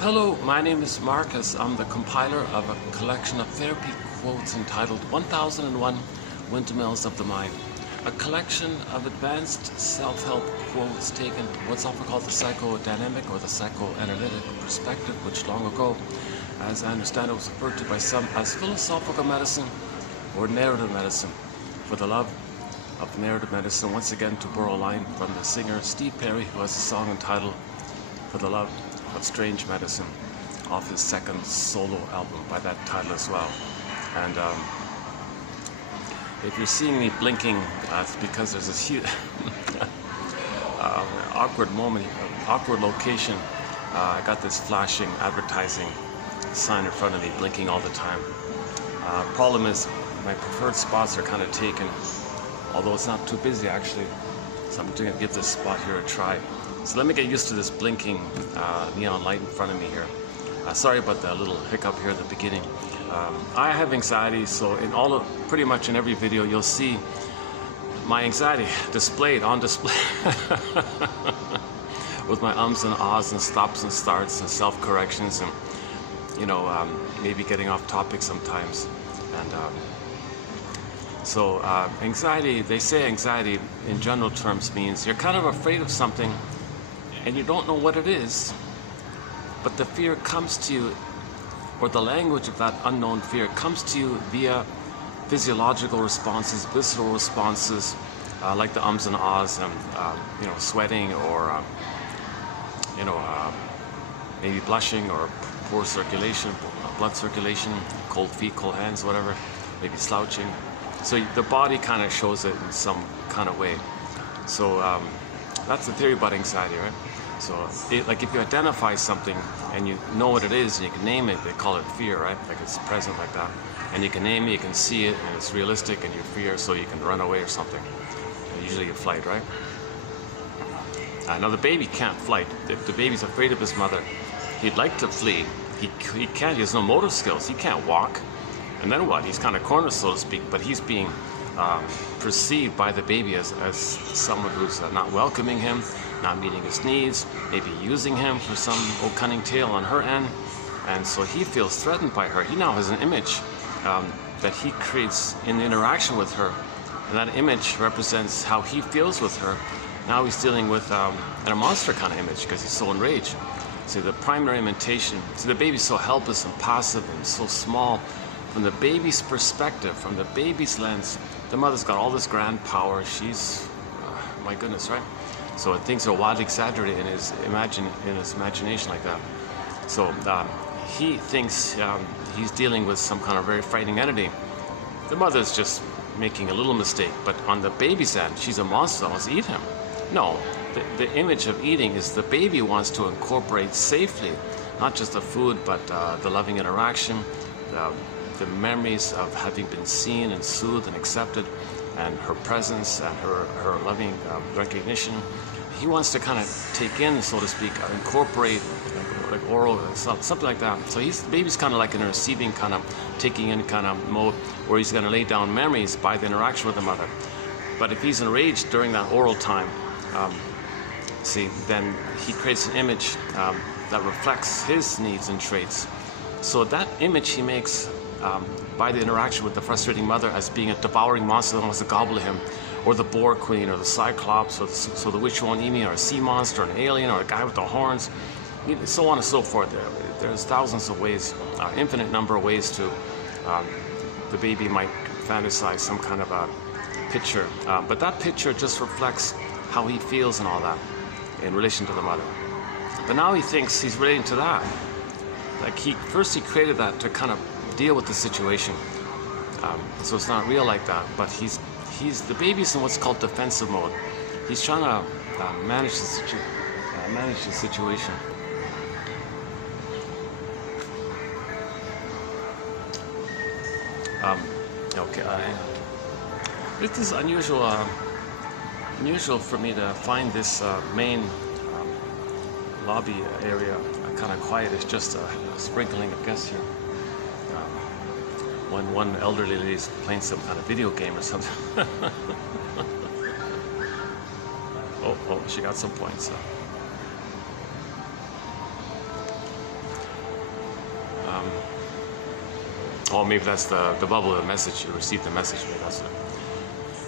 Hello, my name is Marcus. I'm the compiler of a collection of therapy quotes entitled 1001 Windmills of the Mind. A collection of advanced self-help quotes taken what's often called the psychodynamic or the psychoanalytic perspective, which long ago, as I understand it, was referred to by some as philosophical medicine or narrative medicine. For the love of narrative medicine, once again to borrow a line from the singer Steve Perry, who has a song entitled For the Love of Strange Medicine off his second solo album by that title as well. And if you're seeing me blinking, it's because there's this huge awkward moment, awkward location. I got this flashing advertising sign in front of me blinking all the time. Problem is my preferred spots are kind of taken, although it's not too busy actually, so I'm going to give this spot here a try. So let me get used to this blinking neon light in front of me here. Sorry about the little hiccup here at the beginning. I have anxiety, so pretty much in every video you'll see my anxiety displayed on display with my ums and ahs and stops and starts and self-corrections and maybe getting off topic sometimes. And so anxiety, they say anxiety in general terms means you're kind of afraid of something and you don't know what it is, but the fear comes to you, or the language of that unknown fear comes to you via physiological responses, visceral responses, like the ums and ahs and sweating or maybe blushing or poor circulation, blood circulation, cold feet, cold hands, whatever, maybe slouching. So the body kind of shows it in some kind of way. So that's the theory about anxiety, right? So like if you identify something and you know what it is and you can name it, they call it fear, right? Like it's present like that. And you can name it, you can see it, and it's realistic, and you fear, so you can run away or something. And usually you flight, right? Now the baby can't flight. The baby's afraid of his mother. He'd like to flee. He can't, he has no motor skills. He can't walk. And then what? He's kind of cornered, so to speak, but he's being perceived by the baby as someone who's not welcoming him, not meeting his needs, maybe using him for some old cunning tale on her end. And so he feels threatened by her. He now has an image that he creates in the interaction with her. And that image represents how he feels with her. Now he's dealing with a monster kind of image because he's so enraged. So the primary imitation, so the baby's so helpless and passive and so small. From the baby's perspective, from the baby's lens, the mother's got all this grand power. She's, my goodness, right? So things are wildly exaggerated in his imagination like that. So he thinks he's dealing with some kind of very frightening entity. The mother's just making a little mistake, but on the baby's end, she's a monster that wants to eat him. No, the image of eating is the baby wants to incorporate safely, not just the food, but the loving interaction, the memories of having been seen and soothed and accepted, and her presence and her loving recognition. He wants to kind of take in, so to speak, incorporate like oral, something like that. So the baby's kind of like in a receiving kind of taking in kind of mode, where he's going to lay down memories by the interaction with the mother. But if he's enraged during that oral time, then he creates an image that reflects his needs and traits. So that image he makes by the interaction with the frustrating mother as being a devouring monster that wants to gobble him, or the boar queen, or the cyclops, or the witch won't eat me, or a sea monster, or an alien, or a guy with the horns, so on and so forth. There's thousands of ways, infinite number of ways to the baby might fantasize some kind of a picture, but that picture just reflects how he feels and all that in relation to the mother. But now he thinks he's relating to that. Like first he created that to kind of deal with the situation, so it's not real like that. But the baby's in what's called defensive mode. He's trying to manage the situation. This is unusual for me to find this main lobby area kind of quiet. It's just a sprinkling of guests here. One elderly lady is playing some kind of video game or something. Oh, she got some points. Oh, maybe that's the bubble of the message. You received the message. Maybe that's it.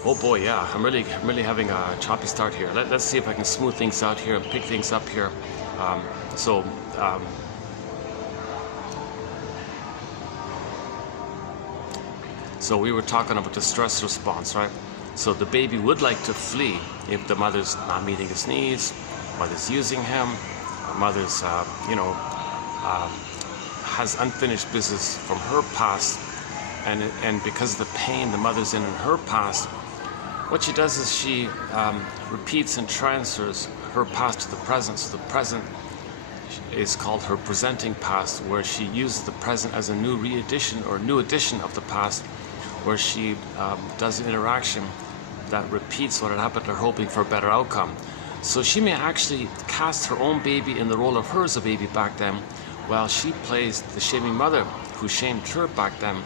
Oh boy, yeah. I'm really having a choppy start here. Let's see if I can smooth things out here and pick things up here. So we were talking about the stress response, right? So the baby would like to flee if the mother's not meeting his needs, mother's using him, mother's, has unfinished business from her past, and because of the pain the mother's in her past, what she does is she repeats and transfers her past to the present. So the present is called her presenting past, where she uses the present as a new re-edition or new edition of the past, where she does an interaction that repeats what had happened to her, hoping for a better outcome. So she may actually cast her own baby in the role of her as a baby back then, while she plays the shaming mother who shamed her back then,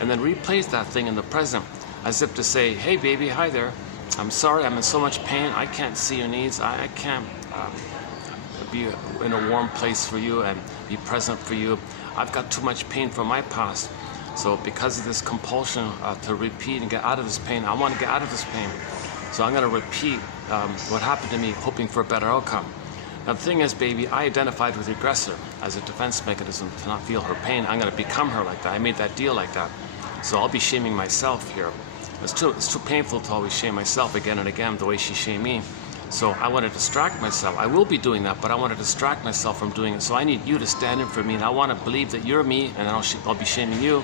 and then replays that thing in the present as if to say, hey baby, hi there, I'm sorry, I'm in so much pain, I can't see your needs, I can't be in a warm place for you and be present for you. I've got too much pain from my past. So because of this compulsion to repeat and get out of this pain, I want to get out of this pain. So I'm going to repeat what happened to me, hoping for a better outcome. Now the thing is, baby, I identified with the aggressor as a defense mechanism to not feel her pain. I'm going to become her like that. I made that deal like that. So I'll be shaming myself here. It's too painful to always shame myself again and again the way she shamed me. So I want to distract myself. I will be doing that, but I want to distract myself from doing it. So I need you to stand in for me, and I want to believe that you're me, and I'll be shaming you.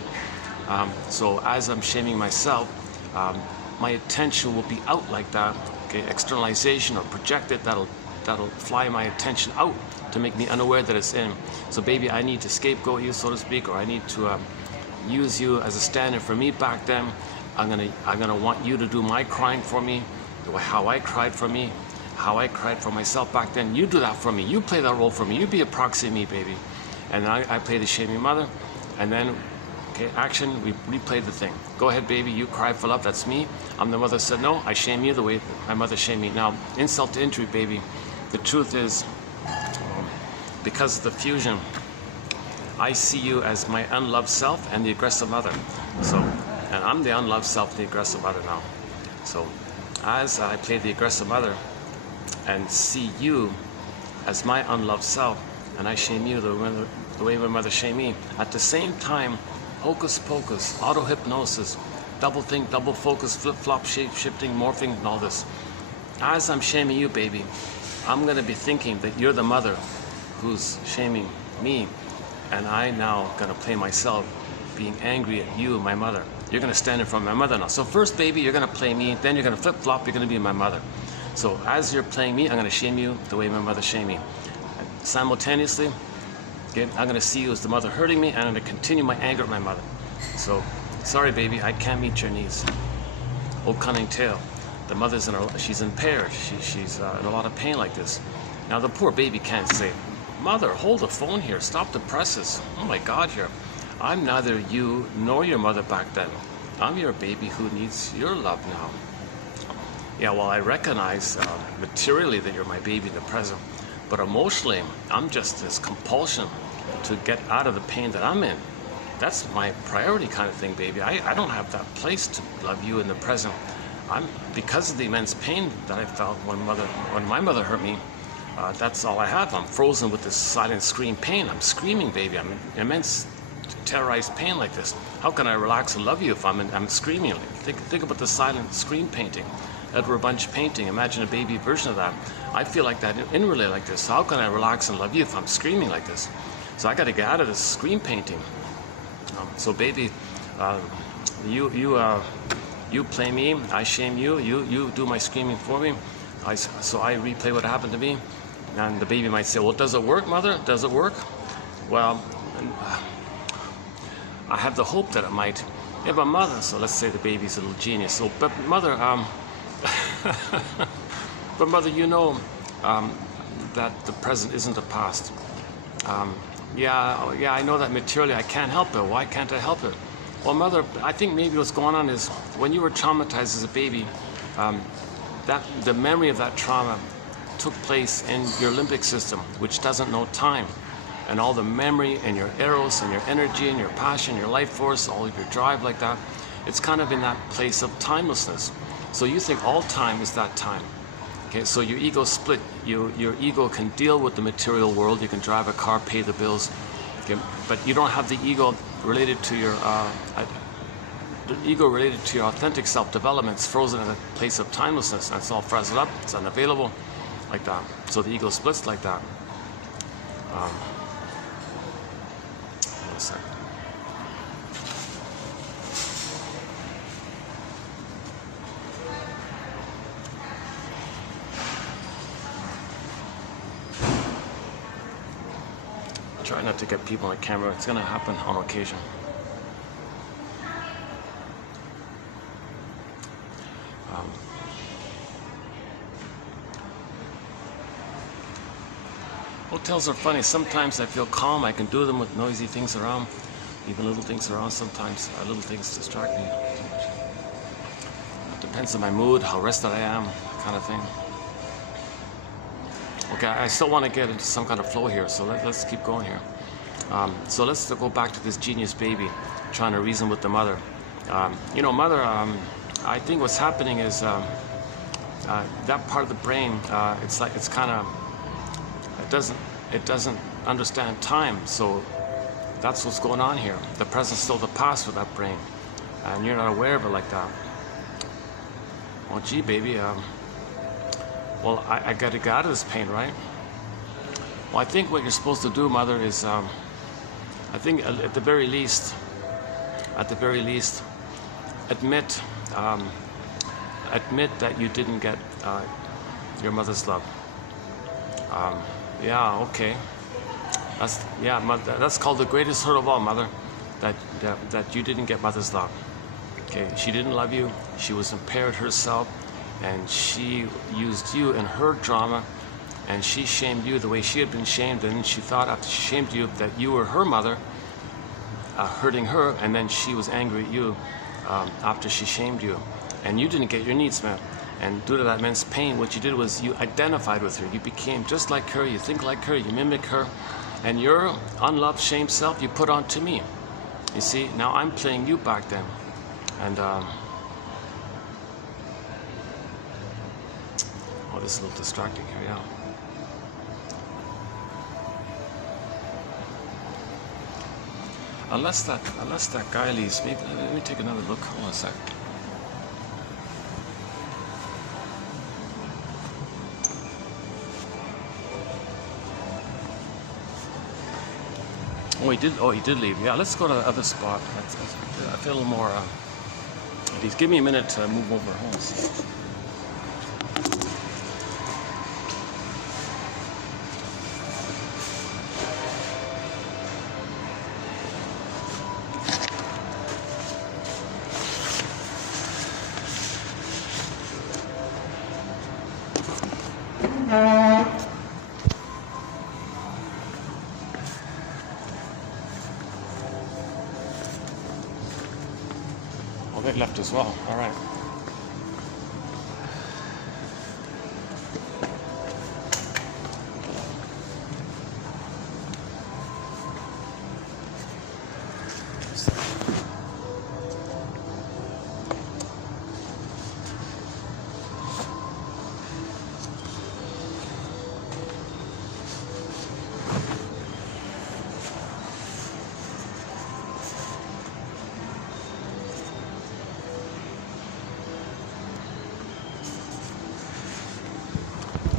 So as I'm shaming myself, my attention will be out like that. Okay, externalization or projected, that'll fly my attention out to make me unaware that it's in. So baby, I need to scapegoat you, so to speak, or I need to use you as a stand-in for me back then. I'm gonna want you to do my crying for me, how I cried for me, how I cried for myself back then. You do that for me. You play that role for me. You be a proxy of me, baby. And then I play the shaming mother, and then okay, action, we replay the thing. Go ahead, baby, you cry for love, that's me. I'm the mother who said, no, I shame you the way my mother shamed me. Now, insult to injury, baby. The truth is, because of the fusion, I see you as my unloved self and the aggressive mother. So, and I'm the unloved self, the aggressive mother now. So, as I play the aggressive mother and see you as my unloved self, and I shame you the way my mother shamed me, at the same time, hocus pocus, auto-hypnosis, double think, double focus, flip-flop, shape-shifting, morphing, and all this. As I'm shaming you, baby, I'm going to be thinking that you're the mother who's shaming me, and I now going to play myself being angry at you, my mother. You're going to stand in front of my mother now. So first, baby, you're going to play me, then you're going to flip-flop, you're going to be my mother. So as you're playing me, I'm going to shame you the way my mother shamed me. And simultaneously, okay, I'm going to see you as the mother hurting me, and I'm going to continue my anger at my mother. So, sorry, baby, I can't meet your needs. Oh, cunning tale. The mother's she's impaired. She's in a lot of pain like this. Now, the poor baby can't say, mother, hold the phone here. Stop the presses. Oh, my God, here. I'm neither you nor your mother back then. I'm your baby who needs your love now. Yeah, well, I recognize materially that you're my baby in the present, but emotionally, I'm just this compulsion to get out of the pain that I'm in. That's my priority kind of thing, baby. I don't have that place to love you in the present. Because of the immense pain that I felt when my mother hurt me, that's all I have. I'm frozen with this silent scream pain. I'm screaming, baby. I'm in immense terrorized pain like this. How can I relax and love you if I'm screaming? Think about the silent scream painting. Edward Bunch painting. Imagine a baby version of that. I feel like that inwardly like this. So how can I relax and love you if I'm screaming like this? So I got to get out of this scream painting. So baby, you play me, I shame you. You do my screaming for me. So I replay what happened to me, and the baby might say, "Well, does it work, mother? Does it work?" Well, I have the hope that it might. Yeah, but mother. So let's say the baby's a little genius. So, but mother, but mother, you know that the present isn't the past. Yeah, I know that materially I can't help it. Why can't I help it? Well, mother, I think maybe what's going on is when you were traumatized as a baby, that the memory of that trauma took place in your limbic system, which doesn't know time. and all the memory and your eros and your energy and your passion, your life force, all of your drive like that, it's kind of in that place of timelessness. So you think all time is that time. Okay, so your ego split. Your ego can deal with the material world. You can drive a car, pay the bills, okay, but you don't have the ego related to your authentic self-development. It's frozen in a place of timelessness, and it's all frazzled up. It's unavailable, like that. So the ego splits like that. Hold on a second. Try not to get people on the camera. It's going to happen on occasion. Hotels are funny. Sometimes I feel calm. I can do them with noisy things around, even little things around. Sometimes little things distract me too much. It depends on my mood, how rested I am, kind of thing. Okay, I still want to get into some kind of flow here, so let's keep going here. So let's go back to this genius baby trying to reason with the mother. You know, mother, I think what's happening is that part of the brain, it's like, it's kind of, it doesn't understand time. So that's what's going on here. The present's still the past for that brain, and you're not aware of it like that. Well, gee, baby, well, I got to get out of this pain, right? Well, I think what you're supposed to do, mother, is, I think at the very least, admit that you didn't get your mother's love. Yeah, okay. That's called the greatest hurt of all, mother. That you didn't get mother's love. Okay, she didn't love you. She was impaired herself, and she used you in her drama, and she shamed you the way she had been shamed, and she thought after she shamed you that you were her mother, hurting her, and then she was angry at you after she shamed you, and you didn't get your needs met. And due to that immense pain, what you did was you identified with her. You became just like her, you think like her, you mimic her, and your unloved, shamed self you put onto me. You see, now I'm playing you back then. And, oh, this is a little distracting here, yeah. Unless that guy leaves, maybe, let me take another look. Hold on a sec. Oh, he did leave. Yeah, let's go to the other spot. I feel a little more, please give me a minute to move over. Hold on a second. Oh, they left as well. All right.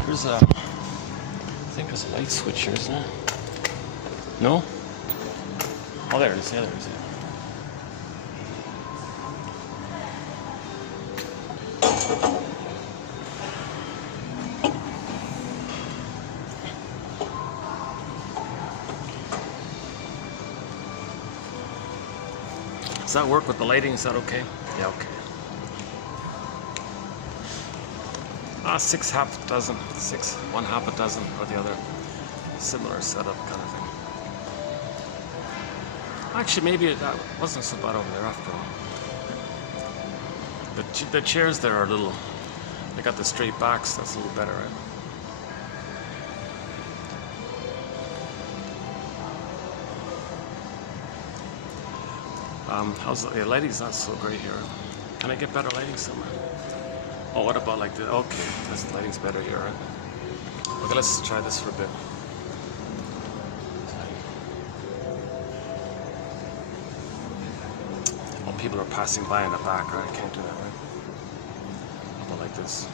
There's a, I think there's a light switch here, isn't there? No? Oh, there it is. Yeah, there it is. Does that work with the lighting? Is that okay? Yeah, okay. 6 half dozen, 1 half a dozen or the other. Similar setup kind of thing. Actually, maybe that wasn't so bad over there after all. The chairs there are a little, they got the straight backs, that's a little better, right? How's the lighting's not so great here. Can I get better lighting somewhere? Oh, what about like this? Okay, this lighting's better here, right? Okay, let's try this for a bit. Oh, people are passing by in the back, right? I can't do that, right? How about like this?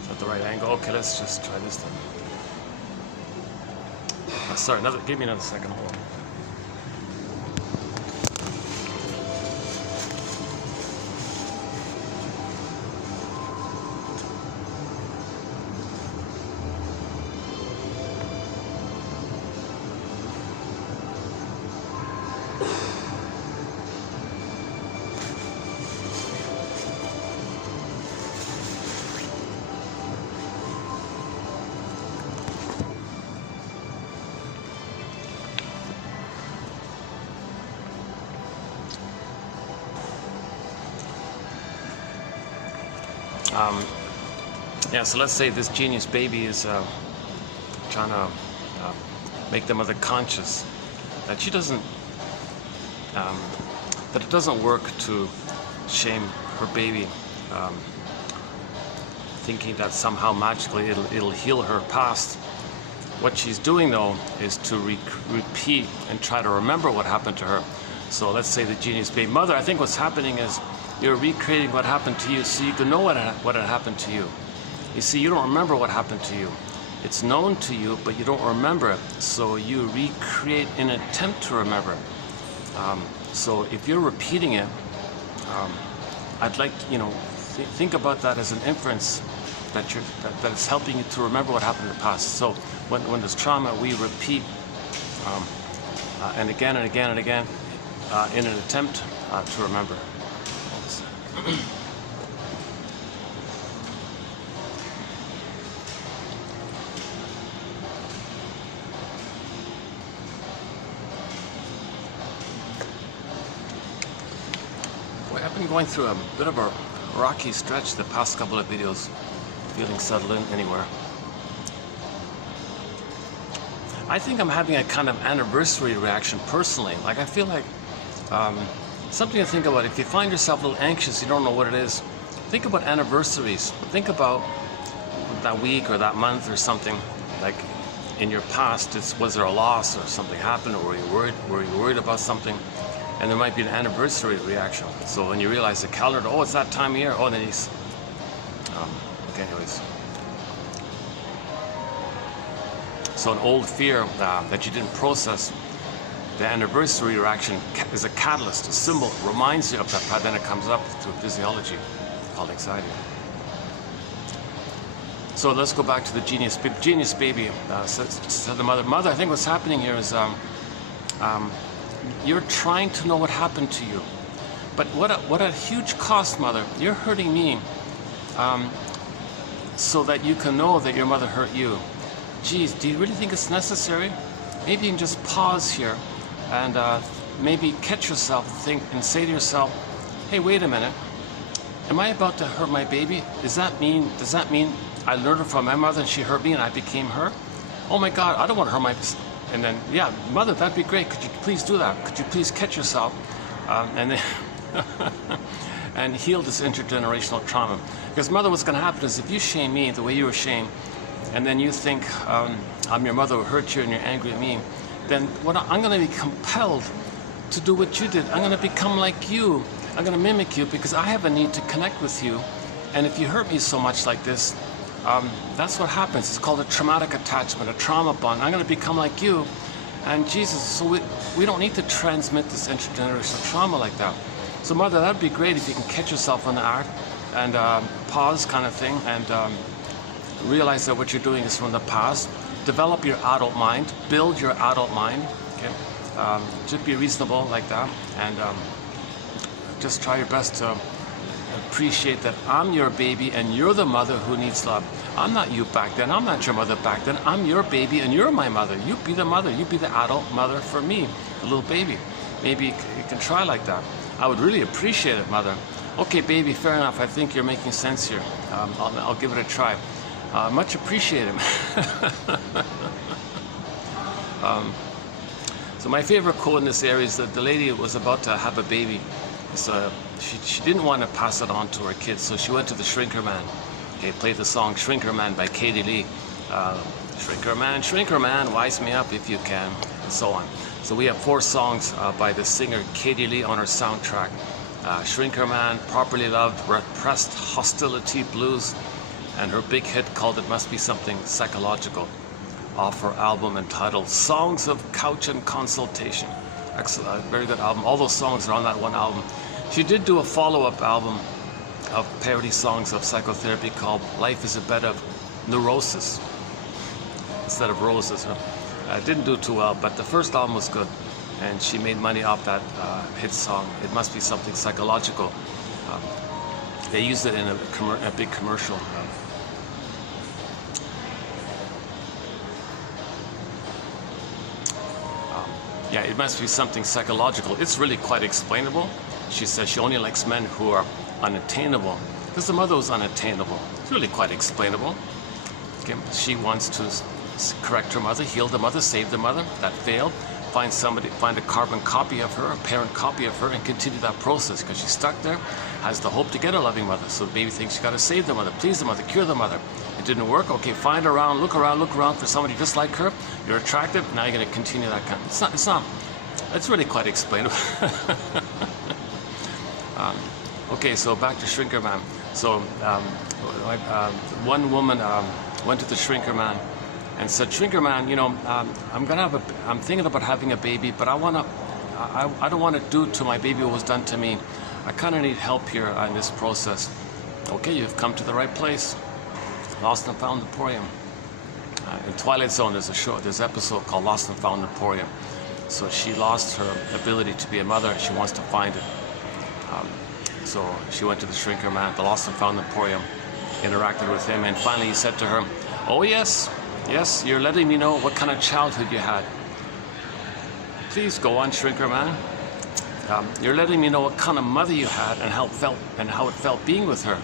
Is that the right angle? Okay, let's just try this then. Sorry, give me another second. Hold on. Yeah, so let's say this genius baby is trying to make the mother conscious that she doesn't, that it doesn't work to shame her baby, thinking that somehow magically it'll heal her past. What she's doing though is to repeat and try to remember what happened to her. So let's say the genius baby mother, I think what's happening is you're recreating what happened to you so you can know what had happened to you. You see, you don't remember what happened to you. It's known to you, but you don't remember it. So you recreate in an attempt to remember. So if you're repeating it, I'd like to, think about that as an inference that it's helping you to remember what happened in the past. So when there's trauma, we repeat and again and again and again in an attempt to remember. Boy, I've been going through a bit of a rocky stretch the past couple of videos, feeling settled in anywhere. I think I'm having a kind of anniversary reaction personally. Like I feel like something to think about. If you find yourself a little anxious, you don't know what it is, think about anniversaries. Think about that week or that month or something. Like in your past, was there a loss or something happened, or were you worried about something? And there might be an anniversary reaction. So when you realize the calendar, oh, it's that time of year. Oh, then he's okay. Anyways, so an old fear that you didn't process. The anniversary reaction is a catalyst, a symbol, reminds you of that, but then it comes up through physiology called anxiety. So let's go back to the genius baby. Said the mother, I think what's happening here is you're trying to know what happened to you. But what a huge cost, mother. You're hurting me so that you can know that your mother hurt you. Geez, do you really think it's necessary? Maybe you can just pause here and maybe catch yourself and say to yourself, hey, wait a minute, am I about to hurt my baby? Does that mean I learned it from my mother and she hurt me and I became her? Oh my God, I don't want to hurt my, and then, yeah, mother, that'd be great. Could you please do that? Could you please catch yourself and then and heal this intergenerational trauma? Because mother, what's going to happen is if you shame me the way you were shamed, and then you think I'm your mother who hurt you and you're angry at me, then I'm going to be compelled to do what you did. I'm going to become like you. I'm going to mimic you because I have a need to connect with you. And if you hurt me so much like this, that's what happens. It's called a traumatic attachment, a trauma bond. I'm going to become like you. And Jesus, so we don't need to transmit this intergenerational trauma like that. So mother, that'd be great if you can catch yourself on the act and pause kind of thing and realize that what you're doing is from the past. Develop your adult mind, build your adult mind, okay? Just be reasonable like that, and just try your best to appreciate that I'm your baby and you're the mother who needs love. I'm not you back then, I'm not your mother back then, I'm your baby and you're my mother. You be the mother, you be the adult mother for me, the little baby. Maybe you can try like that. I would really appreciate it, mother. Okay, baby, fair enough, I think you're making sense here. I'll give it a try. Much appreciated. So my favorite quote in this area is that the lady was about to have a baby. So she didn't want to pass it on to her kids, so she went to the Shrinker Man. Okay, played the song Shrinker Man by Katie Lee. Shrinker Man, wise me up if you can, and so on. So we have 4 songs by the singer Katie Lee on her soundtrack. Shrinker Man, Properly Loved, Repressed Hostility Blues, and her big hit called It Must Be Something Psychological, off her album entitled Songs of Couch and Consultation. Excellent, very good album. All those songs are on that one album. She did do a follow-up album of parody songs of psychotherapy called Life is a Bed of Neurosis instead of Roses. Didn't do too well, but the first album was good, and she made money off that hit song, It Must Be Something Psychological. They used it in a big commercial. Yeah, it must be something psychological. It's really quite explainable. She says she only likes men who are unattainable, because the mother was unattainable. It's really quite explainable. Okay. She wants to correct her mother, heal the mother, save the mother. That failed. Find a carbon copy of her, a parent copy of her, and continue that process, because she's stuck there, has the hope to get a loving mother. So the baby thinks you got to save the mother, please the mother, cure the mother. It didn't work. Okay, find around, look around for somebody just like her. You're attractive. Now you're going to continue that kind. It's really quite explainable. Okay, so back to Shrinker Man. So one woman went to the Shrinker Man and said, Shrinker Man, you know, I'm thinking about having a baby, but I don't want to do to my baby what was done to me. I kind of need help here on this process. Okay, you've come to the right place. Lost and Found Emporium. In Twilight Zone, there's an episode called Lost and Found Emporium. So she lost her ability to be a mother. She wants to find it. So she went to the Shrinker Man, the Lost and Found Emporium, interacted with him, and finally he said to her, oh yes, you're letting me know what kind of childhood you had. Please go on, Shrinker Man. You're letting me know what kind of mother you had and how it felt being with her.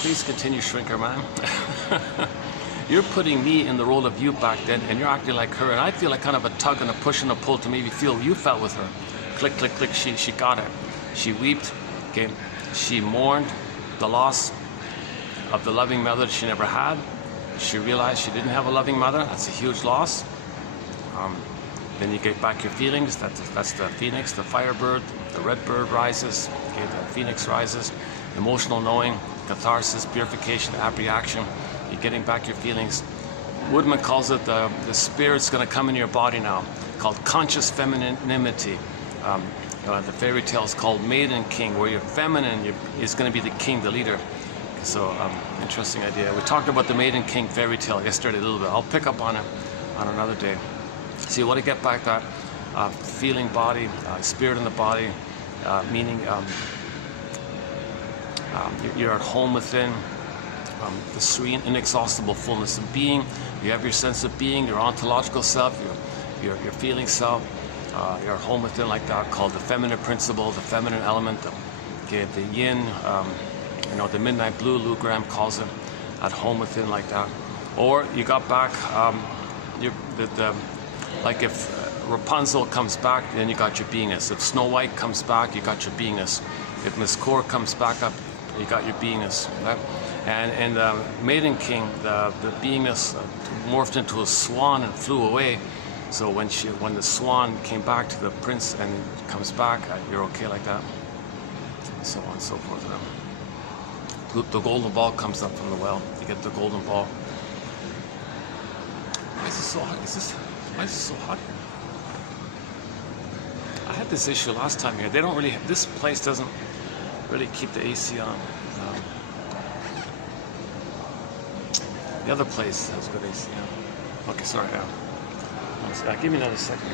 Please continue, Shrinker Man. You're putting me in the role of you back then, and you're acting like her, and I feel like kind of a tug and a push and a pull to maybe feel you felt with her. Click, click, click, she got it. She wept, okay? She mourned the loss of the loving mother she never had. She realized she didn't have a loving mother. That's a huge loss. Then you get back your feelings. That's the phoenix, the firebird, the red bird rises, okay? The phoenix rises. Emotional knowing, catharsis, purification, apprehension. You're getting back your feelings. Woodman calls it the spirit's going to come in your body now, called conscious femininity. The fairy tale is called Maiden King, where you're feminine is going to be the king, the leader. So interesting idea. We talked about the Maiden King fairy tale yesterday a little bit. I'll pick up on it on another day. So you want to get back that feeling body, spirit in the body, meaning you're at home within. The serene, inexhaustible fullness of being. You have your sense of being, your ontological self, your feeling self. You're at home within, like that, called the feminine principle, the feminine element, the yin, the midnight blue, Lou Graham calls it, at home within, like that. Or you got back, like if Rapunzel comes back, then you got your beingness. If Snow White comes back, you got your beingness. If Miss Core comes back up, you got your beingness. Right? And the Maiden King, the beingness morphed into a swan and flew away. So when the swan came back to the prince and comes back, you're okay like that. And so on and so forth. The golden ball comes up from the well. You get the golden ball. Why is it so hot? Why is it so hot here? I had this issue last time here. This place doesn't really keep the AC on. The other place has good AC. Yeah. Okay, sorry. Give me another second.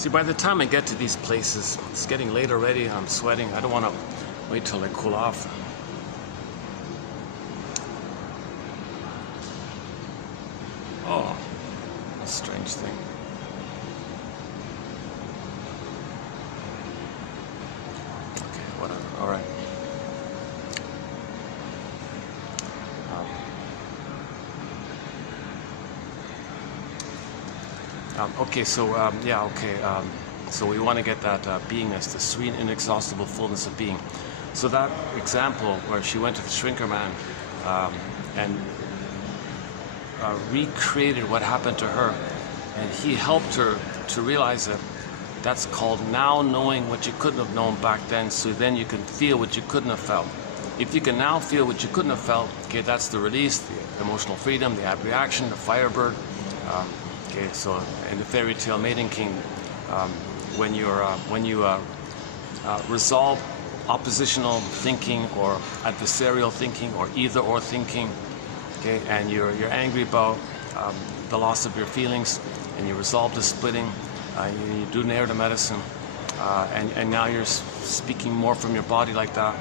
See, by the time I get to these places, it's getting late already and I'm sweating. I don't want to wait till I cool off. Oh, a strange thing. Okay, whatever. All right. Okay, so yeah, okay. So we want to get that beingness, the sweet, inexhaustible fullness of being. So that example where she went to the shrinker man and recreated what happened to her, and he helped her to realize that that's called now knowing what you couldn't have known back then, so then you can feel what you couldn't have felt. If you can now feel what you couldn't have felt, okay, that's the release, the emotional freedom, the abreaction, the firebird. Okay, so in the fairy tale Maiden King, when you resolve oppositional thinking or adversarial thinking or either or thinking, okay, and you're angry about the loss of your feelings, and you resolve the splitting, you do nair the medicine, and now you're speaking more from your body like that.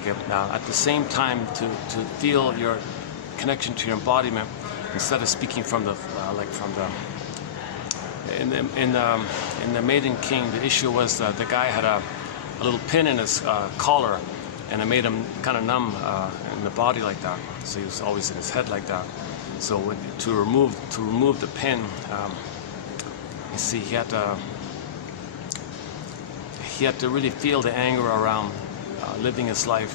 Okay, now at the same time to feel your connection to your embodiment, instead of speaking from the in the Maiden King, the issue was that the guy had a little pin in his collar, and it made him kind of numb in the body like that. So he was always in his head like that. So to remove the pin, you see, he had to really feel the anger around living his life,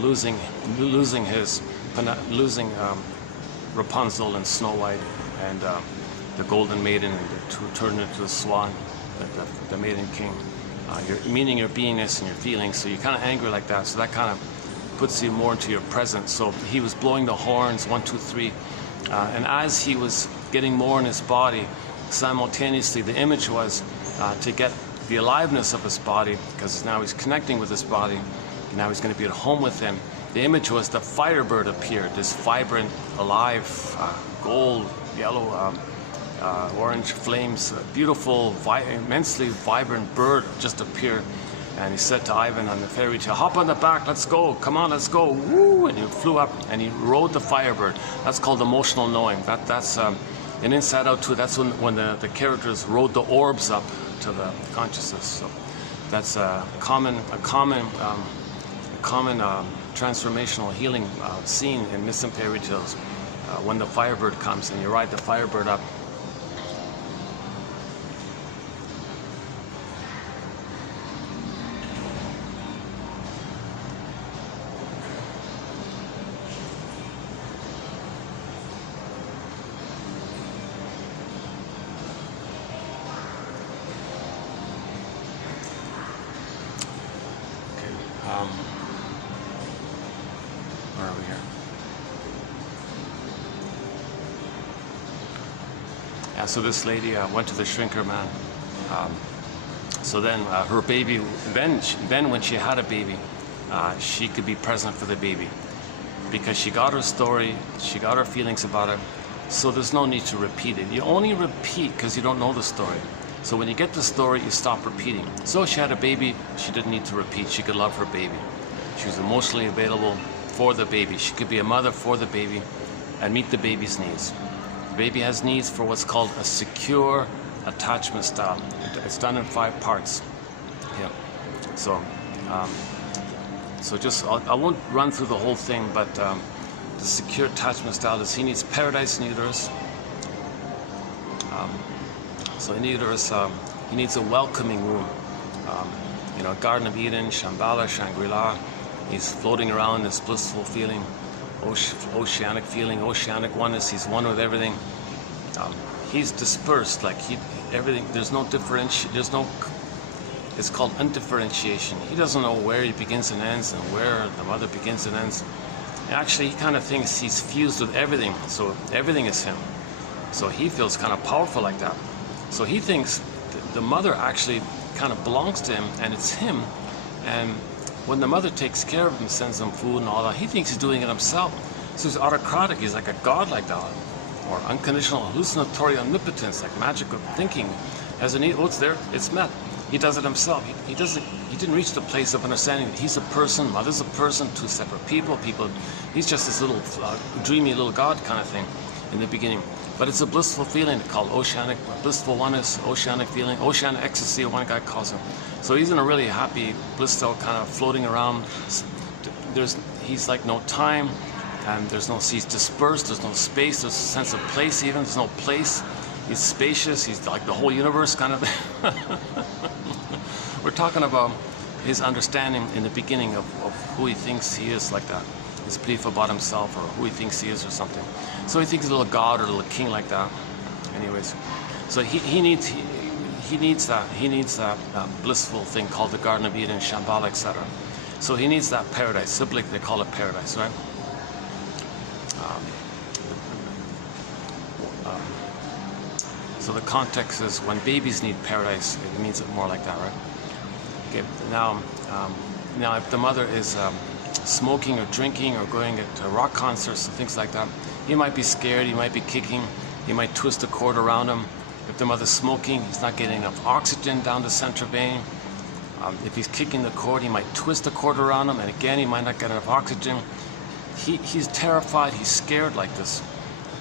losing Rapunzel and Snow White and the Golden Maiden, and turned into the Swan, the Maiden King. Meaning your beingness and your feelings, so you're kind of angry like that, so that kind of puts you more into your present. So he was blowing the horns, 1, 2, 3, and as he was getting more in his body, simultaneously the image was to get the aliveness of his body, because now he's connecting with his body, and now he's going to be at home with him. The image was the firebird appeared, this vibrant, alive, gold, yellow, orange flames, a beautiful, immensely vibrant bird just appeared, and he said to Ivan on the fairy tale, "Hop on the back, let's go, come on, let's go," woo, and he flew up and he rode the firebird. That's called emotional knowing. That's in Inside Out too. That's when the characters rode the orbs up to the consciousness. So that's a common transformational healing scene in myths and fairy tales, when the firebird comes and you ride the firebird up. Where are we here? Yeah, so this lady went to the shrinker man. So then her baby, then when she had a baby, she could be present for the baby, because she got her story, she got her feelings about it, so there's no need to repeat it. You only repeat because you don't know the story. So when you get the story, you stop repeating. So she had a baby, she didn't need to repeat, she could love her baby. She was emotionally available for the baby. She could be a mother for the baby and meet the baby's needs. The baby has needs for what's called a secure attachment style. It's done in 5 parts. Yeah. So, I won't run through the whole thing, but the secure attachment style is he needs paradise in uterus. So in uterus, he needs a welcoming room. Garden of Eden, Shambhala, Shangri-La. He's floating around this blissful feeling, oceanic feeling, oceanic oneness. He's one with everything. He's dispersed, like everything. There's no differentiation. It's called undifferentiation. He doesn't know where he begins and ends and where the mother begins and ends. Actually, he kind of thinks he's fused with everything, so everything is him. So he feels kind of powerful like that. So he thinks the mother actually kind of belongs to him, and it's him. And when the mother takes care of him, sends him food and all that, he thinks he's doing it himself. So he's autocratic, he's like a god like that, or unconditional hallucinatory omnipotence, like magical thinking. Has a need, oh, it's there, it's met. He does it himself. He didn't reach the place of understanding that he's a person, mother's a person, two separate people. He's just this little dreamy little God kind of thing in the beginning. But it's a blissful feeling called oceanic, blissful oneness, oceanic feeling, oceanic ecstasy, one guy calls him. So he's in a really happy, blissful kind of floating around. He's like no time, and he's dispersed, there's no space, there's a sense of place even, there's no place. He's spacious, he's like the whole universe kind of thing. We're talking about his understanding in the beginning of who he thinks he is, like that. His belief about himself, or who he thinks he is, or something. So he thinks he's a little god or a little king like that. Anyways, so he needs that blissful thing called the Garden of Eden, Shambhala, etc. So he needs that paradise. Simply they call it paradise, right? So the context is when babies need paradise, it means it more like that, right? Okay. Now if the mother is smoking or drinking or going to rock concerts and things like that, he might be scared, he might be kicking, he might twist the cord around him. If the mother's smoking, he's not getting enough oxygen down the central vein. If he's kicking the cord, he might twist the cord around him, and again, he might not get enough oxygen. He's terrified, he's scared like this.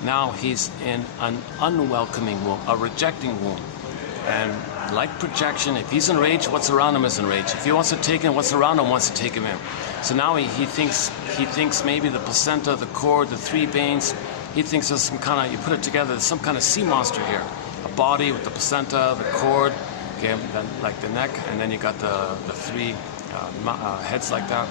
Now he's in an unwelcoming womb, a rejecting womb. And like projection, if he's enraged, what's around him is enraged. If he wants to take in, what's around him wants to take him in. So now he thinks maybe the placenta, the cord, the three veins, he thinks there's some kind of, you put it together, there's some kind of sea monster here. A body with the placenta, the cord, okay, then like the neck, and then you got the three heads like that,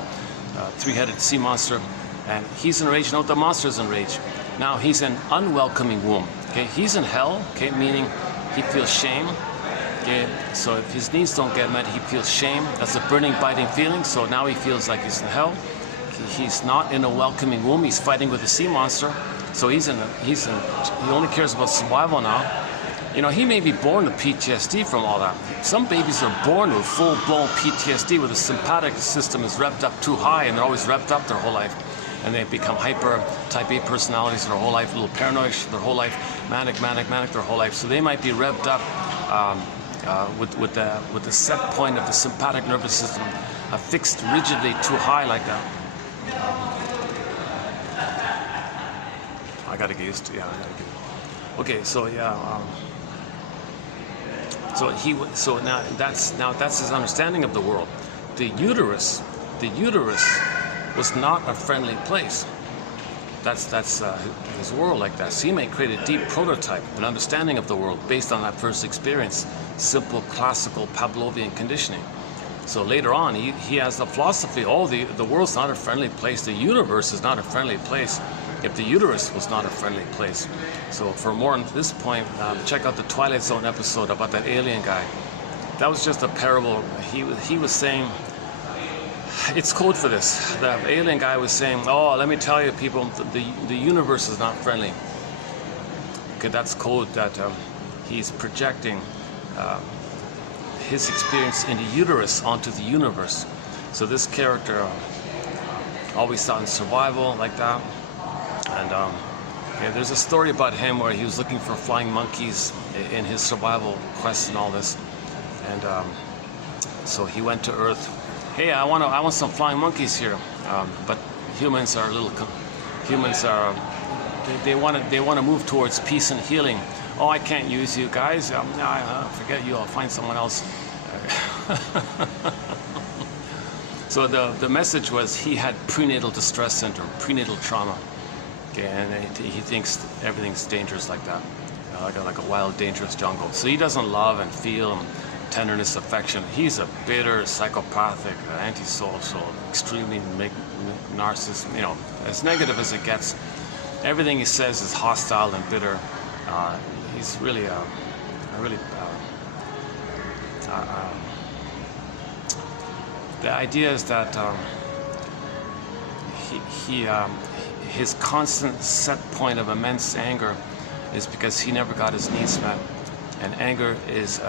three-headed sea monster. And he's enraged, no, the monster's enraged. Now he's in unwelcoming womb. Okay, he's in hell. Okay, meaning he feels shame. Okay, so if his needs don't get met, he feels shame. That's a burning, biting feeling. So now he feels like he's in hell. He's not in a welcoming womb. He's fighting with a sea monster. So he only cares about survival now. You know, he may be born with PTSD from all that. Some babies are born with full-blown PTSD, where the sympathetic system is revved up too high, and they're always revved up their whole life. And they become hyper type A personalities their whole life, a little paranoid their whole life, manic their whole life. So they might be revved up with the set point of the sympathetic nervous system fixed rigidly too high like that. I gotta get used to, okay, so yeah. So now that's his understanding of the world. The uterus was not a friendly place. That's his world like that. So he may create a deep prototype, an understanding of the world based on that first experience, simple classical Pavlovian conditioning. So later on, he has the philosophy, the world's not a friendly place, the universe is not a friendly place, if the uterus was not a friendly place. So for more on this point, check out the Twilight Zone episode about that alien guy. That was just a parable. He was saying, it's code for this. The alien guy was saying, oh, let me tell you people, the universe is not friendly. Okay, that's code that he's projecting his experience in the uterus onto the universe. So this character always thought in survival like that. And yeah, there's a story about him where he was looking for flying monkeys in his survival quest and all this. And so he went to Earth. Hey, I want some flying monkeys here, but humans are they want to move towards peace and healing. Oh, I can't use you guys. Forget you. I'll find someone else. So the message was he had prenatal distress syndrome, prenatal trauma. Okay, and he thinks everything's dangerous like that, like a wild, dangerous jungle. So he doesn't love and feel tenderness, affection. He's a bitter, psychopathic, antisocial, extremely narcissist. You know, as negative as it gets. Everything he says is hostile and bitter. He's really the idea is that his constant set point of immense anger is because he never got his needs met. And anger is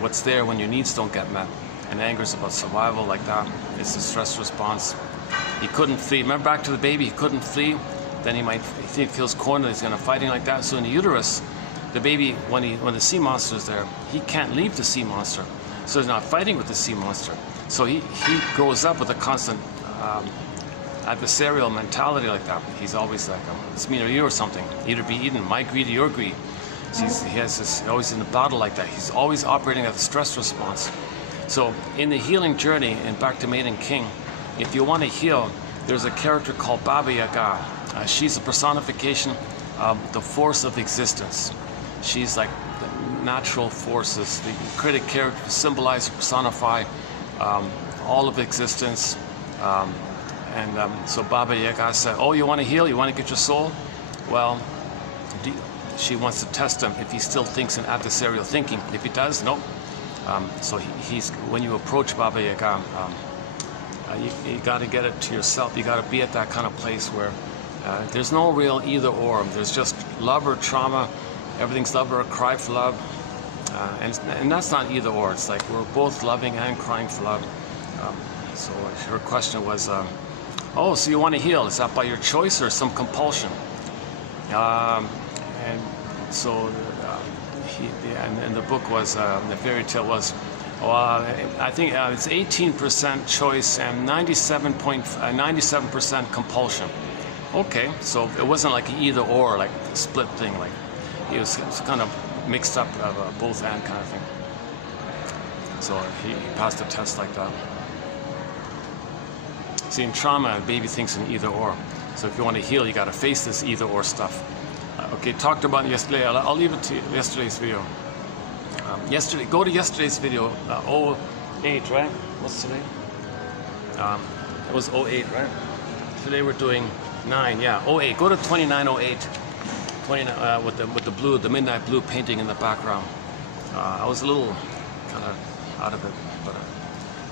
what's there when your needs don't get met. And anger is about survival like that. It's a stress response. He couldn't flee. Remember back to the baby, he couldn't flee. Then he feels cornered, he's going to fighting like that. So in the uterus, the baby, when the sea monster is there, he can't leave the sea monster, so he's not fighting with the sea monster. So he grows up with a constant adversarial mentality like that. He's always like, it's me or you or something. Either be eaten, my greed or your greed. So he has this, always in a battle like that. He's always operating at a stress response. So in the healing journey, and back to Maiden King, if you want to heal, there's a character called Baba Yaga. She's a personification of the force of existence. She's like the natural forces. The critic character symbolize, personify all of existence. So Baba Yaga said, oh, you want to heal? You want to get your soul? Well, she wants to test him if he still thinks in adversarial thinking. If he does, nope. So he's when you approach Baba Yaga, you got to get it to yourself. You got to be at that kind of place where there's no real either or. There's just love or trauma. Everything's love or a cry for love. And that's not either or. It's like we're both loving and crying for love. So her question was, oh, so you want to heal? Is that by your choice or some compulsion? And so and the book was, the fairy tale was, I think it's 18% choice and 97% compulsion. Okay, so it wasn't like either or, like a split thing. Like it was kind of mixed up of both and kind of thing. So he passed the test like that. See, in trauma, a baby thinks in either or. So if you want to heal, you got to face this either or stuff. Okay, talked about it yesterday. I'll leave it to yesterday's video. Go to yesterday's video. 08, right? What's today? It was 08, right? Today we're doing 9. Yeah, 08. Go to 2908. 29 with the blue, the midnight blue painting in the background. I was a little kind of out of it, but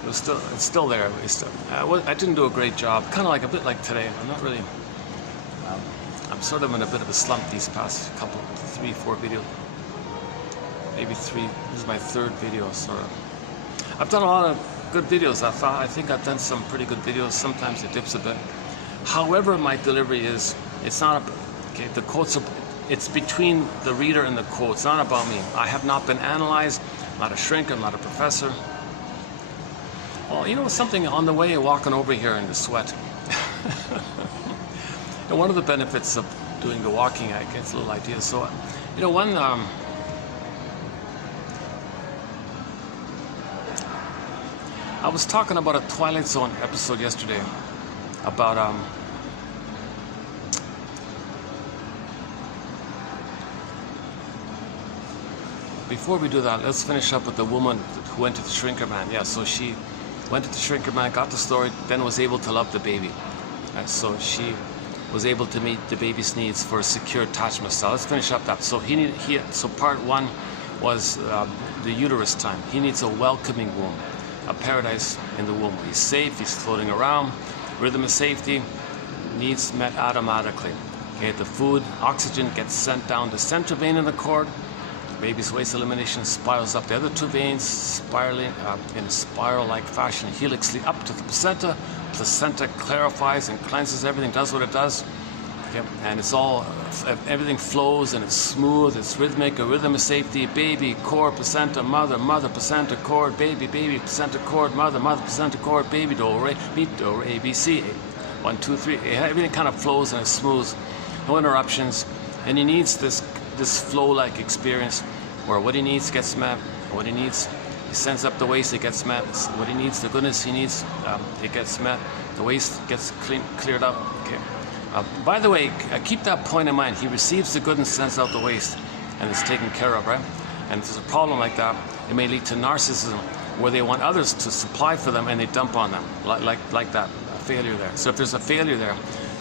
it's still there. I didn't do a great job. Kind of like a bit like today. I'm not really. I'm sort of in a bit of a slump these past couple, 3, 4 videos. Maybe 3. This is my 3rd video, sort of. I've done a lot of good videos. I think I've done some pretty good videos. Sometimes it dips a bit. However, my delivery is, it's not, okay, the quotes are, it's between the reader and the quote. It's not about me. I have not been analyzed. I'm not a shrink. I'm not a professor. Well, you know something, on the way walking over here in the sweat. And one of the benefits of doing the walking, I get a little idea. So, you know, one, I was talking about a Twilight Zone episode yesterday about, before we do that, let's finish up with the woman who went to the shrinker man. Yeah, so she went to the shrinker man, got the story, then was able to love the baby. So she was able to meet the baby's needs for a secure attachment style. Let's finish up that. So so part 1 was the uterus time. He needs a welcoming womb, a paradise in the womb. He's safe, he's floating around, rhythm of safety, needs met automatically. Okay, the food, oxygen gets sent down the center vein in the cord. Baby's waste elimination spirals up the other 2 veins, spiraling in a spiral-like fashion, helixly up to the placenta. Placenta clarifies and cleanses everything, does what it does. Okay? And it's all, everything flows and it's smooth, it's rhythmic, a rhythm of safety. Baby, cord, placenta, mother, mother, placenta, cord, baby, baby, placenta, cord, mother, mother, placenta, cord, baby, do, re, mi, do, re, A, B, C. 1, 2, 3. Everything kind of flows and it's smooth, no interruptions. And he needs this flow-like experience where what he needs gets met, what he needs, he sends up the waste, it gets met. What he needs, the goodness he needs, it gets met. The waste gets cleared up. Okay. By the way, keep that point in mind. He receives the good and sends out the waste, and it's taken care of, right? And if there's a problem like that, it may lead to narcissism, where they want others to supply for them and they dump on them, like that, a failure there. So if there's a failure there,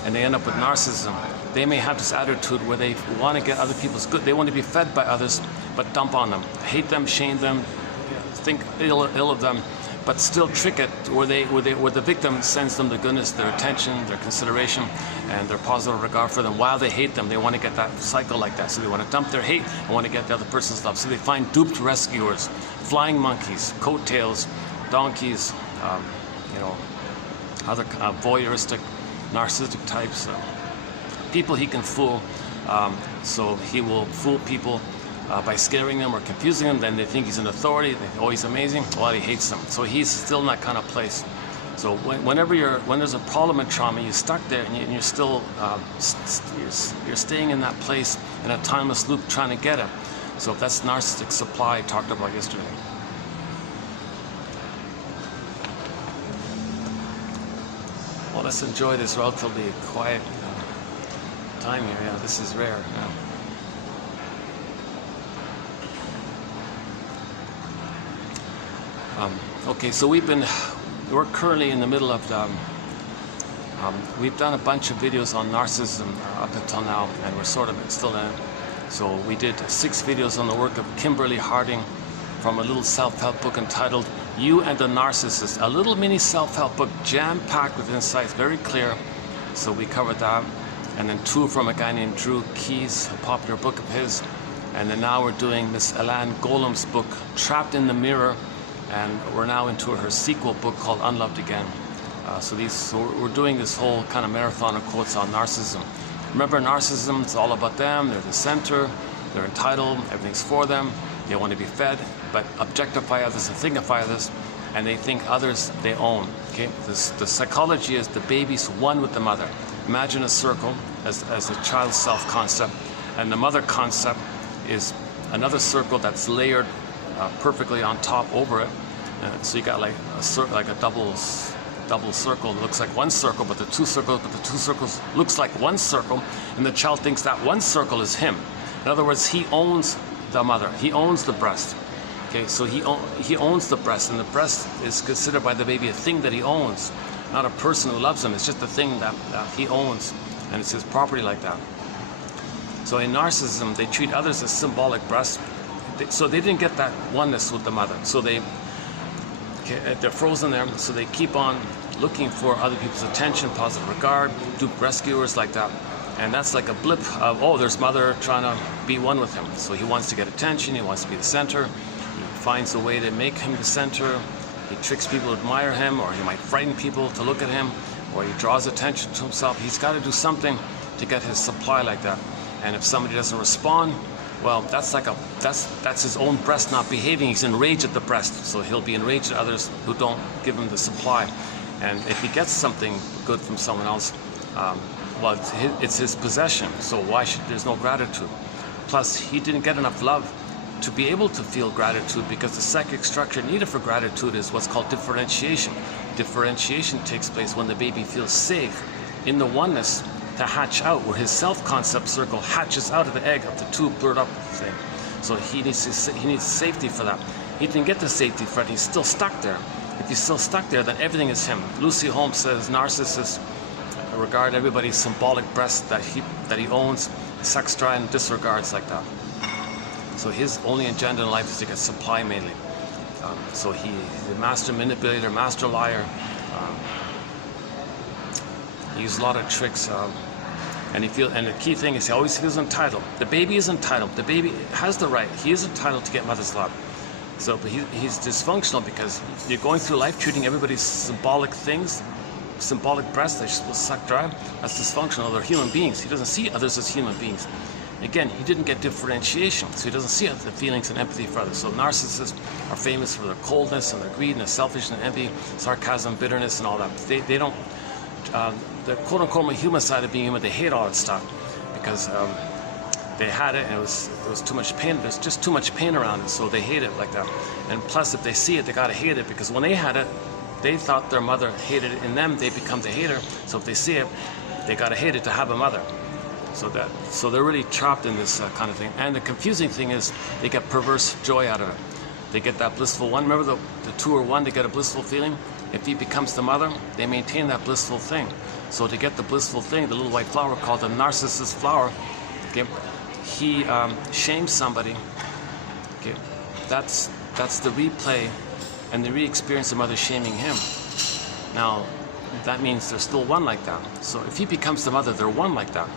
and they end up with narcissism, they may have this attitude where they want to get other people's good. They want to be fed by others, but dump on them, hate them, shame them, think ill of them, but still trick it where the victim sends them the goodness, their attention, their consideration, and their positive regard for them. While they hate them, they want to get that cycle like that. So they want to dump their hate and want to get the other person's love. So they find duped rescuers, flying monkeys, coattails, donkeys, other voyeuristic, narcissistic types. People he can fool, so he will fool people by scaring them or confusing them. Then they think he's an authority. Oh, he's amazing. Well, he hates them. So he's still in that kind of place. So when there's a problem in trauma, you're stuck there, and you're still you're staying in that place in a timeless loop trying to get it. So that's narcissistic supply I talked about yesterday. Well, let's enjoy this relatively quiet time here. Yeah, this is rare. Yeah. Okay, so we're currently in the middle of we've done a bunch of videos on narcissism up until now, and we're sort of still in it. So we did 6 videos on the work of Kimberly Harding from a little self-help book entitled You and the Narcissist, a little mini self-help book jam-packed with insights, very clear. So we covered that. And then 2 from a guy named Drew Keyes, a popular book of his. And then now we're doing Miss Elan Golem's book, Trapped in the Mirror. And we're now into her sequel book called Unloved Again. So we're doing this whole kind of marathon of quotes on narcissism. Remember, narcissism, it's all about them. They're the center. They're entitled. Everything's for them. They want to be fed, but objectify others and thinkify others, and they think others they own. Okay, the psychology is the baby's one with the mother. Imagine a circle as a child's self-concept, and the mother concept is another circle that's layered perfectly on top over it. So you got like a double circle that looks like one circle, but the two circles looks like one circle, and the child thinks that one circle is him. In other words, he owns the mother. He owns the breast. Okay, so he owns the breast, and the breast is considered by the baby a thing that he owns, not a person who loves him. It's just a thing that he owns, and it's his property like that. So in narcissism, they treat others as symbolic breasts. So they didn't get that oneness with the mother. So they're frozen there. So they keep on looking for other people's attention, positive regard, dupe rescuers like that. And that's like a blip of, oh, there's mother trying to be one with him. So he wants to get attention, he wants to be the center. He finds a way to make him the center. He tricks people to admire him, or he might frighten people to look at him, or he draws attention to himself. He's got to do something to get his supply like that. And if somebody doesn't respond, well, that's his own breast not behaving. He's enraged at the breast. So he'll be enraged at others who don't give him the supply. And if he gets something good from someone else, well, it's his possession, so there's no gratitude. Plus, he didn't get enough love to be able to feel gratitude, because the psychic structure needed for gratitude is what's called differentiation. Differentiation takes place when the baby feels safe in the oneness to hatch out, where his self-concept circle hatches out of the egg of the two blurred up thing. So he needs safety for that. He didn't get the safety for it. He's still stuck there. If he's still stuck there, then everything is him. Lucy Holmes says narcissists regard everybody's symbolic breast that he owns, sucks dry and disregards like that. So his only agenda in life is to get supply mainly. So he's a master manipulator, master liar. He uses a lot of tricks, and the key thing is he always feels entitled. The baby is entitled. The baby has the right. He is entitled to get mother's love. So, but he's dysfunctional because you're going through life treating everybody's symbolic things, symbolic breasts that you're supposed to suck dry. That's dysfunctional. They're human beings. He doesn't see others as human beings. Again, he didn't get differentiation, so he doesn't see the feelings and empathy for others. So narcissists are famous for their coldness and their greed and their selfishness and envy, sarcasm, bitterness, and all that. They don't, the quote-unquote human side of being human, they hate all that stuff because they had it and it was too much pain. There's just too much pain around it, so they hate it like that. And plus, if they see it, they gotta hate it, because when they had it, they thought their mother hated it in them. They become the hater. So if they see it, they gotta hate it to have a mother. So they're really trapped in this kind of thing. And the confusing thing is they get perverse joy out of it. They get that blissful one. Remember the two are one, they get a blissful feeling. If he becomes the mother, they maintain that blissful thing. So to get the blissful thing, the little white flower called the narcissus flower, okay, he shames somebody. Okay, that's the replay and the re-experience of mother shaming him. Now, that means they're still one like that. So if he becomes the mother, they're one like that.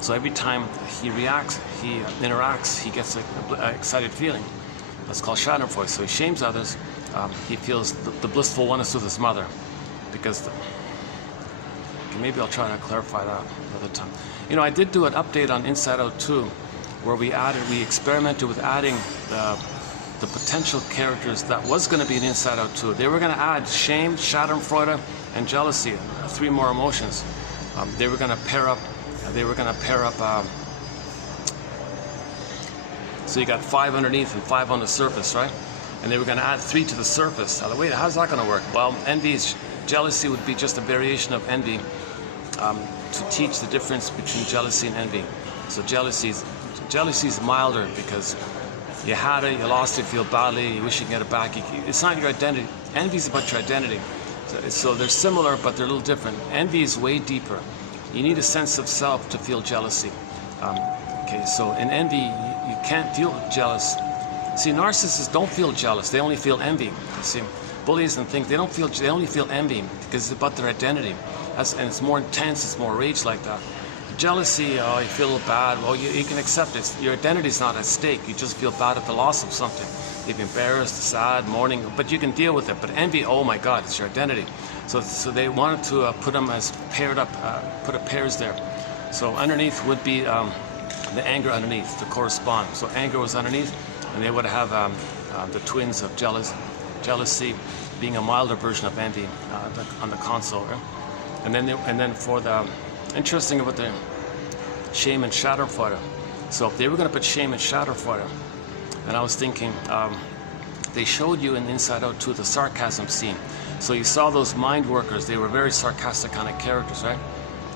So every time he reacts, he interacts, he gets an excited feeling. That's called Schadenfreude. So he shames others. He feels the blissful oneness with his mother. Because, okay, maybe I'll try to clarify that another time. You know, I did do an update on Inside Out 2. where we experimented with adding the potential characters that was going to be an Inside Out 2. They were going to add shame, schadenfreude, and jealousy, 3 more emotions. They were going to pair up. So you got 5 underneath and 5 on the surface, right? And they were going to add 3 to the surface. Now, wait, how's that going to work? Well, jealousy would be just a variation of envy to teach the difference between jealousy and envy. So jealousy is milder because you had it, you lost it, feel badly, you wish you could get it back. It's not your identity. Envy is about your identity. So they're similar, but they're a little different. Envy is way deeper. You need a sense of self to feel jealousy. Okay, so in envy, you can't feel jealous. See, narcissists don't feel jealous. They only feel envy. You see, bullies and things, they only feel envy because it's about their identity. And it's more intense, it's more rage like that. Jealousy, oh, you feel bad. Well, you can accept it. Your identity is not at stake. You just feel bad at the loss of something. You're embarrassed, sad, mourning, but you can deal with it. But envy, oh my God, it's your identity. So they wanted to put them as paired up, put a pairs there. So underneath would be the anger underneath to correspond. So anger was underneath, and they would have the twins of jealousy being a milder version of envy on the console. Right? And then for the interesting about the shame and schadenfreude. So if they were going to put shame and schadenfreude, and I was thinking, they showed you in Inside Out 2 the sarcasm scene. So you saw those mind workers. They were very sarcastic kind of characters, right?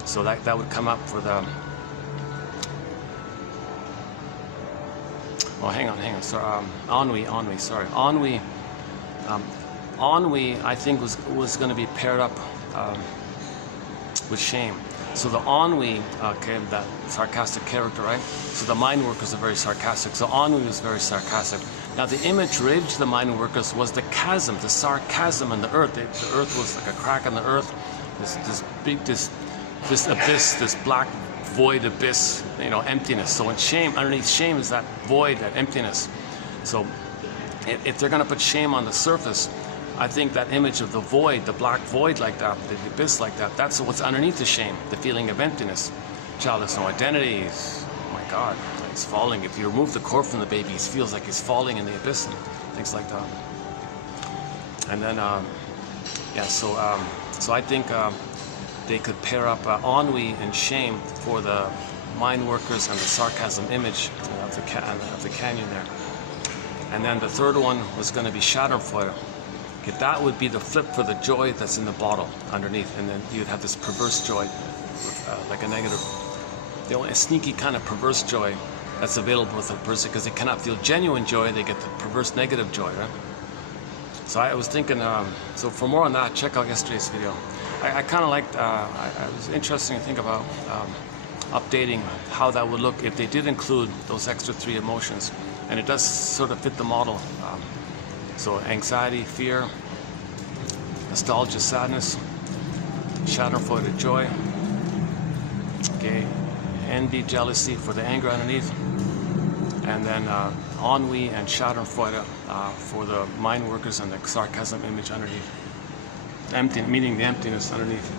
So that would come up for the. Oh, hang on. Sorry, ennui. Sorry, ennui. Ennui, I think was going to be paired up with shame. So the ennui, okay, that sarcastic character, right? So the mind workers are very sarcastic. So ennui was very sarcastic. Now the image related to the mind workers was the chasm, the sarcasm in the earth. The earth was like a crack in the earth. This abyss, this black void abyss, emptiness. So in shame, underneath shame is that void, that emptiness. So if they're going to put shame on the surface, I think that image of the void, the black void like that, the abyss like that, that's what's underneath the shame, the feeling of emptiness. Child has no identity. Oh my God, he's falling. If you remove the cord from the baby, he feels like he's falling in the abyss and things like that. And then, so I think they could pair up ennui and shame for the mind workers and the sarcasm image of the canyon there. And then the third one was going to be schadenfreude. Okay, that would be the flip for the joy that's in the bottle underneath, and then you'd have this perverse joy, like a negative, a sneaky kind of perverse joy that's available with a person because they cannot feel genuine joy. They get the perverse negative joy, right? So I was thinking, so for more on that, check out yesterday's video. I kind of liked, it was interesting to think about updating how that would look if they did include those extra 3 emotions, and it does sort of fit the model. So anxiety, fear, nostalgia, sadness, schadenfreude, joy, okay, envy, jealousy for the anger underneath, and then ennui and schadenfreude for the mind workers and the sarcasm image underneath. Empty, meaning the emptiness underneath.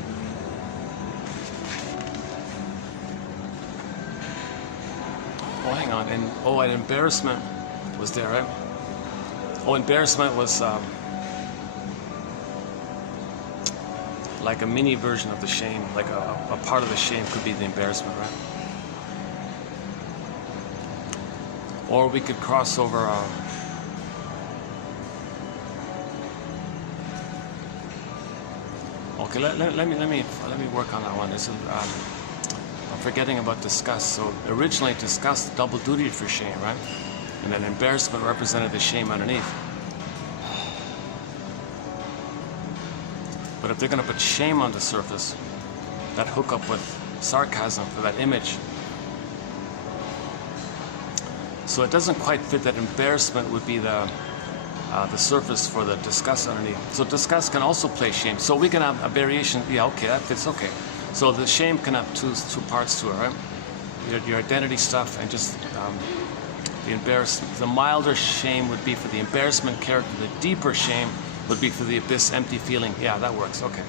Oh, hang on, and embarrassment was there, right? Oh, embarrassment was like a mini version of the shame, like a part of the shame could be the embarrassment, right? Or we could cross over. Okay, let me work on that one. This is, I'm forgetting about disgust. So originally disgust double duty for shame, right? And then embarrassment represented the shame underneath. But if they're going to put shame on the surface, that hook up with sarcasm for that image. So it doesn't quite fit that embarrassment would be the surface for the disgust underneath. So disgust can also play shame. So we can have a variation. Yeah, okay, that fits. Okay. So the shame can have two parts to it, right? Your identity stuff and just the embarrassment. The milder shame would be for the embarrassment character. The deeper shame would be for the abyss, empty feeling. Yeah, that works. Okay.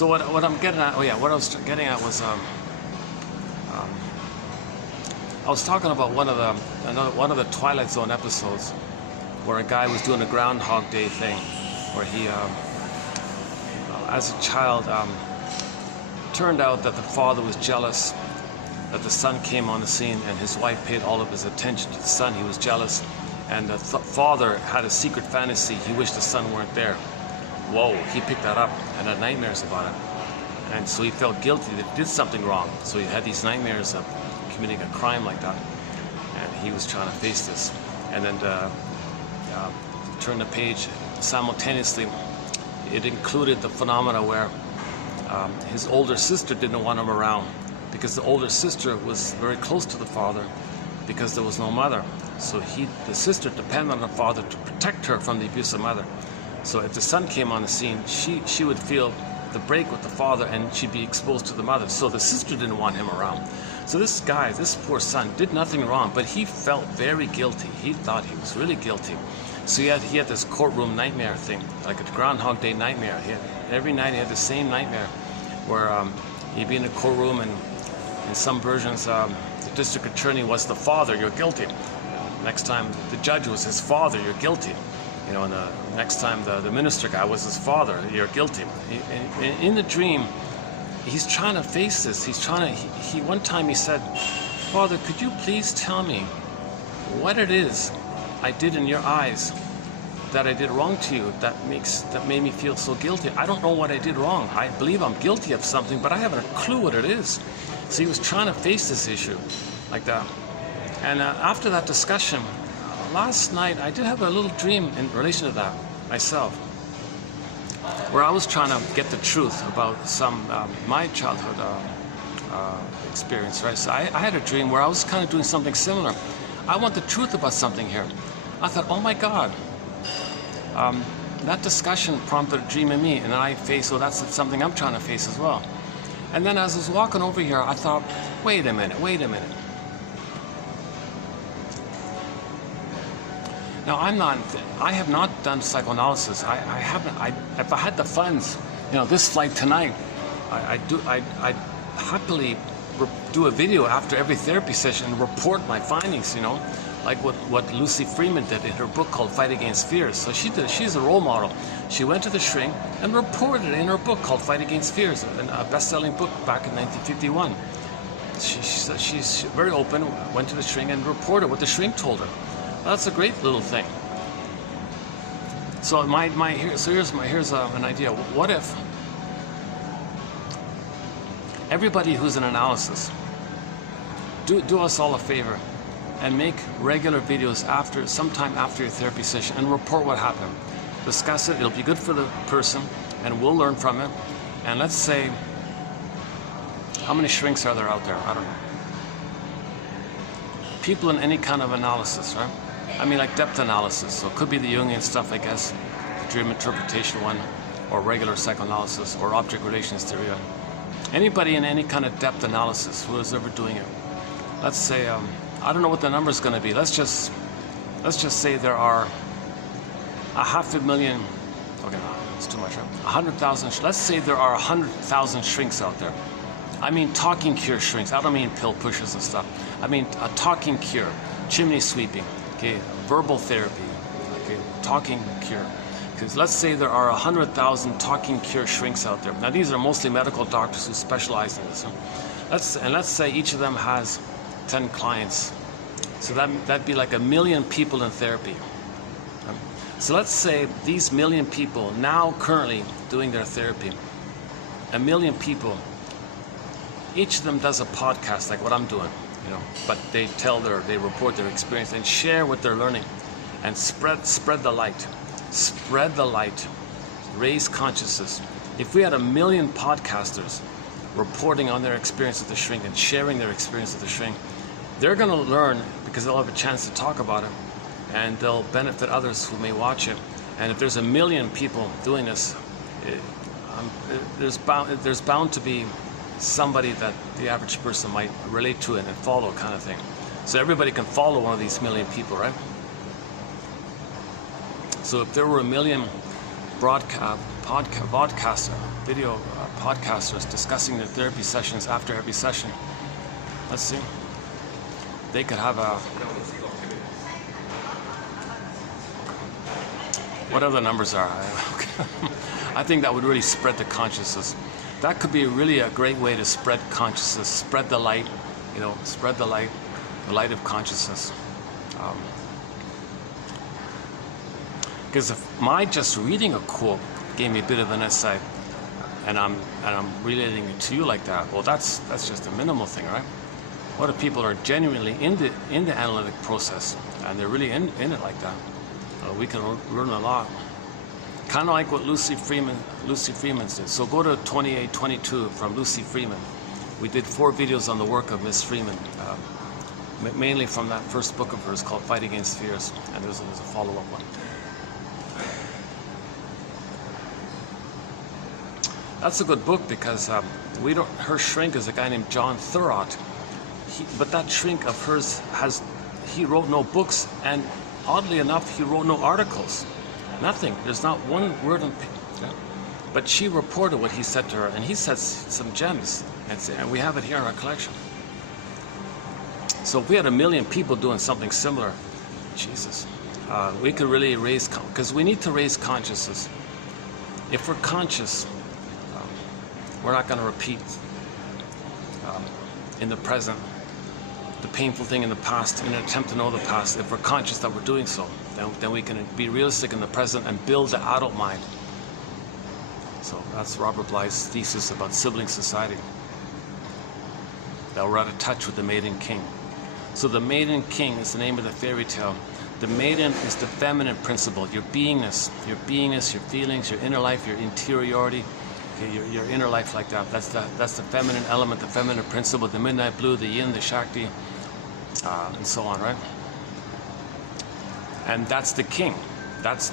So what I'm getting at, what I was getting at was I was talking about one of the Twilight Zone episodes where a guy was doing a Groundhog Day thing, where he, as a child, turned out that the father was jealous that the son came on the scene, and his wife paid all of his attention to the son. He was jealous, and the father had a secret fantasy. He wished the son weren't there. Whoa, he picked that up and had nightmares about it. And so he felt guilty that he did something wrong. So he had these nightmares of committing a crime like that. And he was trying to face this. And then turn the page, simultaneously, it included the phenomena where his older sister didn't want him around, because the older sister was very close to the father because there was no mother. So the sister depended on the father to protect her from the abusive mother. So if the son came on the scene, she would feel the break with the father, and she'd be exposed to the mother. So the sister didn't want him around. So this guy, this poor son, did nothing wrong, but he felt very guilty. He thought he was really guilty. So he had this courtroom nightmare thing, like a Groundhog Day nightmare. Every night he had the same nightmare, where he'd be in the courtroom, and in some versions, the district attorney was the father, you're guilty. Next time, the judge was his father, you're guilty. You know, and the next time the minister guy was his father, you're guilty. And in the dream, he's trying to face this. One time he said, Father, could you please tell me what it is I did in your eyes that I did wrong to you that made me feel so guilty? I don't know what I did wrong. I believe I'm guilty of something, but I haven't a clue what it is. So he was trying to face this issue like that. And after that discussion, last night I did have a little dream in relation to that myself, where I was trying to get the truth about my childhood experience, right? So I had a dream where I was kind of doing something similar. I want the truth about something here. I thought, oh my God, that discussion prompted a dream in me, and I faced, that's something I'm trying to face as well. And then as I was walking over here, I thought, wait a minute. Now I have not done psychoanalysis. If I had the funds, this flight tonight, I'd happily do a video after every therapy session and report my findings, like what Lucy Freeman did in her book called Fight Against Fears. So she's a role model. She went to the shrink and reported in her book called Fight Against Fears, a best-selling book back in 1951. She's very open, went to the shrink and reported what the shrink told her. That's a great little thing. So here's an idea. What if everybody who's in analysis, do us all a favor and make regular videos sometime after your therapy session and report what happened. Discuss it. It'll be good for the person, and we'll learn from it. And let's say, how many shrinks are there out there? I don't know. People in any kind of analysis, right? I mean, like depth analysis. So it could be the Jungian stuff, I guess, the dream interpretation one, or regular psychoanalysis, or object relations theory. Anybody in any kind of depth analysis who is ever doing it. Let's say, I don't know what the number is going to be. Let's just say there are 500,000. Okay, no, it's too much. 100,000. Let's say there are 100,000 shrinks out there. I mean, talking cure shrinks. I don't mean pill pushers and stuff. I mean a talking cure, chimney sweeping. Okay, verbal therapy. Okay, talking cure. Because let's say there are 100,000 talking cure shrinks out there. Now these are mostly medical doctors who specialize in this. Let's say each of them has 10 clients. So that'd be like 1 million people in therapy. So let's say these 1 million people now currently doing their therapy, 1 million people, each of them does a podcast like what I'm doing, but they report their experience and share what they're learning and spread the light. Spread the light, raise consciousness. If we had 1 million podcasters reporting on their experience with the shrink and sharing their experience with the shrink, they're going to learn because they'll have a chance to talk about it, and they'll benefit others who may watch it. And if there's 1 million people doing this, there's bound to be somebody that the average person might relate to it and follow, kind of thing. So everybody can follow one of these 1 million people, right? So if there were 1 million podcasters discussing their therapy sessions after every session. Let's see. They could have a, whatever the numbers are. I think that would really spread the consciousness. That could be really a great way to spread consciousness, spread the light, spread the light of consciousness. Because if my just reading a quote gave me a bit of an insight, and I'm relating it to you like that, well, that's just a minimal thing, right? What if people are genuinely in the analytic process and they're really in it like that? We can learn a lot. Kind of like what Lucy Freeman did. So go to 2822 from Lucy Freeman. We did 4 videos on the work of Miss Freeman, mainly from that first book of hers called Fight Against Fears, and there's a follow-up one. That's a good book because her shrink is a guy named John Thurot. But that shrink of hers he wrote no books, and oddly enough, he wrote no articles. Nothing. There's not one word on paper. But she reported what he said to her, and he said some gems, and we have it here in our collection. So if we had 1 million people doing something similar, Jesus, we could really raise, because we need to raise consciousness. If we're conscious, we're not going to repeat in the present the painful thing in the past in an attempt to know the past. If we're conscious that we're doing so, then we can be realistic in the present and build the adult mind. So that's Robert Bly's thesis about sibling society. That we're out of touch with the maiden king. So the maiden king is the name of the fairy tale. The maiden is the feminine principle, your beingness, your feelings, your inner life, your interiority, okay, your inner life like that. That's the feminine element, the feminine principle, the midnight blue, the yin, the shakti, and so on, right? And that's the king. That's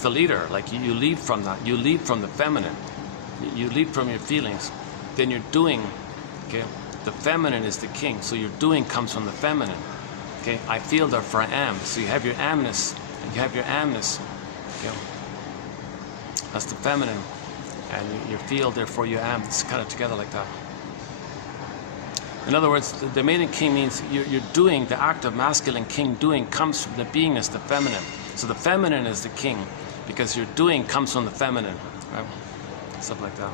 the leader. Like you lead from that. You lead from the feminine. You lead from your feelings. Then you're doing. Okay, the feminine is the king. So your doing comes from the feminine. Okay, I feel, therefore I am. So you have your amness. You have your amness. Okay, that's the feminine. And you feel, therefore you am. It's kind of together like that. In other words, the maiden king means you're doing, the act of masculine king doing comes from the beingness, the feminine. So the feminine is the king because your doing comes from the feminine, right? Stuff like that.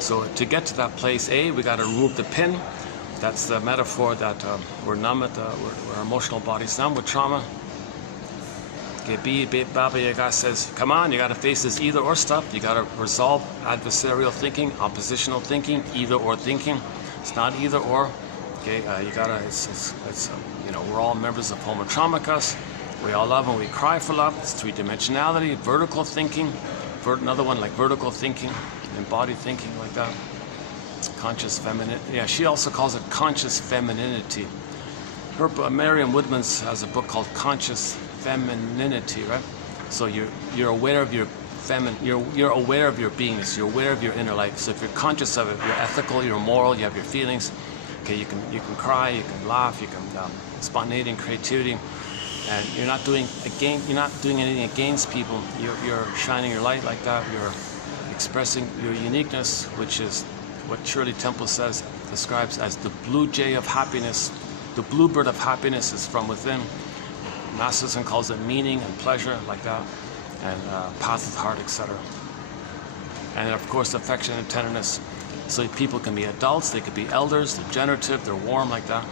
So to get to that place, we got to remove the pin. That's the metaphor that we're numb at our emotional body's numb with trauma. Okay, Baba Yaga says, come on, you got to face this either or stuff. You got to resolve adversarial thinking, oppositional thinking, either or thinking. It's not either or. Okay, you got to, we're all members of Homo Traumicus. We all love and we cry for love. It's 3-dimensionality, vertical thinking. Another one like vertical thinking, embodied thinking like that. Conscious femininity. Yeah, she also calls it conscious femininity. Merriam Woodman's has a book called Conscious Femininity, right? So you're aware of your you're aware of your beingness, you're aware of your inner life. So if you're conscious of it, you're ethical, you're moral, you have your feelings. Okay, you can cry, you can laugh, you can spontaneity and creativity, and you're not doing anything against people. You're shining your light like that. You're expressing your uniqueness, which is what Shirley Temple describes as the blue jay of happiness. The bluebird of happiness is from within. Masterson calls it meaning and pleasure, like that, and path of the heart, etc. And of course, affection and tenderness. So people can be adults, they could be elders, they're generative, they're warm, like that.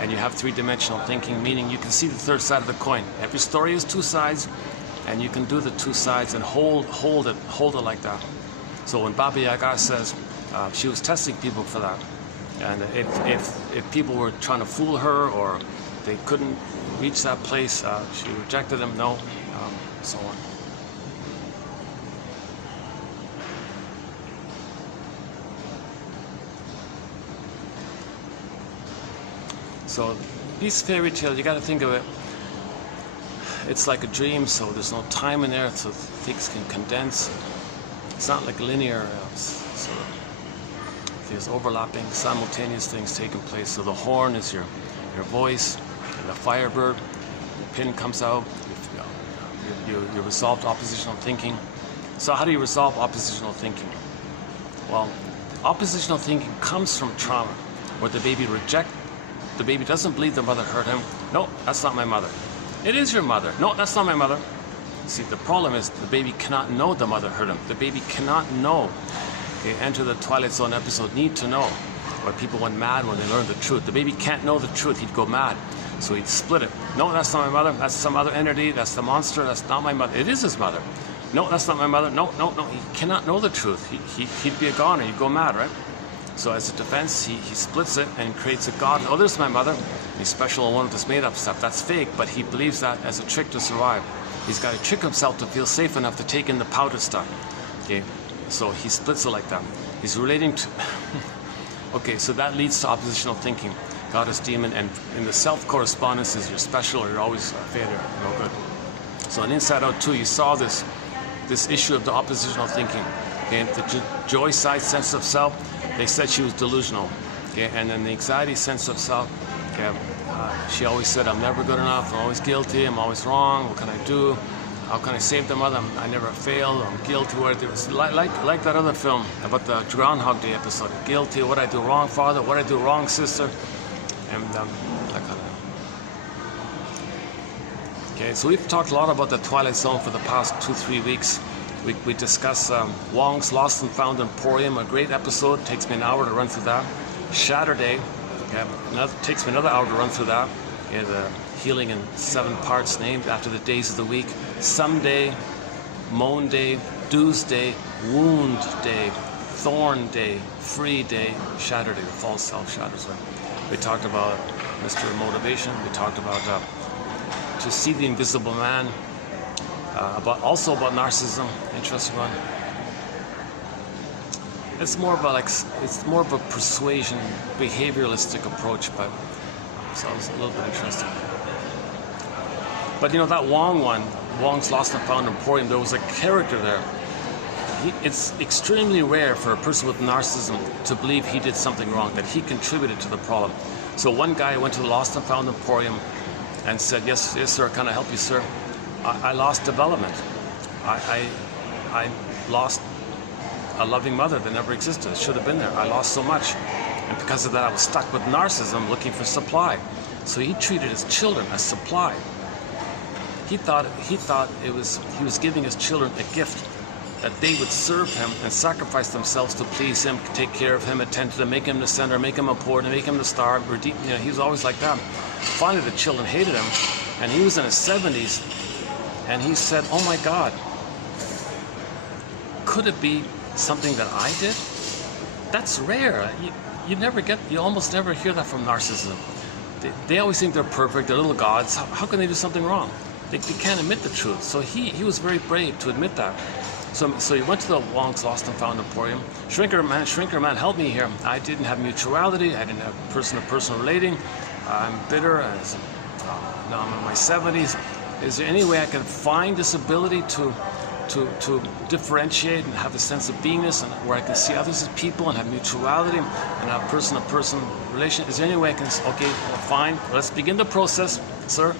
And you have 3-dimensional thinking, meaning you can see the third side of the coin. Every story has 2 sides, and you can do the 2 sides and hold it like that. So when Baba Yaga says she was testing people for that, and if people were trying to fool her or they couldn't reach that place, she rejected them. No, so on. So these fairy tales, you got to think of it. It's like a dream, so there's no time in there, so things can condense. It's not like linear sort of There's overlapping, simultaneous things taking place. So the horn is your voice, and the firebird, the pin comes out, you resolved oppositional thinking. So how do you resolve oppositional thinking? Well, oppositional thinking comes from trauma, where the baby doesn't believe the mother hurt him. No, that's not my mother. It is your mother. No, that's not my mother. See, the problem is the baby cannot know the mother hurt him. The baby cannot know. Okay, enter the Twilight Zone episode, Need to Know, where people went mad when they learned the truth. The baby can't know the truth, he'd go mad. So he'd split it. No, that's not my mother. That's some other entity. That's the monster. That's not my mother. It is his mother. No, that's not my mother. No. He cannot know the truth. He'd be a goner. He'd go mad, right? So as a defense, he splits it and creates a god. Oh, there's my mother. He's special and one of this made-up stuff. That's fake, but he believes that as a trick to survive. He's got to trick himself to feel safe enough to take in the powdered stuff. Okay, so he splits it like that. He's relating to... Okay, so that leads to oppositional thinking. God is demon, and in the self-correspondence is you're special or you're always a failure, no good. So in Inside Out 2, you saw this issue of the oppositional thinking. Okay, the joy side sense of self, they said she was delusional. Okay, and then the anxiety sense of self, okay, she always said, I'm never good enough, I'm always guilty, I'm always wrong, what can I do? How can I save the mother? I never failed, I'm guilty. It was like that other film about the Groundhog Day episode. Guilty, what I do wrong, father, what I do wrong, sister. And that kind of... Okay, so we've talked a lot about the Twilight Zone for the past 2-3 weeks. We discussed Wong's Lost and Found Emporium, a great episode. Takes me an hour to run through that. Shatterday, okay, takes me another hour to run through that. Okay, the healing in 7 parts named after the days of the week. Someday, Moan Day, Doomsday, Wound Day, Thorn Day, Free Day, Shatterday, the false self shatters. We talked about Mr. Motivation. We talked about To See the Invisible Man. Also about narcissism. Interesting one. It's more of a persuasion, behavioralistic approach, but so it's a little bit interesting. But you know that Wong's Lost and Found Emporium, there was a character there. It's extremely rare for a person with narcissism to believe he did something wrong, that he contributed to the problem. So one guy went to the Lost and Found Emporium and said, yes, sir, can I help you, sir? I lost development. I lost a loving mother that never existed. Should have been there. I lost so much. And because of that, I was stuck with narcissism looking for supply. So he treated his children as supply. He thought he was giving his children a gift, that they would serve him and sacrifice themselves to please him, take care of him, attend to him, make him the center, make him important, make him the star. He was always like that. Finally, the children hated him, and he was in his 70s, and he said, oh my God, could it be something that I did? That's rare. You almost never hear that from narcissism. They always think they're perfect, they're little gods. How can they do something wrong? They can't admit the truth. So he was very brave to admit that. So he went to the Wong's Lost and Found Emporium. Shrinker man, help me here. I didn't have mutuality. I didn't have person-to-person relating. I'm bitter. Now I'm in my 70s. Is there any way I can find this ability to differentiate and have a sense of beingness, and where I can see others as people and have mutuality and have person-to-person relation? Is there any way I can? Okay, well, fine. Let's begin the process, sir.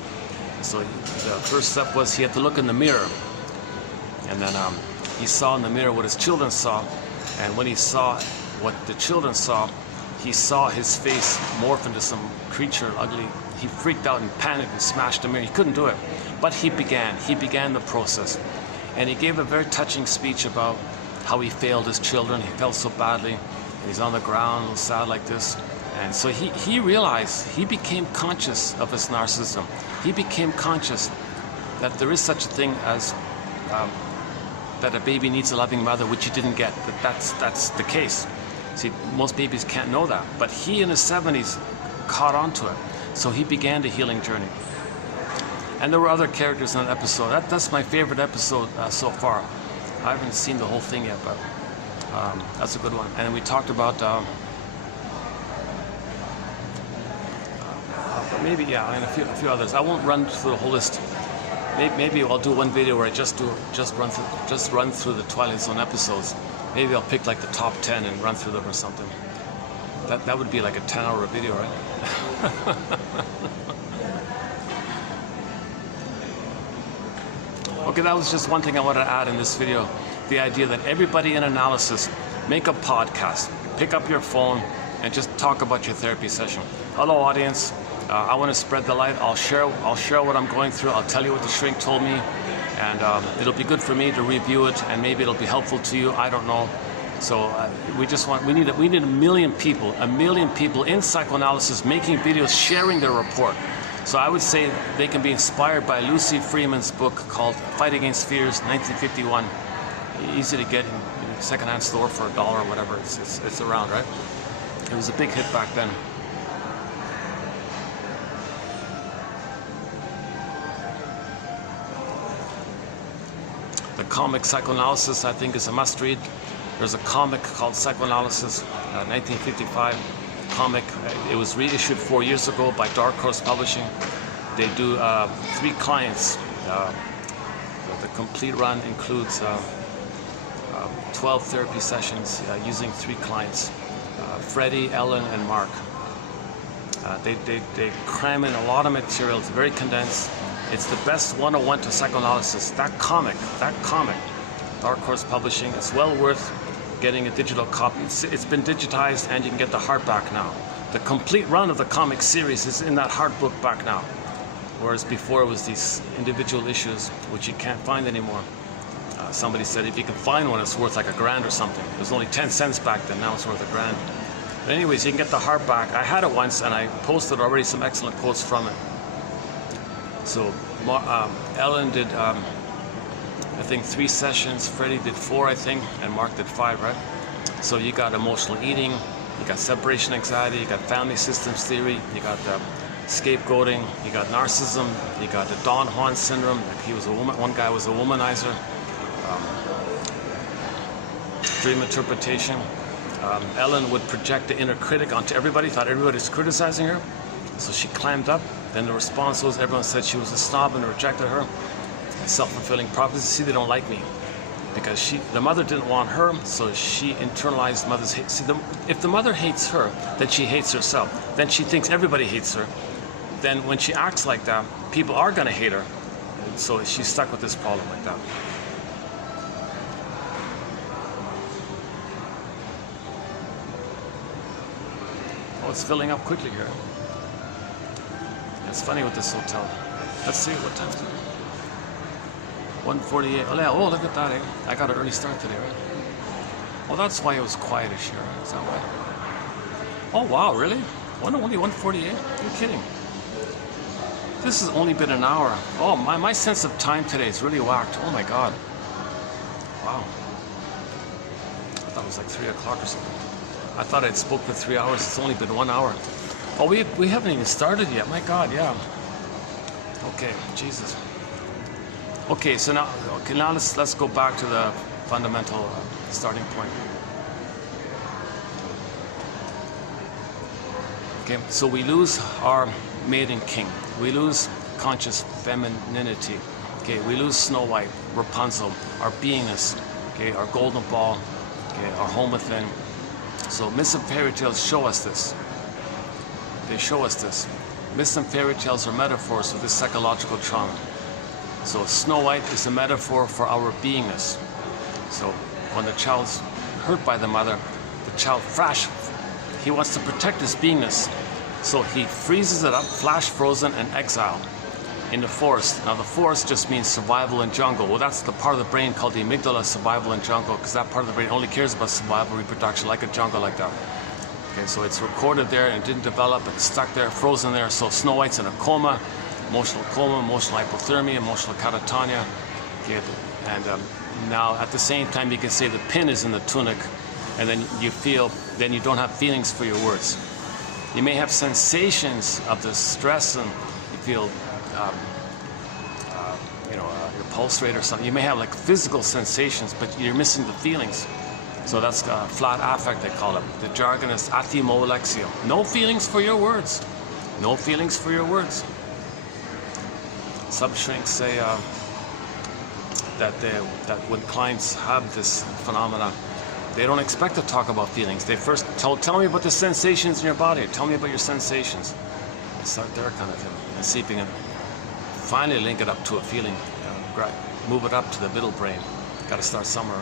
So the first step was he had to look in the mirror, and then he saw in the mirror what his children saw, and when he saw what the children saw, he saw his face morph into some creature ugly. He freaked out and panicked and smashed the mirror. He couldn't do it, but he began the process, and he gave a very touching speech about how he failed his children. He felt so badly, and he's on the ground, a little sad like this. And so he realized, he became conscious of his narcissism. He became conscious that there is such a thing as that a baby needs a loving mother, which he didn't get. That's the case. See, most babies can't know that. But he in his 70s caught on to it. So he began the healing journey. And there were other characters in that episode. That's my favorite episode so far. I haven't seen the whole thing yet, but that's a good one. And we talked about maybe, yeah, and a few others. I won't run through the whole list. Maybe I'll do one video where I just run through the Twilight Zone episodes. Maybe I'll pick like the top 10 and run through them or something. That would be like a 10-hour video, right? Okay, that was just one thing I wanted to add in this video. The idea that everybody in analysis, make a podcast, pick up your phone, and just talk about your therapy session. Hello, audience. I want to spread the light. I'll share what I'm going through. I'll tell you what the shrink told me, and it'll be good for me to review it, and maybe it'll be helpful to you. I don't know. So we need a million people in psychoanalysis making videos, sharing their report. So I would say they can be inspired by Lucy Freeman's book called Fight Against Fears, 1951. Easy to get in secondhand store for $1 or whatever. It's around, right? It was a big hit back then. The comic Psychoanalysis, I think, is a must-read. There's a comic called Psychoanalysis, 1955 comic. It was reissued 4 years ago by Dark Horse Publishing. They do 3 clients. The complete run includes 12 therapy sessions using 3 clients, Freddie, Ellen, and Mark. They cram in a lot of material. It's very condensed. It's the best 101 to psychoanalysis. That comic, Dark Horse Publishing, it's well worth getting a digital copy. It's been digitized, and you can get the hardback now. The complete run of the comic series is in that hard book back now, whereas before it was these individual issues which you can't find anymore. Somebody said if you can find one, it's worth like $1,000 or something. It was only 10 cents back then. Now it's worth $1,000. But anyways, you can get the hardback. I had it once, and I posted already some excellent quotes from it. So Ellen did, I think, 3 sessions. Freddie did 4, I think, and Mark did 5, right? So you got emotional eating, you got separation anxiety, you got family systems theory, you got scapegoating, you got narcissism, you got the Don Juan syndrome. Like he was a woman. One guy was a womanizer. Dream interpretation. Ellen would project the inner critic onto everybody. Thought everybody was criticizing her, so she climbed up. Then the response was everyone said she was a snob and rejected her. Self-fulfilling prophecy. See, they don't like me because the mother didn't want her, so she internalized mother's hate. See, if the mother hates her, then she hates herself. Then she thinks everybody hates her. Then when she acts like that, people are going to hate her. And so she's stuck with this problem like that. Oh, it's filling up quickly here. It's funny with this hotel. Let's see what time is it. 1:48. Oh yeah. Oh, look at that. Eh? I got an early start today, right? Well, that's why it was quietish here. Is that why? Oh wow, really? Only 1:48? You're kidding. This has only been an hour. Oh, my sense of time today is really whacked. Oh my God. Wow. I thought it was like 3 o'clock or something. I thought I'd spoke for 3 hours. It's only been 1 hour. Oh, we haven't even started yet. My God, yeah. Okay, Jesus. Okay, so now let's go back to the fundamental starting point. Okay, so we lose our maiden king. We lose conscious femininity. Okay, we lose Snow White, Rapunzel, our beingness. Okay, our golden ball. Okay, our home within. So myths and fairy tales show us this. They show us this. Myths and fairy tales are metaphors for this psychological trauma. So Snow White is a metaphor for our beingness. So when the child's hurt by the mother, the child he wants to protect his beingness. So he freezes it up, flash frozen, and exile in the forest. Now the forest just means survival and jungle. Well, that's the part of the brain called the amygdala, survival and jungle, because that part of the brain only cares about survival, reproduction, like a jungle like that. Okay, so it's recorded there and didn't develop, it's stuck there, frozen there. So Snow White's in a coma, emotional hypothermia, emotional catatonia. Okay, and now at the same time you can say the pin is in the tunic, and then you don't have feelings for your words. You may have sensations of the stress, and you feel your pulse rate or something. You may have like physical sensations, but you're missing the feelings. So that's flat affect, they call it. The jargon is athemolexia. No feelings for your words. No feelings for your words. Some shrinks say that when clients have this phenomena, they don't expect to talk about feelings. They first tell me about the sensations in your body. Tell me about your sensations. Start there kind of thing. And see if you can finally link it up to a feeling. Move it up to the middle brain. Got to start somewhere.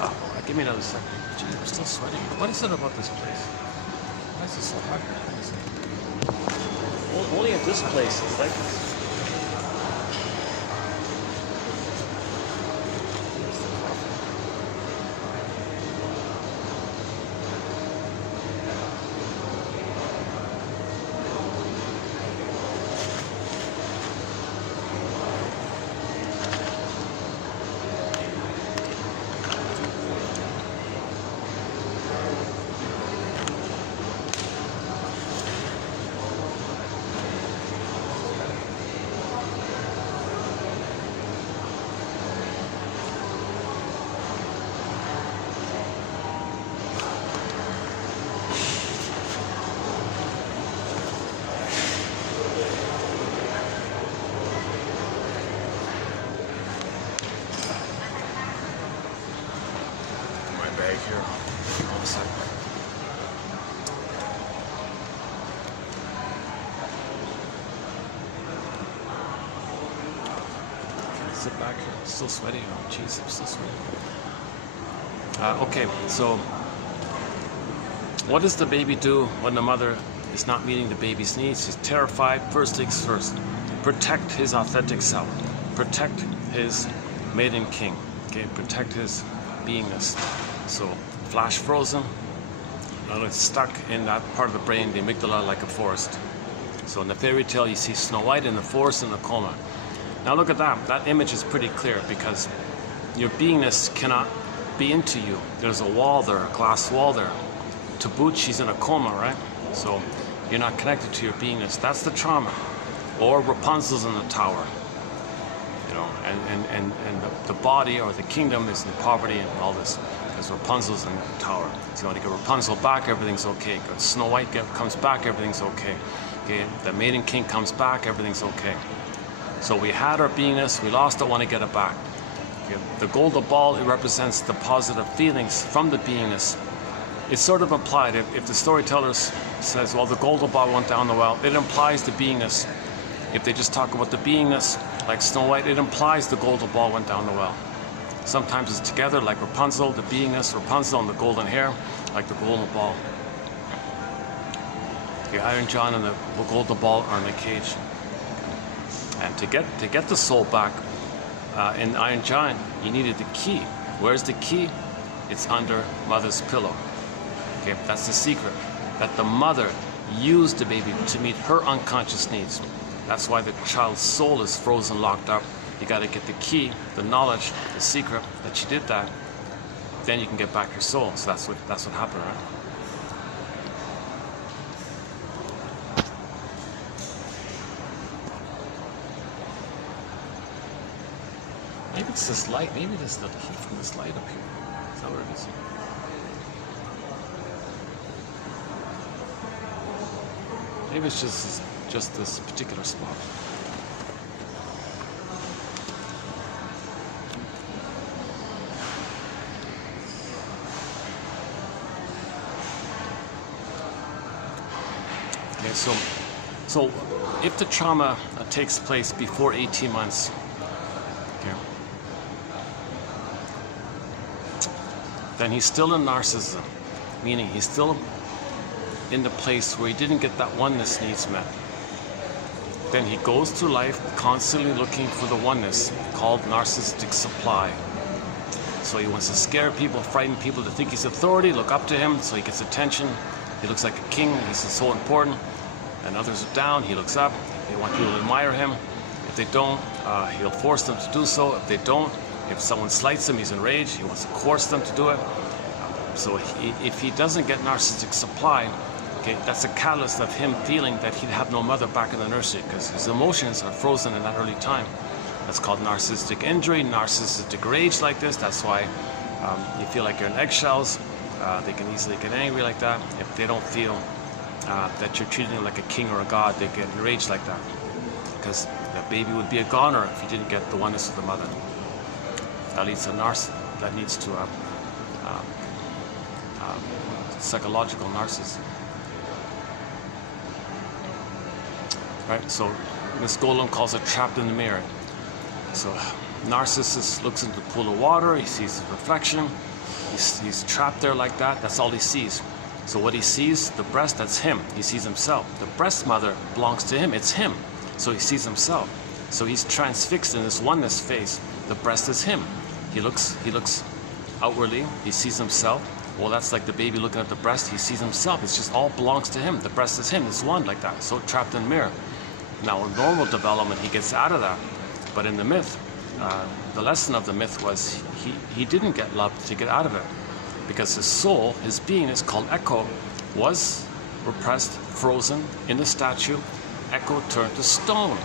Oh, give me another second. Gee, I'm still sweating. What is it about this place? Why is it so hot? Only at this place it's like this. Bag here. Hold a second. Sit back here. Still sweaty. Oh, jeez, I'm still sweaty. Okay, so what does the baby do when the mother is not meeting the baby's needs? She's terrified. First things first. Protect his authentic self. Protect his maiden king. Okay, protect his beingness. So, flash frozen, and it's stuck in that part of the brain, the amygdala, like a forest. So in the fairy tale, you see Snow White in the forest in the coma. Now look at that. That image is pretty clear because your beingness cannot be into you. There's a wall there, a glass wall there. To boot, she's in a coma, right? So you're not connected to your beingness. That's the trauma. Or Rapunzel's in the tower. You know, and the body or the kingdom is in poverty and all this. Because Rapunzel's in the tower. So you want to get Rapunzel back, everything's okay. Because Snow White comes back, everything's okay. Okay, the maiden king comes back, everything's okay. So we had our beingness, we lost it, want to get it back. Okay, the golden ball, it represents the positive feelings from the beingness. It's sort of implied, if the storyteller says, well, the golden ball went down the well, it implies the beingness. If they just talk about the beingness, like Snow White, it implies the golden ball went down the well. Sometimes it's together, like Rapunzel, the beingness, Rapunzel, and the golden hair, like the golden ball. The Iron John and the golden ball are in the cage. And to get the soul back in Iron John, you needed the key. Where's the key? It's under mother's pillow. Okay, that's the secret. That the mother used the baby to meet her unconscious needs. That's why the child's soul is frozen, locked up. You got to get the key, the knowledge, the secret that she did that. Then you can get back your soul. So that's what happened, right? Maybe it's this light. Maybe this the heat from this light up here. Is that what it is? Maybe it's just this particular spot. Okay, so if the trauma takes place before 18 months, okay, then he's still in narcissism, meaning he's still in the place where he didn't get that oneness needs met. Then he goes through life constantly looking for the oneness called narcissistic supply. So he wants to scare people, frighten people to think he's authority, look up to him, so he gets attention. He looks like a king, he's so important. And others are down, he looks up. They want people to admire him. If they don't, he'll force them to do so. If they don't, if someone slights him, he's enraged. He wants to coerce them to do it. So if he doesn't get narcissistic supply, okay, that's a catalyst of him feeling that he'd have no mother back in the nursery because his emotions are frozen in that early time. That's called narcissistic injury, narcissistic rage like this. That's why you feel like you're in eggshells. They can easily get angry like that. If they don't feel that you're treating them like a king or a god, they get enraged like that. Because that baby would be a goner if you didn't get the oneness of the mother. that leads to that needs to psychological narcissism. Right? So Miss Golem calls it trapped in the mirror. So narcissist looks into the pool of water, he sees his reflection, he's trapped there like that, that's all he sees. So what he sees, the breast, that's him, he sees himself. The breast mother belongs to him, it's him, so he sees himself. So he's transfixed in this oneness phase. The breast is him. He looks outwardly, he sees himself. Well, that's like the baby looking at the breast, he sees himself, it's just all belongs to him. The breast is him, it's one like that, so trapped in the mirror. Now in normal development, he gets out of that. But in the myth, the lesson of the myth was he didn't get loved to get out of it, because his soul, his being is called Echo, was repressed, frozen in the statue. Echo turned to stone,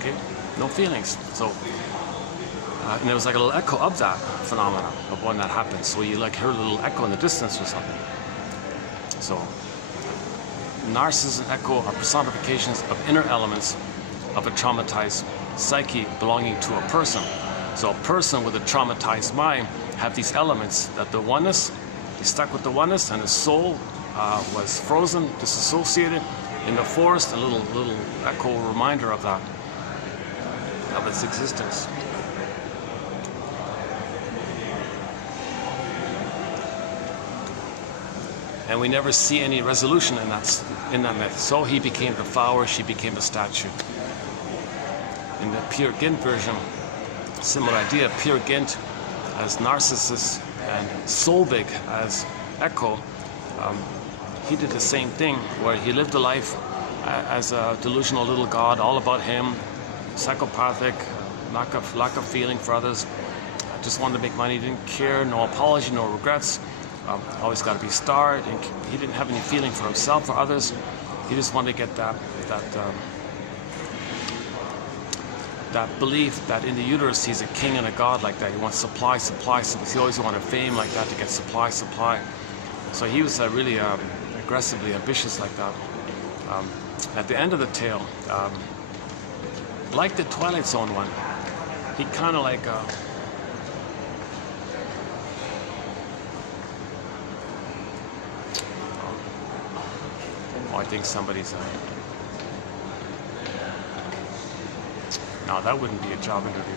okay, no feelings. So, and there was like a little echo of that phenomenon of when that happened. So you like heard a little echo in the distance or something. So, narcissism and echo are personifications of inner elements of a traumatized psyche belonging to a person. So a person with a traumatized mind have these elements that the oneness, he's stuck with the oneness, and his soul was frozen, disassociated in the forest, a little echo reminder of that, of its existence. And we never see any resolution in that myth. So he became the flower, she became the statue. In the Peer Gynt version, similar idea. Peer Gynt as Narcissus and Solvig as Echo, he did the same thing, where he lived a life as a delusional little god, all about him, psychopathic, lack of feeling for others, just wanted to make money, didn't care, no apology, no regrets, always got to be starred, and he didn't have any feeling for himself or others. He just wanted to get that belief that in the uterus he's a king and a god like that. He wants supply. He always wanted fame like that, to get supply. So he was really aggressively ambitious like that. At the end of the tale, like the Twilight Zone one, he kind of like I think somebody's no, that wouldn't be a job interview.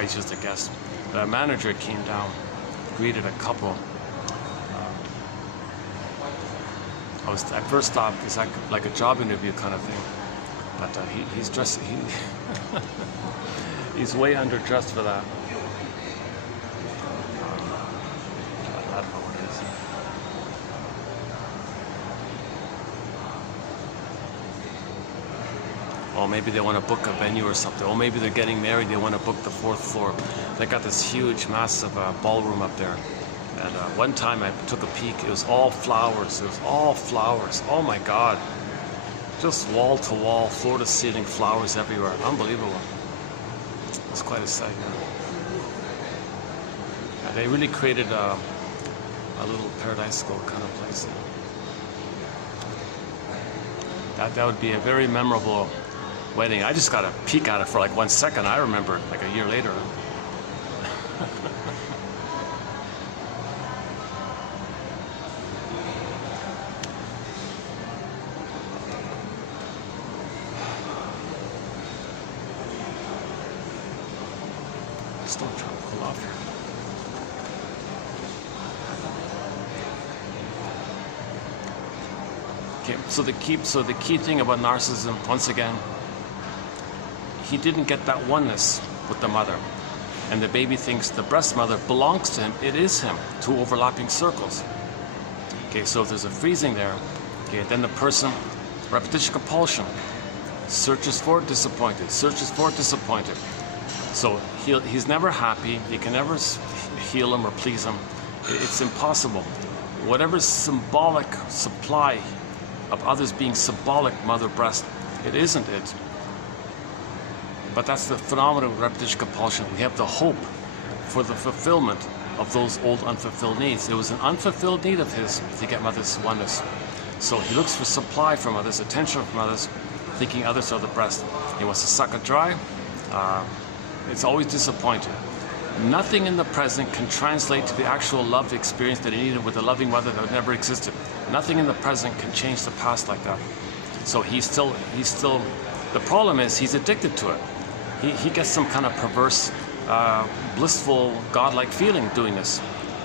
He's just a guest. The manager came down, greeted a couple. I first thought it's like a job interview kind of thing, but he's dressed. He's way underdressed for that. I don't know what it is. Or maybe they want to book a venue or something. Or maybe they're getting married, they want to book the 4th floor. They got this huge, massive ballroom up there. And one time I took a peek, it was all flowers. It was all flowers. Oh my God. Just wall to wall, floor to ceiling, flowers everywhere. Unbelievable. It's quite a sight. Yeah, they really created a little paradisical kind of place. That would be a very memorable wedding. I just got a peek at it for like 1 second. I remember it like a year later. Still trying to pull off here. Okay, so the key thing about narcissism, once again, he didn't get that oneness with the mother, and the baby thinks the breast mother belongs to him. It is him. 2 overlapping circles. Okay, so if there's a freezing there, okay, then the person, repetition compulsion, searches for disappointed, searches for disappointed. So he's never happy. You can never heal him or please him. It's impossible. Whatever symbolic supply of others being symbolic mother breast, it isn't it. But that's the phenomenon of repetition compulsion. We have the hope for the fulfillment of those old unfulfilled needs. It was an unfulfilled need of his to get mother's oneness. So he looks for supply from others, attention from others, thinking others are the breast. He wants to suck it dry. It's always disappointed. Nothing in the present can translate to the actual love experience that he needed with a loving mother that never existed. Nothing in the present can change the past like that. So he's still, the problem is he's addicted to it. He gets some kind of perverse, blissful, godlike feeling doing this.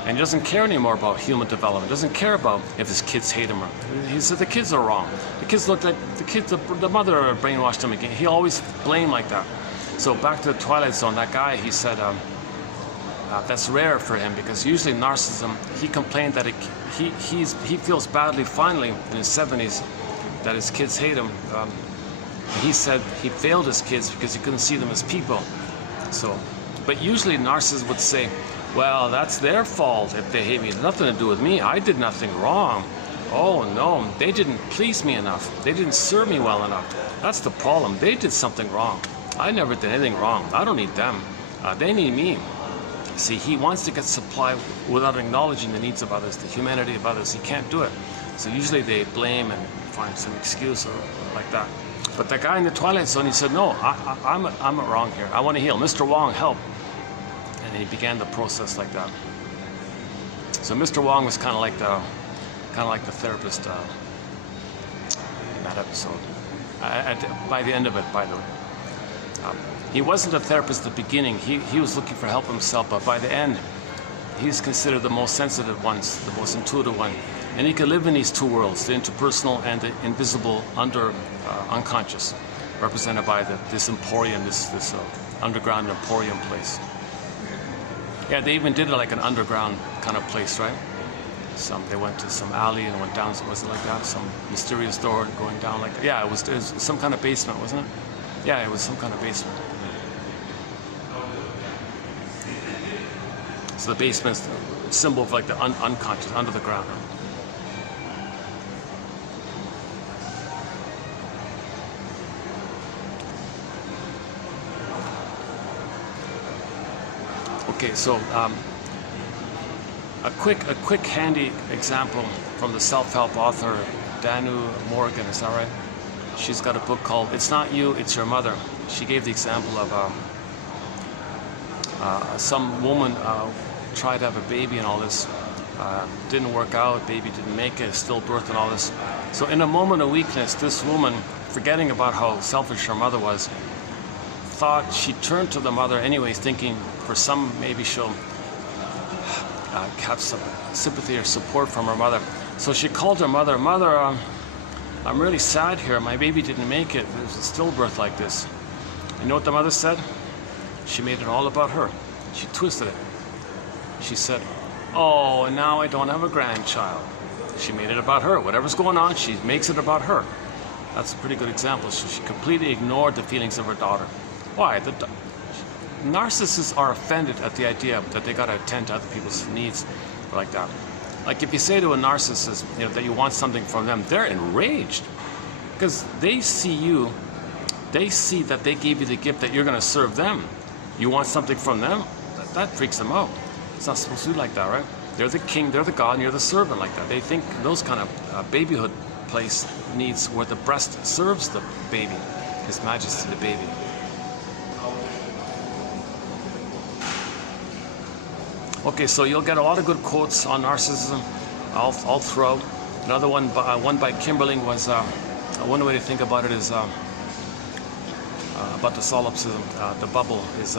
And he doesn't care anymore about human development, doesn't care about if his kids hate him. He said the kids are wrong. The kids look like, the mother brainwashed him again. He always blamed like that. So back to the Twilight Zone, that guy, he said, that's rare for him because usually narcissism, he complained that he feels badly finally in his 70s that his kids hate him. He said he failed his kids because he couldn't see them as people. So, but usually narcissists would say, well, that's their fault if they hate me. It's nothing to do with me. I did nothing wrong. Oh no, they didn't please me enough. They didn't serve me well enough. That's the problem. They did something wrong. I never did anything wrong. I don't need them. They need me. See, he wants to get supply without acknowledging the needs of others, the humanity of others. He can't do it. So usually they blame and find some excuse or like that. But that guy in the Twilight Zone, he said, no, I'm wrong here. I want to heal. Mr. Wong, help. And he began the process like that. So Mr. Wong was kind of like the therapist in that episode. By the end of it, by the way. He wasn't a therapist at the beginning. He was looking for help himself, but by the end, he's considered the most sensitive one, the most intuitive one. And he could live in these two worlds, the interpersonal and the invisible unconscious, represented by this emporium, this underground emporium place. Yeah, they even did it like an underground kind of place, right? They went to some alley and went down, was it like that? Some mysterious door going down like that. Yeah, it was some kind of basement, wasn't it? Yeah, it was some kind of basement. So the basement's a symbol of like the unconscious, under the ground. Okay, so a quick handy example from the self-help author Danu Morgan, is that right? She's got a book called "It's Not You, It's Your Mother." She gave the example of some woman tried to have a baby and all this. Didn't work out, baby didn't make it, stillbirth and all this. So in a moment of weakness, this woman, forgetting about how selfish her mother was, thought she turned to the mother anyways, thinking for some, maybe she'll have some sympathy or support from her mother. So she called her mother, "Mother, I'm really sad here. My baby didn't make it. It was a stillbirth like this." You know what the mother said? She made it all about her. She twisted it. She said, "Oh, now I don't have a grandchild." She made it about her. Whatever's going on, she makes it about her. That's a pretty good example. She completely ignored the feelings of her daughter. Why? Narcissists are offended at the idea that they got to attend to other people's needs like that. Like if you say to a narcissist, that you want something from them, they're enraged because they see that they gave you the gift that you're going to serve them. You want something from them? That freaks them out. It's not supposed to be like that, right? They're the king, they're the god, and you're the servant like that. They think those kind of babyhood place needs where the breast serves the baby, His Majesty the baby. Okay, so you'll get a lot of good quotes on narcissism all throughout. Another one by Kimberling was, one way to think about it is about the solipsism, the bubble is,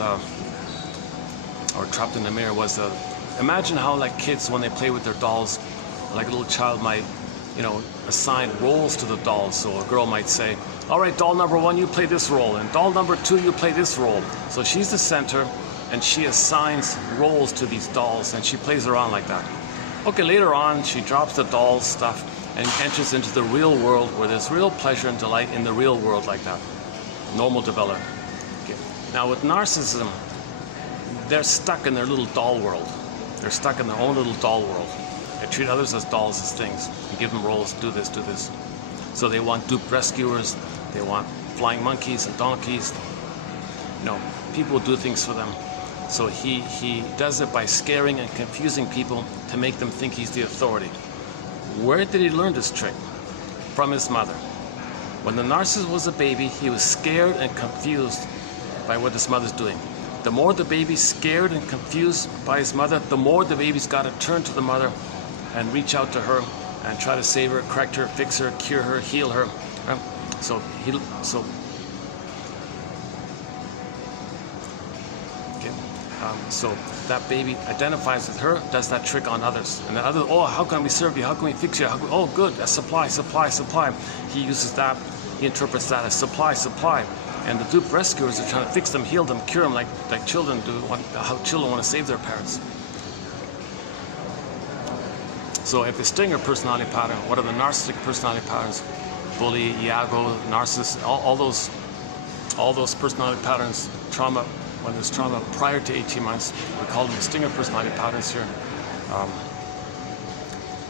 or trapped in the mirror was, imagine how like kids when they play with their dolls, like a little child might, assign roles to the dolls. So a girl might say, "All right, doll number 1, you play this role, and doll number 2, you play this role." So she's the center, and she assigns roles to these dolls, and she plays around like that. Okay, later on, she drops the doll stuff and enters into the real world where there's real pleasure and delight in the real world like that. Normal development. Okay. Now with narcissism, they're stuck in their little doll world. They're stuck in their own little doll world. They treat others as dolls, as things. You give them roles, do this, do this. So they want duped rescuers, they want flying monkeys and donkeys. People do things for them. So he does it by scaring and confusing people to make them think he's the authority. Where did he learn this trick? From his mother. When the narcissist was a baby, he was scared and confused by what this mother's doing. The more the baby's scared and confused by his mother, the more the baby's got to turn to the mother and reach out to her and try to save her, correct her, fix her, cure her, heal her. So that baby identifies with her, does that trick on others, and then others, oh, how can we serve you? How can we fix you? Oh, good, that's supply, supply, supply. He uses that, he interprets that as supply, supply. And the dupe rescuers are trying to fix them, heal them, cure them, like children do, how children want to save their parents. So if the stinger personality pattern, what are the narcissistic personality patterns? Bully, Iago, narcissist, all those personality patterns, trauma, when there's trauma prior to 18 months, we call them the stinger personality patterns here.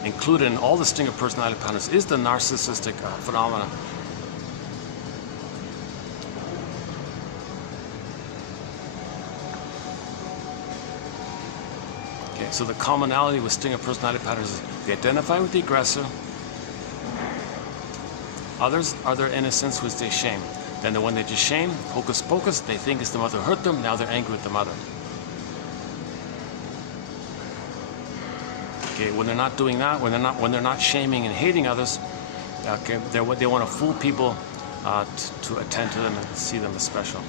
Included in all the stinger personality patterns is the narcissistic phenomena. Okay, so the commonality with stinger personality patterns is they identify with the aggressor. Others are their innocence, which they shame. Then the one they just shame, hocus pocus, they think it's the mother who hurt them, now they're angry with the mother. Okay, when they're not doing that, when they're not shaming and hating others, okay, they want to fool people to attend to them and see them as special.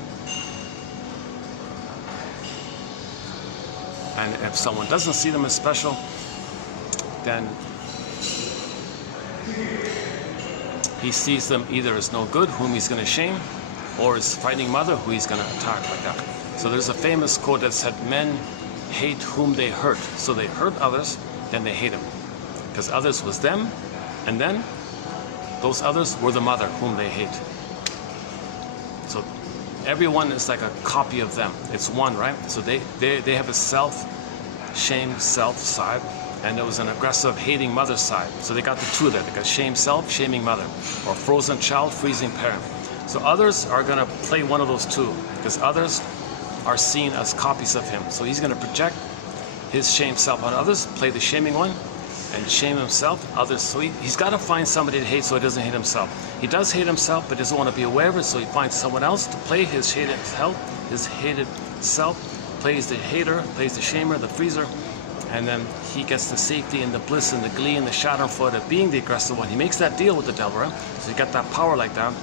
And if someone doesn't see them as special, then he sees them either as no good, whom he's going to shame, or as fighting mother, who he's going to attack, like that. So there's a famous quote that said, men hate whom they hurt. So they hurt others, then they hate them. Because others was them, and then those others were the mother whom they hate. So everyone is like a copy of them. It's one, right? So they have a self-shame self side, and there was an aggressive hating mother side. So they got the two there. They got shame self, shaming mother, or frozen child, freezing parent. So others are going to play one of those two, because others are seen as copies of him. So he's going to project his shame self on others, play the shaming one, and shame himself, others. So he's got to find somebody to hate so he doesn't hate himself. He does hate himself, but doesn't want to be aware of it, so he finds someone else to play his hated self, plays the hater, plays the shamer, the freezer, and then he gets the safety and the bliss and the glee and the schadenfreude of being the aggressive one. He makes that deal with the devil, right? So he got that power like that,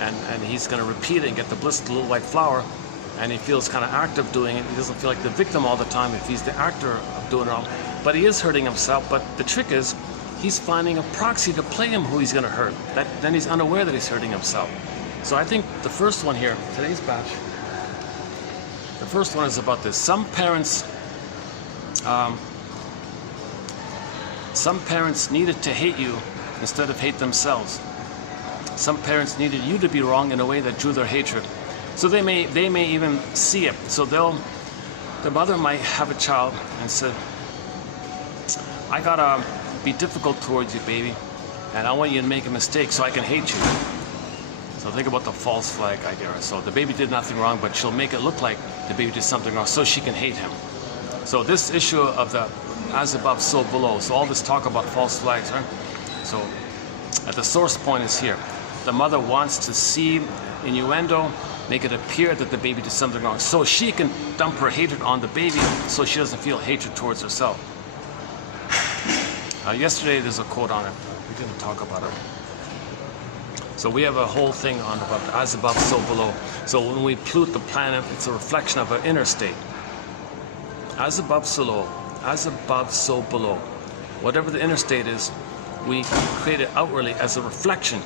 and he's going to repeat it and get the bliss of the little white flower, and he feels kind of active doing it. He doesn't feel like the victim all the time if he's the actor of doing it all. But he is hurting himself. But the trick is, he's finding a proxy to play him who he's going to hurt. Then he's unaware that he's hurting himself. So I think the first one here, today's batch, the first one is about this. Some parents needed to hate you instead of hate themselves. Some parents needed you to be wrong in a way that drew their hatred. So they may even see it. So the mother might have a child and say, I gotta be difficult towards you, baby, and I want you to make a mistake so I can hate you. So think about the false flag idea. So the baby did nothing wrong, but she'll make it look like the baby did something wrong so she can hate him. So this issue of the as above, so below. So all this talk about false flags, right? So at the source point is here. The mother wants to see innuendo, make it appear that the baby did something wrong, so she can dump her hatred on the baby so she doesn't feel hatred towards herself. Yesterday there's a quote on it. We didn't talk about it. So we have a whole thing on above, as above, so below. So when we pollute the planet, it's a reflection of our inner state. As above, so low. As above, so below. Whatever the inner state is, we create it outwardly as a reflection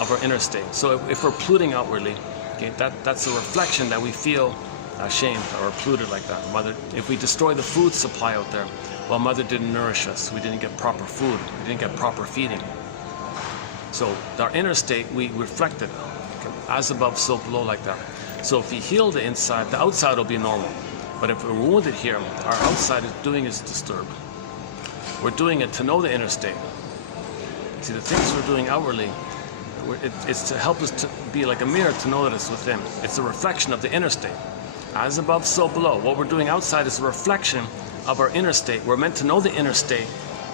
of our inner state. So if we're polluting outwardly, okay, that's a reflection that we feel ashamed or polluted like that. Mother, if we destroy the food supply out there, well, mother didn't nourish us. We didn't get proper food. We didn't get proper feeding. So our inner state, we reflect it, okay, as above, so below, like that. So if we heal the inside, the outside will be normal. But if we're wounded here, our outside is disturbed. We're doing it to know the inner state. See, the things we're doing outwardly, it's to help us to be like a mirror to know that it's within. It's a reflection of the inner state. As above, so below. What we're doing outside is a reflection of our inner state. We're meant to know the inner state.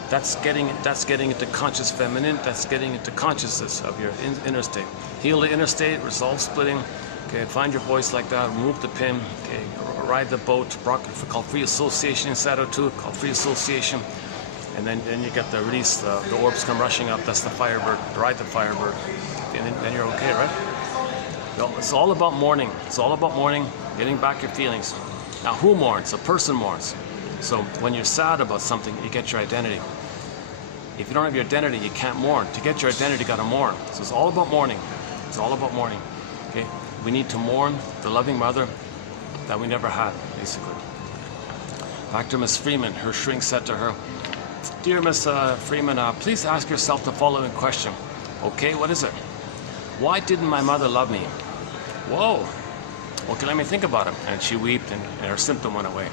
That's getting into conscious feminine. That's getting into consciousness of your inner state. Heal the inner state, resolve splitting. Okay, find your voice like that, remove the pin, okay, ride the boat, called free association inside of two, called free association, and then you get the release, the orbs come rushing up, that's the Firebird, ride the Firebird, and then you're okay, right? No, it's all about mourning, it's all about mourning, getting back your feelings. Now who mourns? A person mourns. So when you're sad about something, you get your identity. If you don't have your identity, you can't mourn. To get your identity, you gotta mourn. So it's all about mourning. It's all about mourning. Okay? We need to mourn the loving mother that we never had, basically. Back to Miss Freeman. Her shrink said to her, "Dear Miss Freeman, please ask yourself the following question." Okay, what is it? Why didn't my mother love me? Whoa. Okay, let me think about it. And she wept and her symptom went away.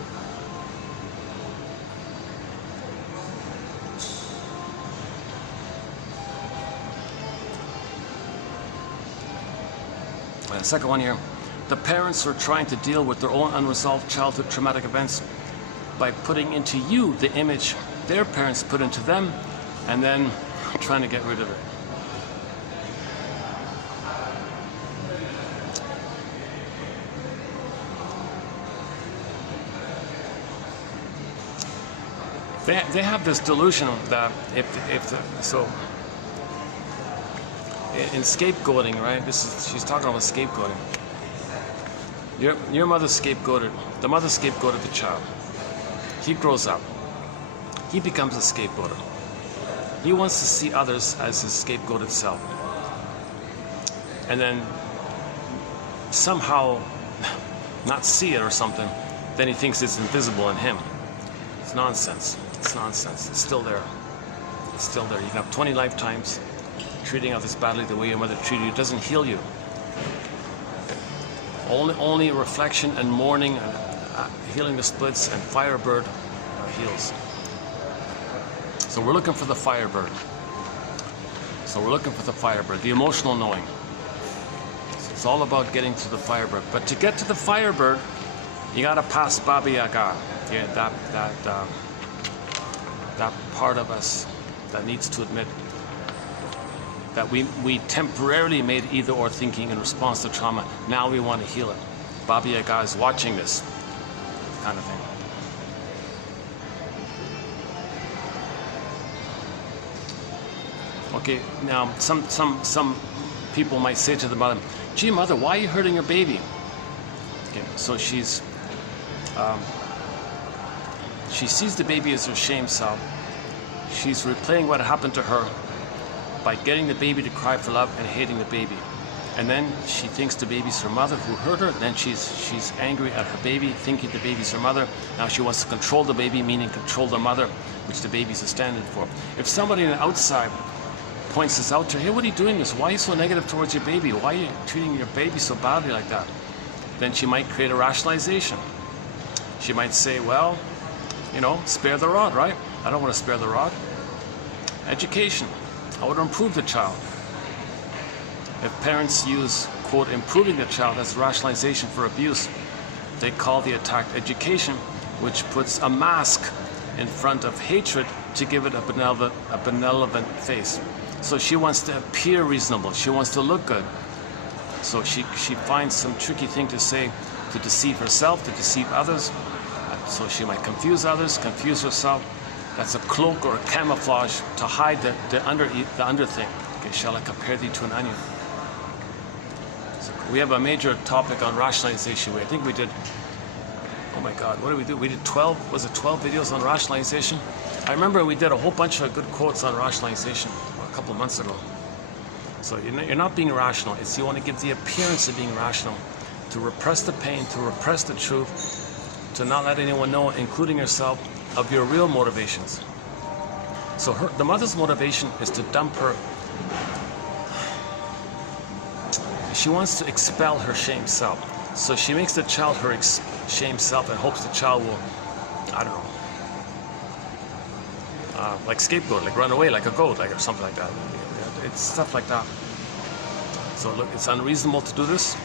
The second one here. The parents are trying to deal with their own unresolved childhood traumatic events by putting into you the image their parents put into them and then trying to get rid of it. They have this delusion that in scapegoating, right? She's talking about scapegoating. Your mother scapegoated, the mother scapegoated the child. He grows up. He becomes a scapegoater. He wants to see others as his scapegoated self. And then somehow not see it or something, then he thinks it's invisible in him. It's nonsense. It's nonsense. It's still there. It's still there. You can have 20 lifetimes treating others badly the way your mother treated you. It doesn't heal you. Only reflection and mourning, healing the splits, and Firebird heals. So we're looking for the Firebird. So we're looking for the Firebird, the emotional knowing. So it's all about getting to the Firebird. But to get to the Firebird, you gotta pass Baba Yaga. Yeah, that part of us that needs to admit that we temporarily made either or thinking in response to trauma. Now we want to heal it. Baba Yaga is watching this kind of thing. Okay, now some people might say to the mother, "Gee, mother, why are you hurting your baby?" Okay, so she sees the baby as her shame self. She's replaying what happened to her by getting the baby to cry for love and hating the baby. And then she thinks the baby's her mother who hurt her. Then she's angry at her baby, thinking the baby's her mother. Now she wants to control the baby, meaning control the mother, which the baby's a stand-in for. If somebody on the outside points this out to her, "Hey, what are you doing this? Why are you so negative towards your baby? Why are you treating your baby so badly like that?" Then she might create a rationalization. She might say, "Well, you know, spare the rod, right? I don't want to spare the rod." Education. How would improve the child? If parents use, quote, improving the child as rationalization for abuse, they call the attack education, which puts a mask in front of hatred to give it a benevolent face. So she wants to appear reasonable. She wants to look good. So she finds some tricky thing to say to deceive herself, to deceive others. So she might confuse others, confuse herself. That's a cloak or a camouflage to hide the under thing. Okay, shall I compare thee to an onion? So we have a major topic on rationalization. I think we did, oh my God, what did we do? We did 12 videos on rationalization? I remember we did a whole bunch of good quotes on rationalization a couple of months ago. So you're not being rational. It's you want to give the appearance of being rational, to repress the pain, to repress the truth, to not let anyone know, including yourself, of your real motivations. So the mother's motivation is to dump her. She wants to expel her shame self. So she makes the child her shame self and hopes the child will, I don't know, like scapegoat, like run away like a goat, like or something like that. It's stuff like that. So look, it's unreasonable to do this.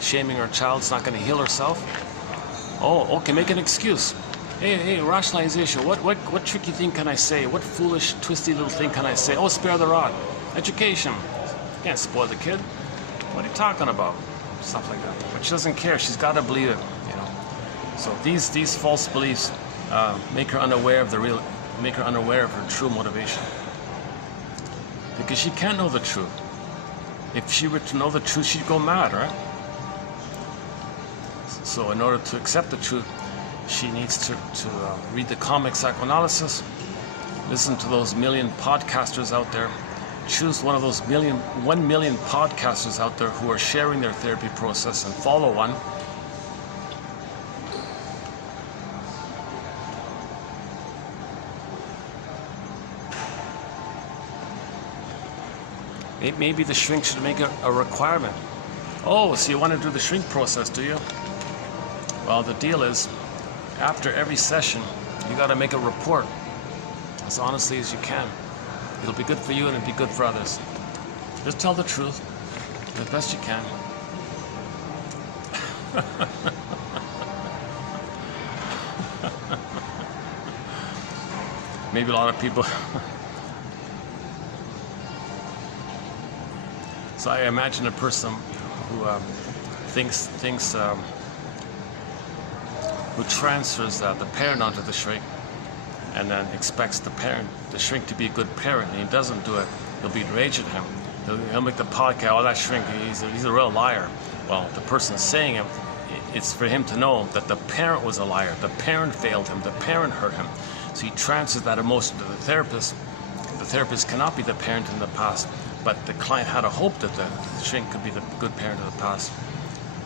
Shaming her child's not going to heal herself. Oh, okay, make an excuse. Hey, rationalization. What tricky thing can I say? What foolish, twisty little thing can I say? Oh, spare the rod. Education. You can't spoil the kid. What are you talking about? stuff like that. But she doesn't care. She's got to believe it, you know. So these false beliefs make her unaware of her true motivation, because she can't know the truth. If she were to know the truth, she'd go mad, right? So in order to accept the truth, she needs to read the comic psychoanalysis, listen to those million podcasters out there, choose one of those 1 million podcasters out there who are sharing their therapy process and follow one. Maybe the shrink should make a requirement. Oh, so you want to do the shrink process, do you? Well, the deal is, after every session, you got to make a report as honestly as you can. It'll be good for you and it'll be good for others. Just tell the truth the best you can. Maybe a lot of people. So I imagine a person who who transfers the parent onto the shrink, and then expects the shrink to be a good parent, and he doesn't do it, he'll be enraged at him. He'll make the podcast, oh, that shrink, he's a real liar. Well, the person saying it, it's for him to know that the parent was a liar. The parent failed him. The parent hurt him. So he transfers that emotion to the therapist. The therapist cannot be the parent in the past, but the client had a hope that the shrink could be the good parent of the past.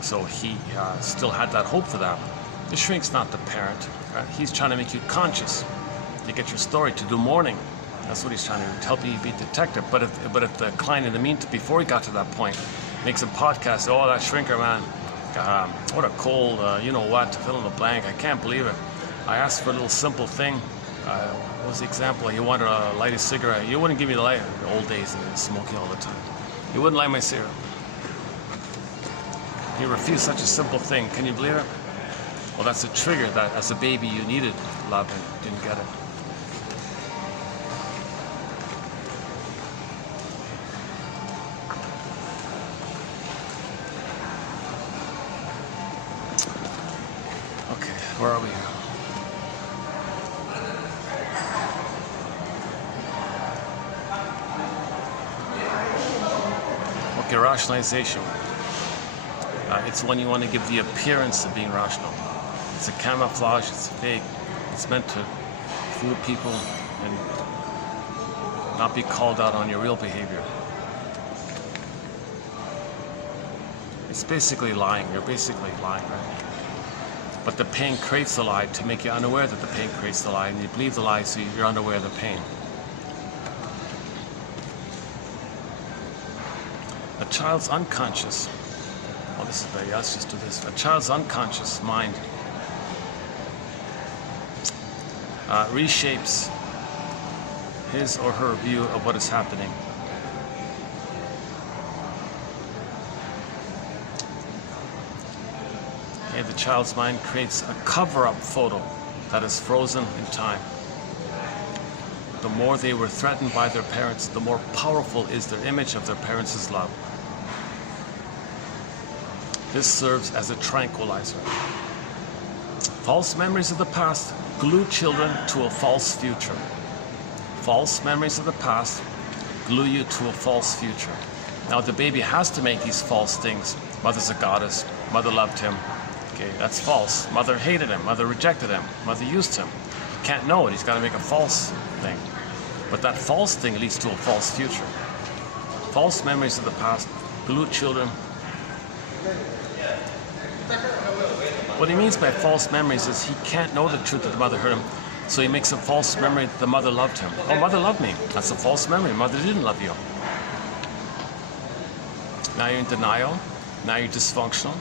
So he still had that hope for that. The shrink's not the parent, right? He's trying to make you conscious, to get your story, to do mourning. That's what he's trying to do, to help you be detective. But if the client, in the meantime, before he got to that point, makes a podcast, oh, that shrinker, man, what a cold, you know what, fill in the blank, I can't believe it. I asked for a little simple thing. What was the example? He wanted to light a cigarette. You wouldn't give me the light. In the old days, he was smoking all the time. You wouldn't light my cigarette. He refused such a simple thing. Can you believe it? Well, that's a trigger that as a baby you needed love and didn't get it. Okay, where are we? Okay, rationalization. It's when you want to give the appearance of being rational. It's a camouflage, it's fake. It's meant to fool people and not be called out on your real behavior. It's basically lying. You're basically lying, right? But the pain creates the lie to make you unaware that the pain creates the lie, and you believe the lie so you're unaware of the pain. A child's unconscious, well, this is very, let's just do this. A child's unconscious mind reshapes his or her view of what is happening. Okay, the child's mind creates a cover-up photo that is frozen in time. The more they were threatened by their parents, the more powerful is their image of their parents' love. This serves as a tranquilizer. False memories of the past glue children to a false future. False memories of the past glue you to a false future. Now the baby has to make these false things. Mother's a goddess. Mother loved him. Okay, that's false. Mother hated him. Mother rejected him. Mother used him. He can't know it. He's got to make a false thing. But that false thing leads to a false future. False memories of the past glue children. What he means by false memories is he can't know the truth that the mother hurt him, so he makes a false memory that the mother loved him. Oh, mother loved me. That's a false memory. Mother didn't love you. Now you're in denial. Now you're dysfunctional.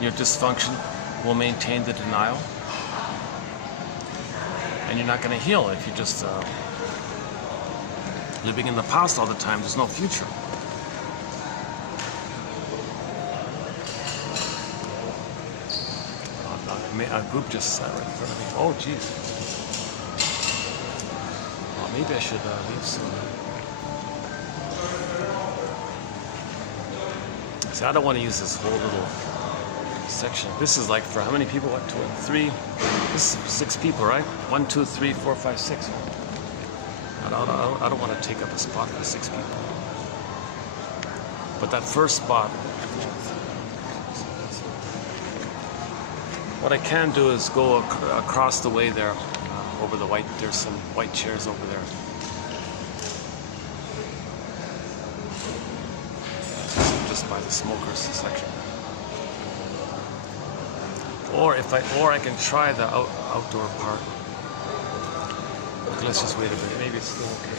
Your dysfunction will maintain the denial. And you're not going to heal if you're just living in the past all the time. There's no future. A group just sat right in front of me. Oh, jeez. Well, maybe I should leave soon. See, I don't want to use this whole little section. This is like for how many people? 1, 2, 3. This is 6 people, right? 1, 2, 3, 4, 5, 6. I don't want to take up a spot for 6 people. But that first spot, what I can do is go across the way there, over the white. There's some white chairs over there. Just by the smokers section. Or I can try the outdoor part. Okay, let's just wait a minute. Maybe it's still okay.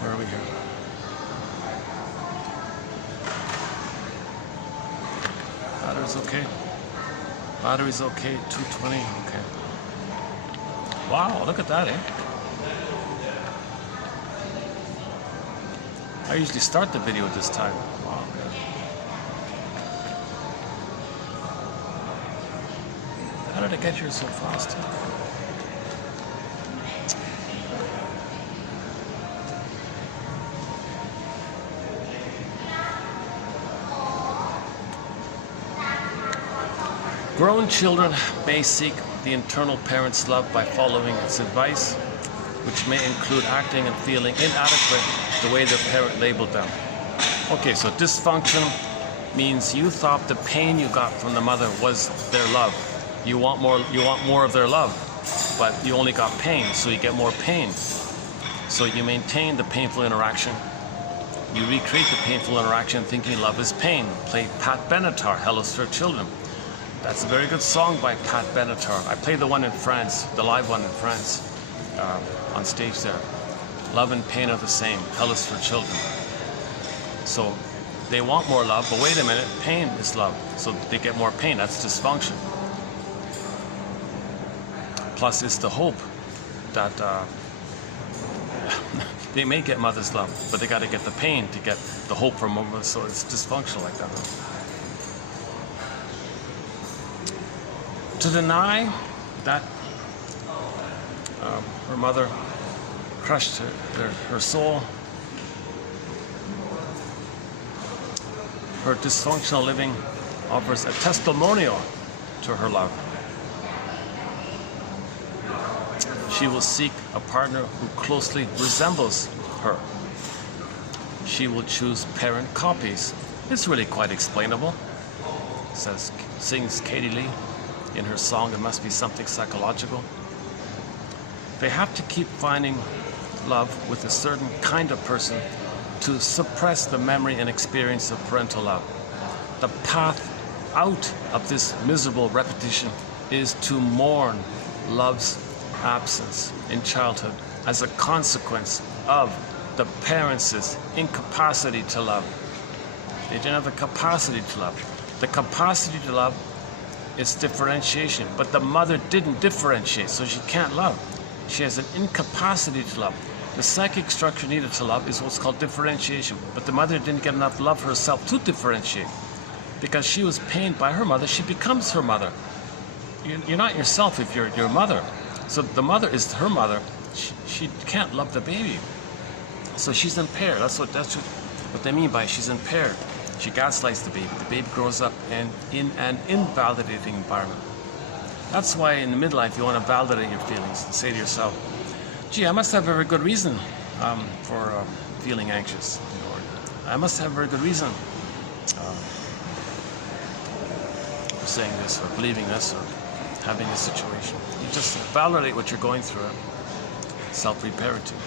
Where are we here? Battery's okay. Battery's okay. 220. Okay. Wow, look at that, eh? I usually start the video at this time. Wow. How did I get here so fast? Grown children may seek the internal parent's love by following its advice, which may include acting and feeling inadequate the way their parent labeled them. Okay, so dysfunction means you thought the pain you got from the mother was their love. You want more of their love, but you only got pain, so you get more pain. So you maintain the painful interaction. You recreate the painful interaction thinking love is pain. Play Pat Benatar, Hell is for Children. That's a very good song by Pat Benatar. I played the one in France, the live one in France, on stage there. Love and pain are the same. Hell is for children. So they want more love, but wait a minute, pain is love. So they get more pain. That's dysfunction. Plus, it's the hope that they may get mother's love, but they got to get the pain to get the hope from mother. So it's dysfunctional like that. To deny that her mother crushed her soul, her dysfunctional living offers a testimonial to her love. She will seek a partner who closely resembles her. She will choose parent copies. It's really quite explainable, sings Katie Lee in her song, It Must Be Something Psychological. They have to keep finding love with a certain kind of person to suppress the memory and experience of parental love. The path out of this miserable repetition is to mourn love's absence in childhood as a consequence of the parents' incapacity to love. They didn't have the capacity to love. The capacity to love is differentiation, but the mother didn't differentiate, so she can't love. She has an incapacity to love. The psychic structure needed to love is what's called differentiation, but the mother didn't get enough love herself to differentiate. Because she was pained by her mother, she becomes her mother. You're not yourself if you're your mother. So the mother is her mother. She can't love the baby. So she's impaired. That's what they mean by she's impaired. She gaslights the baby. The baby grows up in an invalidating environment. That's why in the midlife you want to validate your feelings and say to yourself, gee, I must have a very good reason for feeling anxious. Or I must have a very good reason for saying this or believing this or having this situation. You just validate what you're going through. Self-reparenting.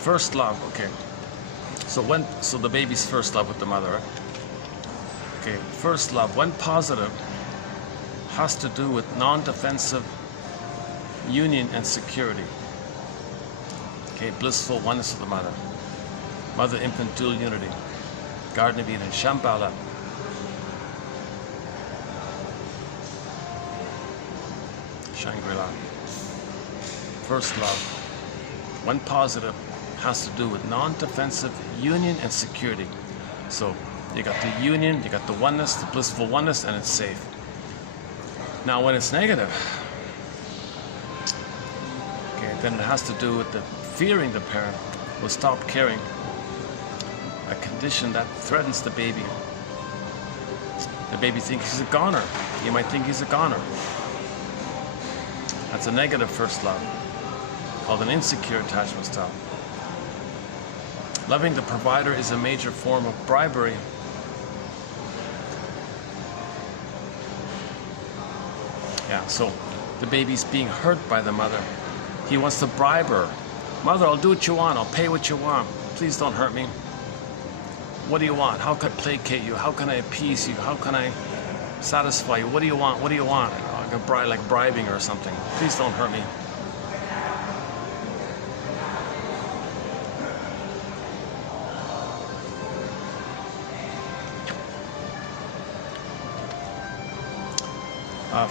First love, okay. So the baby's first love with the mother, right? Okay, first love, when positive, has to do with non-defensive union and security. Okay, blissful oneness of the mother. Mother-infant dual unity. Garden of Eden, Shambhala. Shangri-La. first love, when positive, has to do with non-defensive union and security. So you got the union, you got the oneness, the blissful oneness, and it's safe. Now when it's negative, okay, then it has to do with the fearing the parent will stop caring, a condition that threatens the baby. The baby thinks he's a goner. You might think he's a goner. That's a negative first love, called an insecure attachment style. Loving the provider is a major form of bribery. Yeah, so the baby's being hurt by the mother. He wants to bribe her. Mother, I'll do what you want. I'll pay what you want. Please don't hurt me. What do you want? How can I placate you? How can I appease you? How can I satisfy you? What do you want? What do you want? Like bribing or something. Please don't hurt me.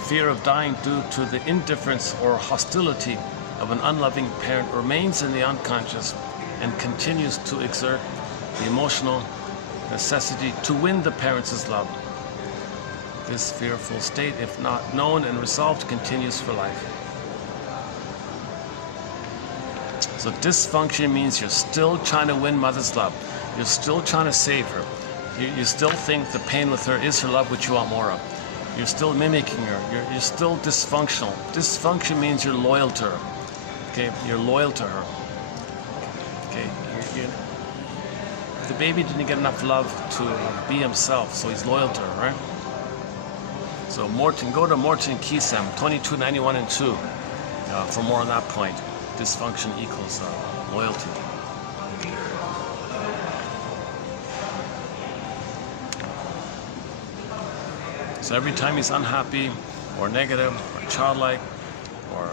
Fear of dying due to the indifference or hostility of an unloving parent remains in the unconscious and continues to exert the emotional necessity to win the parents' love. This fearful state, if not known and resolved, continues for life. So dysfunction means you're still trying to win mother's love. You're still trying to save her. You still think the pain with her is her love, which you want more of. You're still mimicking her. You're still dysfunctional. Dysfunction means you're loyal to her. Okay, you're loyal to her. Okay, the baby didn't get enough love to be himself, so he's loyal to her, right? So Morton, go to Morton Keesem, 2291 and 2, for more on that point. Dysfunction equals loyalty. So every time he's unhappy, or negative, or childlike, or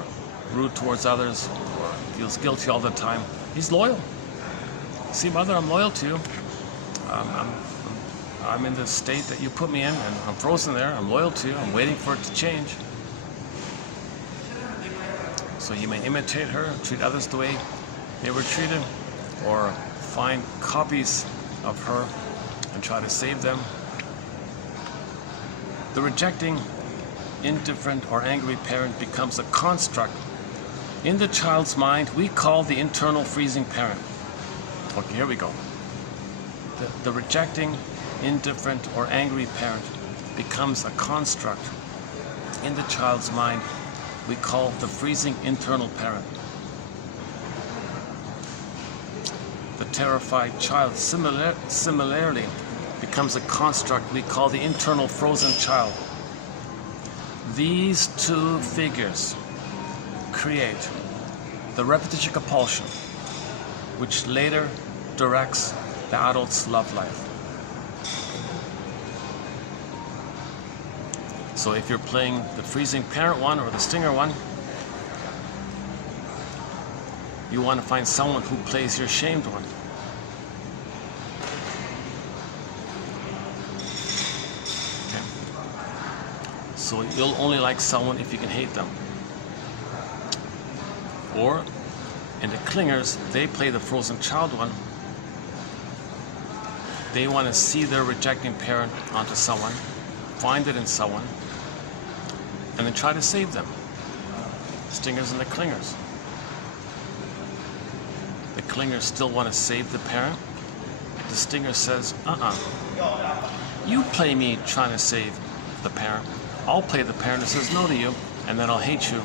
rude towards others, or feels guilty all the time, he's loyal. See, mother, I'm loyal to you. I'm in the state that you put me in, and I'm frozen there. I'm loyal to you. I'm waiting for it to change. So you may imitate her, treat others the way they were treated, or find copies of her and try to save them. The rejecting, indifferent, or angry parent becomes a construct in the child's mind we call the internal freezing parent. Okay, here we go. The rejecting, indifferent, or angry parent becomes a construct in the child's mind we call the freezing internal parent. The terrified child similarly becomes a construct we call the internal frozen child. These two figures create the repetition compulsion, which later directs the adult's love life. So if you're playing the freezing parent one or the stinger one, you want to find someone who plays your shamed one. Okay. So you'll only like someone if you can hate them. Or in the clingers, they play the frozen child one. They want to see their rejecting parent onto someone, find it in someone, and then try to save them. Stingers and the clingers. The clingers still want to save the parent. The stinger says, you play me trying to save the parent. I'll play the parent who says no to you, and then I'll hate you.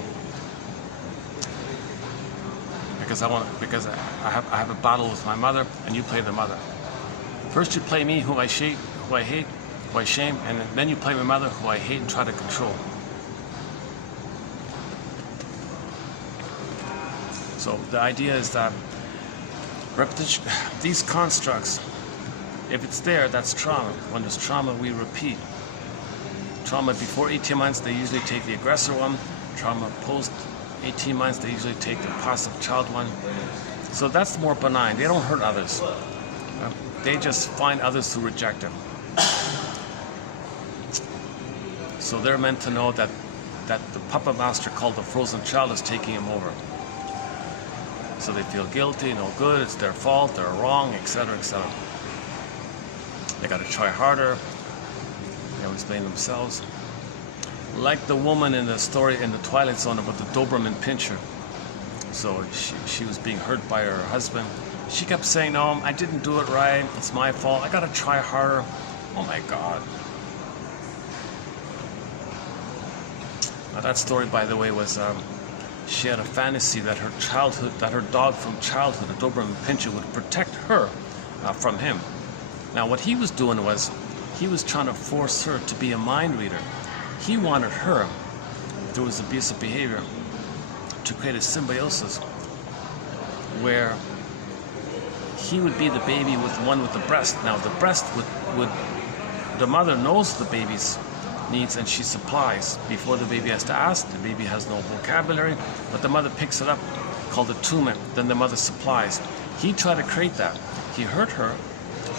Because I have a battle with my mother, and you play the mother. First you play me, who I hate, who I shame, and then you play my mother, who I hate and try to control. So the idea is that repetition, these constructs, if it's there, that's trauma. When there's trauma, we repeat. Trauma before 18 months, they usually take the aggressor one. Trauma post 18 months, they usually take the passive child one. So that's more benign. They don't hurt others. They just find others who reject them. So they're meant to know that the puppet master called the frozen child is taking him over. So they feel guilty, no good, it's their fault, they're wrong, etc., etc. They got to try harder. They always blame themselves. Like the woman in the story in the Twilight Zone about the Doberman Pinscher. So she was being hurt by her husband. She kept saying, no, I didn't do it right. It's my fault. I got to try harder. Oh my God. Now that story, by the way, was she had a fantasy that her dog from childhood, a Doberman Pinscher, would protect her from him. Now what he was doing was, he was trying to force her to be a mind reader. He wanted her, through his abusive behavior, to create a symbiosis where he would be the baby with the one with the breast. Now the breast would the mother knows the baby's needs and she supplies before the baby has to ask. The baby has no vocabulary, but the mother picks it up, called attunement. Then the mother supplies. He tried to create that. He hurt her,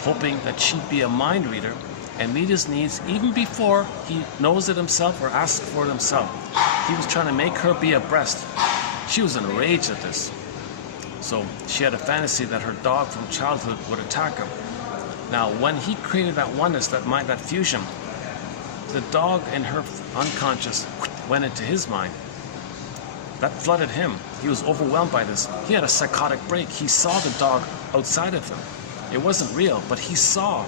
hoping that she'd be a mind reader and meet his needs even before he knows it himself or asks for it himself. He was trying to make her be a breast. She was enraged at this. So she had a fantasy that her dog from childhood would attack her. Now, when he created that oneness, that mind, that fusion, the dog in her unconscious went into his mind. That flooded him. He was overwhelmed by this. He had a psychotic break. He saw the dog outside of him. It wasn't real, but he saw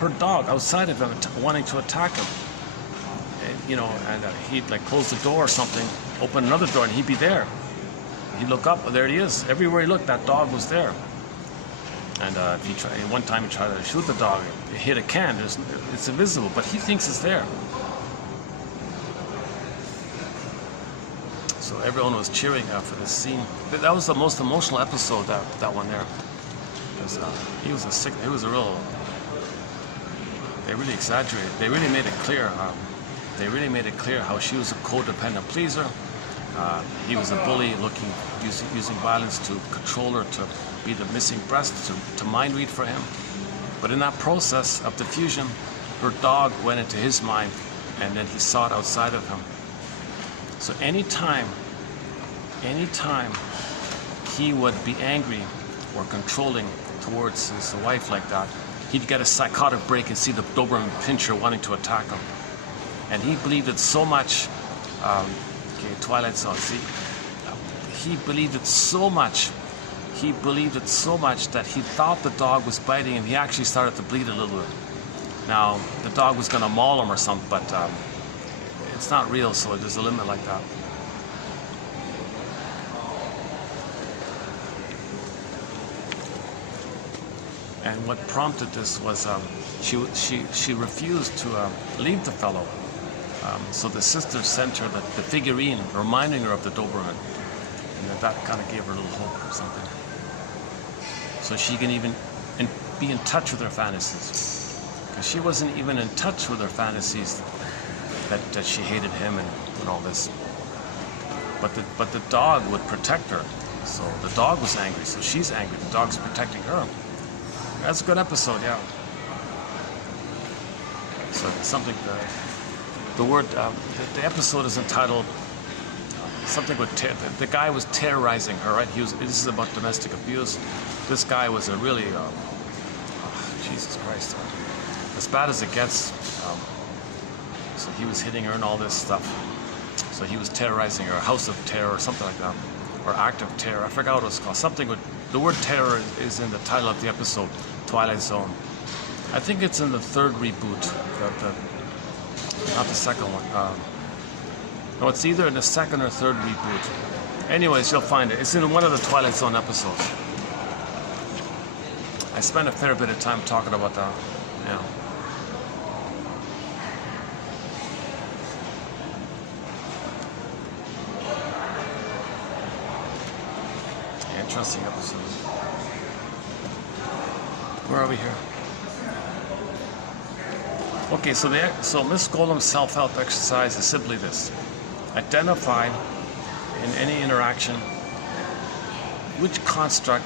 her dog outside of him wanting to attack him. And he'd like close the door or something, open another door, and he'd be there. He'd look up, there he is. Everywhere he looked, that dog was there. And one time he tried to shoot the dog. It hit a can. It's invisible, but he thinks it's there. So everyone was cheering after this scene. That was the most emotional episode. That one there, because he was a real. They really exaggerated. They really made it clear. How she was a codependent pleaser. He was a bully, using violence to control her, to be the missing breast, to mind read for him. But in that process of the fusion, her dog went into his mind, and then he saw it outside of him. So anytime he would be angry or controlling towards his wife like that, he'd get a psychotic break and see the Doberman Pinscher wanting to attack him. And he believed it so much. Twilight Zone. See, he believed it so much. He believed it so much that he thought the dog was biting him. He actually started to bleed a little bit. Now, the dog was going to maul him or something, but it's not real, so there's a limit like that. And what prompted this was she refused to leave the fellow. So the sister sent her the figurine reminding her of the Doberman. And that kind of gave her a little hope or something. So she can even be in touch with her fantasies. Because she wasn't even in touch with her fantasies that she hated him and all this. But the dog would protect her. So the dog was angry, so she's angry. The dog's protecting her. That's a good episode, yeah. So it's something the episode is entitled something with the guy was terrorizing her, right? This is about domestic abuse. This guy was a really Jesus Christ, as bad as it gets. So he was hitting her and all this stuff. So he was terrorizing her, House of Terror or something like that, or Act of Terror. I forgot what it was called. Something with the word terror is in the title of the episode, Twilight Zone. I think it's in the third reboot. Not the second one. No, it's either in the second or third reboot. Anyways, you'll find it. It's in one of the Twilight Zone episodes. I spent a fair bit of time talking about that. Yeah. Interesting episode. Where are we here? Okay, so Miss Golem's self-help exercise is simply this. Identify in any interaction which construct,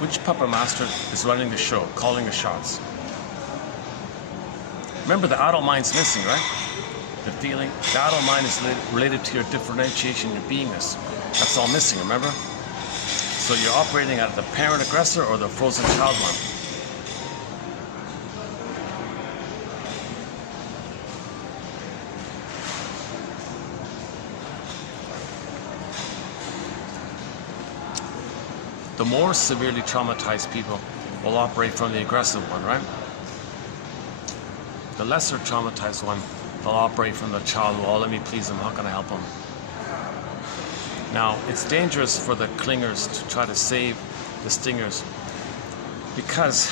which puppet master is running the show, calling the shots. Remember, the adult mind's missing, right? The feeling, the adult mind is related to your differentiation, your beingness. That's all missing, remember? So you're operating out of the parent aggressor or the frozen child one. The more severely traumatized people will operate from the aggressive one, right? The lesser traumatized one, they'll operate from the child. Well, let me please him. How can I help him? Now, it's dangerous for the clingers to try to save the stingers because,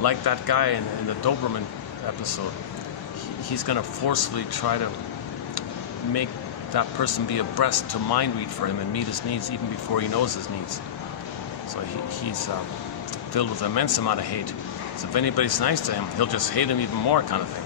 like that guy in the Doberman episode, he's going to forcefully try to make that person be abreast to mind read for him and meet his needs even before he knows his needs. So he's filled with an immense amount of hate. So if anybody's nice to him, he'll just hate him even more, kind of thing.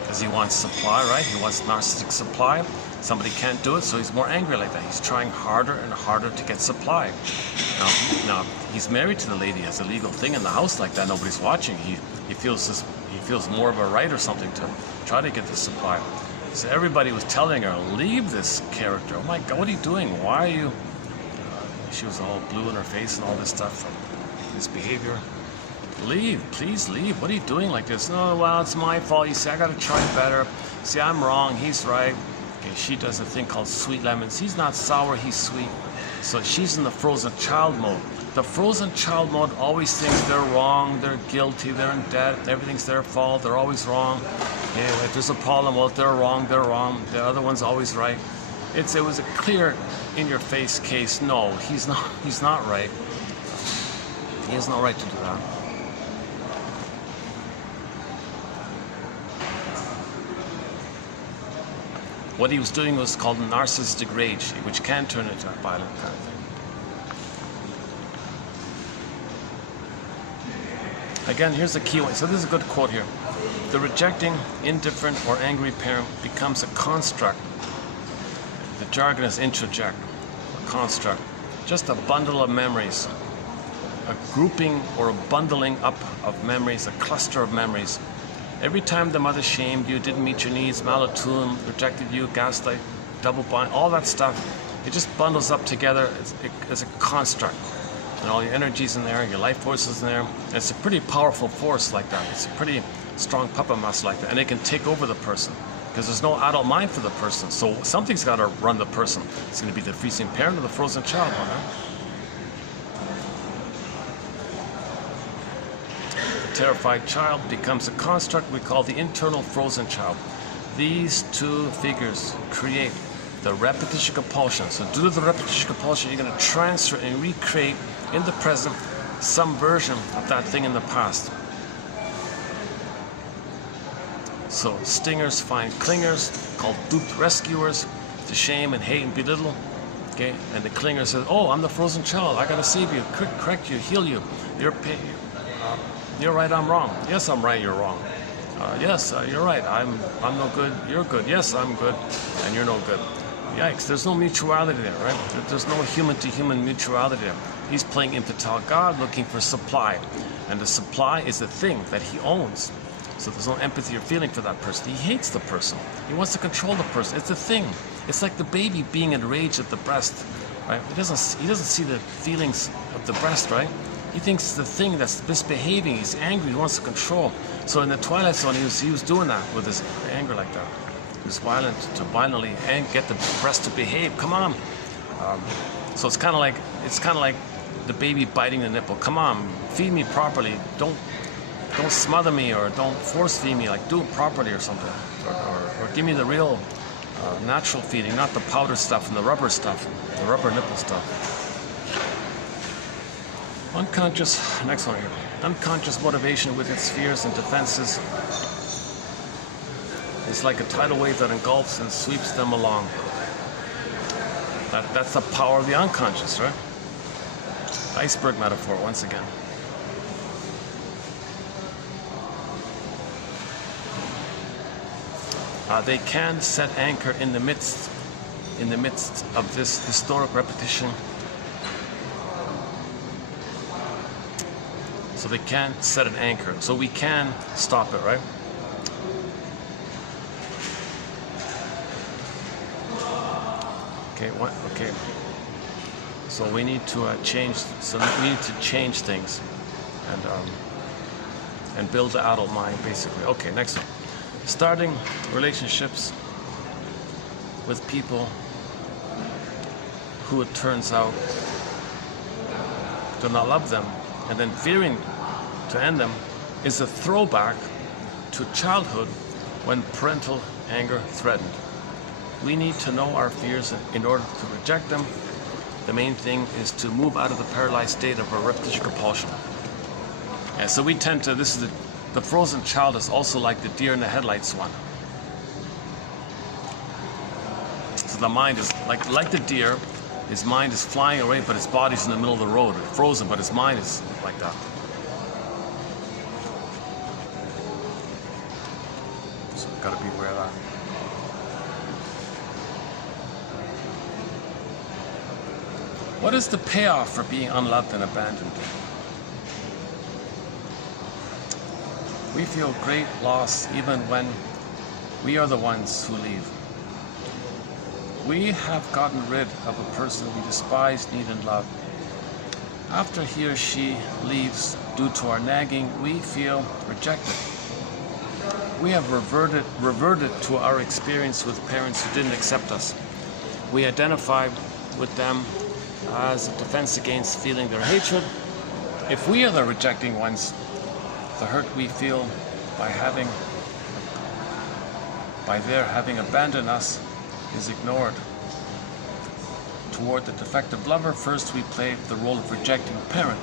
Because he wants supply, right? He wants narcissistic supply. Somebody can't do it, so he's more angry like that. He's trying harder and harder to get supply. Now he's married to the lady, has a legal thing in the house like that. Nobody's watching. He feels more of a right or something to try to get the supply. So everybody was telling her, leave this character. Oh my God, what are you doing? Why are you? She was all blue in her face and all this stuff from his behavior. Leave, please leave. What are you doing like this? No, well, it's my fault. You see, I got to try better. See, I'm wrong. He's right. Okay, she does a thing called sweet lemons. He's not sour, he's sweet. So she's in the frozen child mode. The frozen child mode always thinks they're wrong, they're guilty, they're in debt, everything's their fault, they're always wrong. Yeah, if there's a problem, well, if they're wrong, they're wrong. The other one's always right. It was a clear, in-your-face case. No, he's not right. He has no right to do that. What he was doing was called narcissistic rage, which can turn into a violent kind of thing. Again, here's the key one. So this is a good quote here. The rejecting, indifferent, or angry parent becomes a construct. The jargon is introject, a construct. Just a bundle of memories, a grouping or a bundling up of memories, a cluster of memories. Every time the mother shamed you, didn't meet your needs, malatoon, rejected you, gaslight, double bind, all that stuff, it just bundles up together as a construct. And all your energy's in there, your life force is in there. And it's a pretty powerful force like that. It's a pretty strong puppet muscle like that. And it can take over the person because there's no adult mind for the person. So something's got to run the person. It's going to be the freezing parent or the frozen child, right? Terrified child becomes a construct we call the internal frozen child. These two figures create the repetition compulsion. So due to the repetition compulsion, you're going to transfer and recreate in the present some version of that thing in the past. So stingers find clingers called duped rescuers to shame and hate and belittle. Okay, and the clinger says, "Oh, I'm the frozen child. I got to save you, correct you, heal you. You're right, I'm wrong. Yes, I'm right, you're wrong. Yes, you're right, I'm no good, you're good. Yes, I'm good, and you're no good." Yikes, there's no mutuality there, right? There's no human-to-human mutuality there. He's playing infantile God, looking for supply. And the supply is the thing that he owns. So there's no empathy or feeling for that person. He hates the person. He wants to control the person. It's a thing. It's like the baby being enraged at the breast, right? He doesn't see the feelings of the breast, right? He thinks it's the thing that's misbehaving. He's angry. He wants to control. So in the Twilight Zone, he was doing that with his anger like that. He was violent to violently get the breast to behave. Come on. So it's kind of like the baby biting the nipple. Come on, feed me properly. Don't smother me or don't force feed me. Like do it properly or something. Or give me the real natural feeding, not the powder stuff and the rubber stuff, the rubber nipple stuff. Unconscious, next one here. Unconscious motivation with its fears and defenses is like a tidal wave that engulfs and sweeps them along. That's the power of the unconscious, right? Iceberg metaphor, once again. They can set anchor in the midst of this historic repetition So they can't set an anchor. So we can stop it, right? Okay, what? Okay. So we need to change. So we need to change things, and build the adult mind, basically. Okay, next one. Starting relationships with people who it turns out do not love them, and then fearing to end them, is a throwback to childhood when parental anger threatened. We need to know our fears in order to reject them. The main thing is to move out of the paralyzed state of a repetition compulsion. And so we tend to, this is the frozen child is also like the deer in the headlights one. So the mind is like the deer, his mind is flying away, but his body's in the middle of the road, frozen, but his mind is like that. So gotta be aware of that. What is the payoff for being unloved and abandoned? We feel great loss even when we are the ones who leave. We have gotten rid of a person we despise, need, and love. After he or she leaves due to our nagging, we feel rejected. We have reverted to our experience with parents who didn't accept us. We identify with them as a defense against feeling their hatred. If we are the rejecting ones, the hurt we feel by their having abandoned us is ignored. Toward the defective lover, first we play the role of rejecting parent.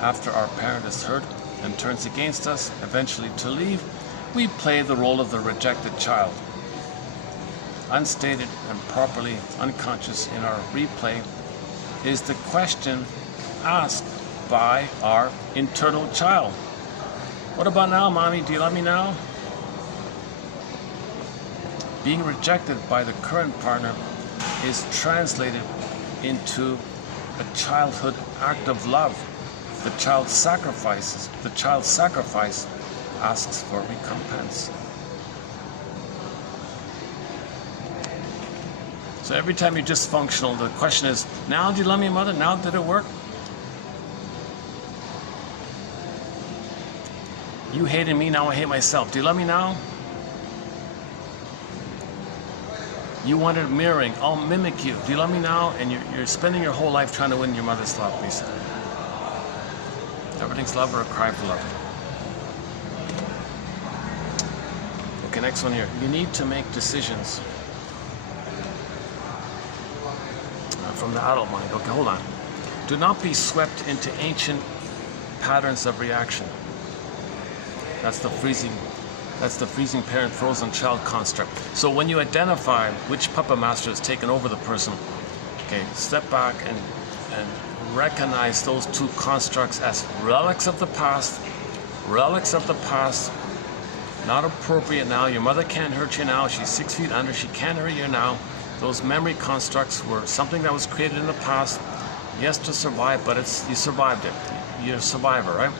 After our parent is hurt and turns against us, eventually to leave, we play the role of the rejected child. Unstated and properly unconscious in our replay is the question asked by our internal child. What about now, mommy? Do you love me now? Being rejected by the current partner is translated into a childhood act of love. The child's sacrifice asks for recompense. So every time you're dysfunctional, the question is, now do you love me, mother? Now did it work? You hated me, now I hate myself. Do you love me now? You wanted mirroring, I'll mimic you. Do you love me now? And you're spending your whole life trying to win your mother's love, basically. Everything's love or a cry for love. Okay, next one here. You need to make decisions from the adult mind. Okay, hold on. Do not be swept into ancient patterns of reaction. That's the freezing parent frozen child construct. So when you identify which puppet master has taken over the person, okay, step back and recognize those two constructs as relics of the past, not appropriate now. Your mother can't hurt you now. She's 6 feet under. She can't hurt you now. Those memory constructs were something that was created in the past. Yes, to survive, but you survived it. You're a survivor, right?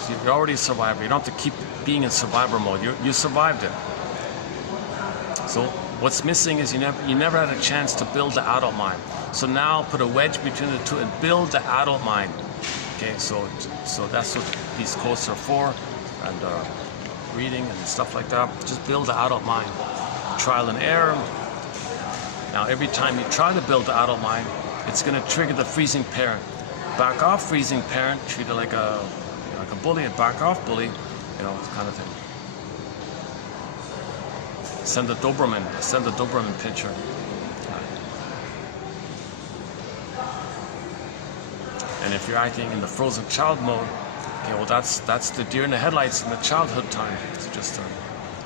So you're already a survivor. You don't have to keep being in survivor mode. You survived it. So what's missing is you never had a chance to build the adult mind. So now put a wedge between the two and build the adult mind. Okay, so that's what these quotes are for, and reading and stuff like that. Just build the adult mind. Trial and error. Now every time you try to build the adult mind, it's going to trigger the freezing parent. Back off, freezing parent. Treat it like a bully, and back off, bully. Kind of thing. Send the Doberman picture. And if you're acting in the frozen child mode, okay, well that's the deer in the headlights in the childhood time. So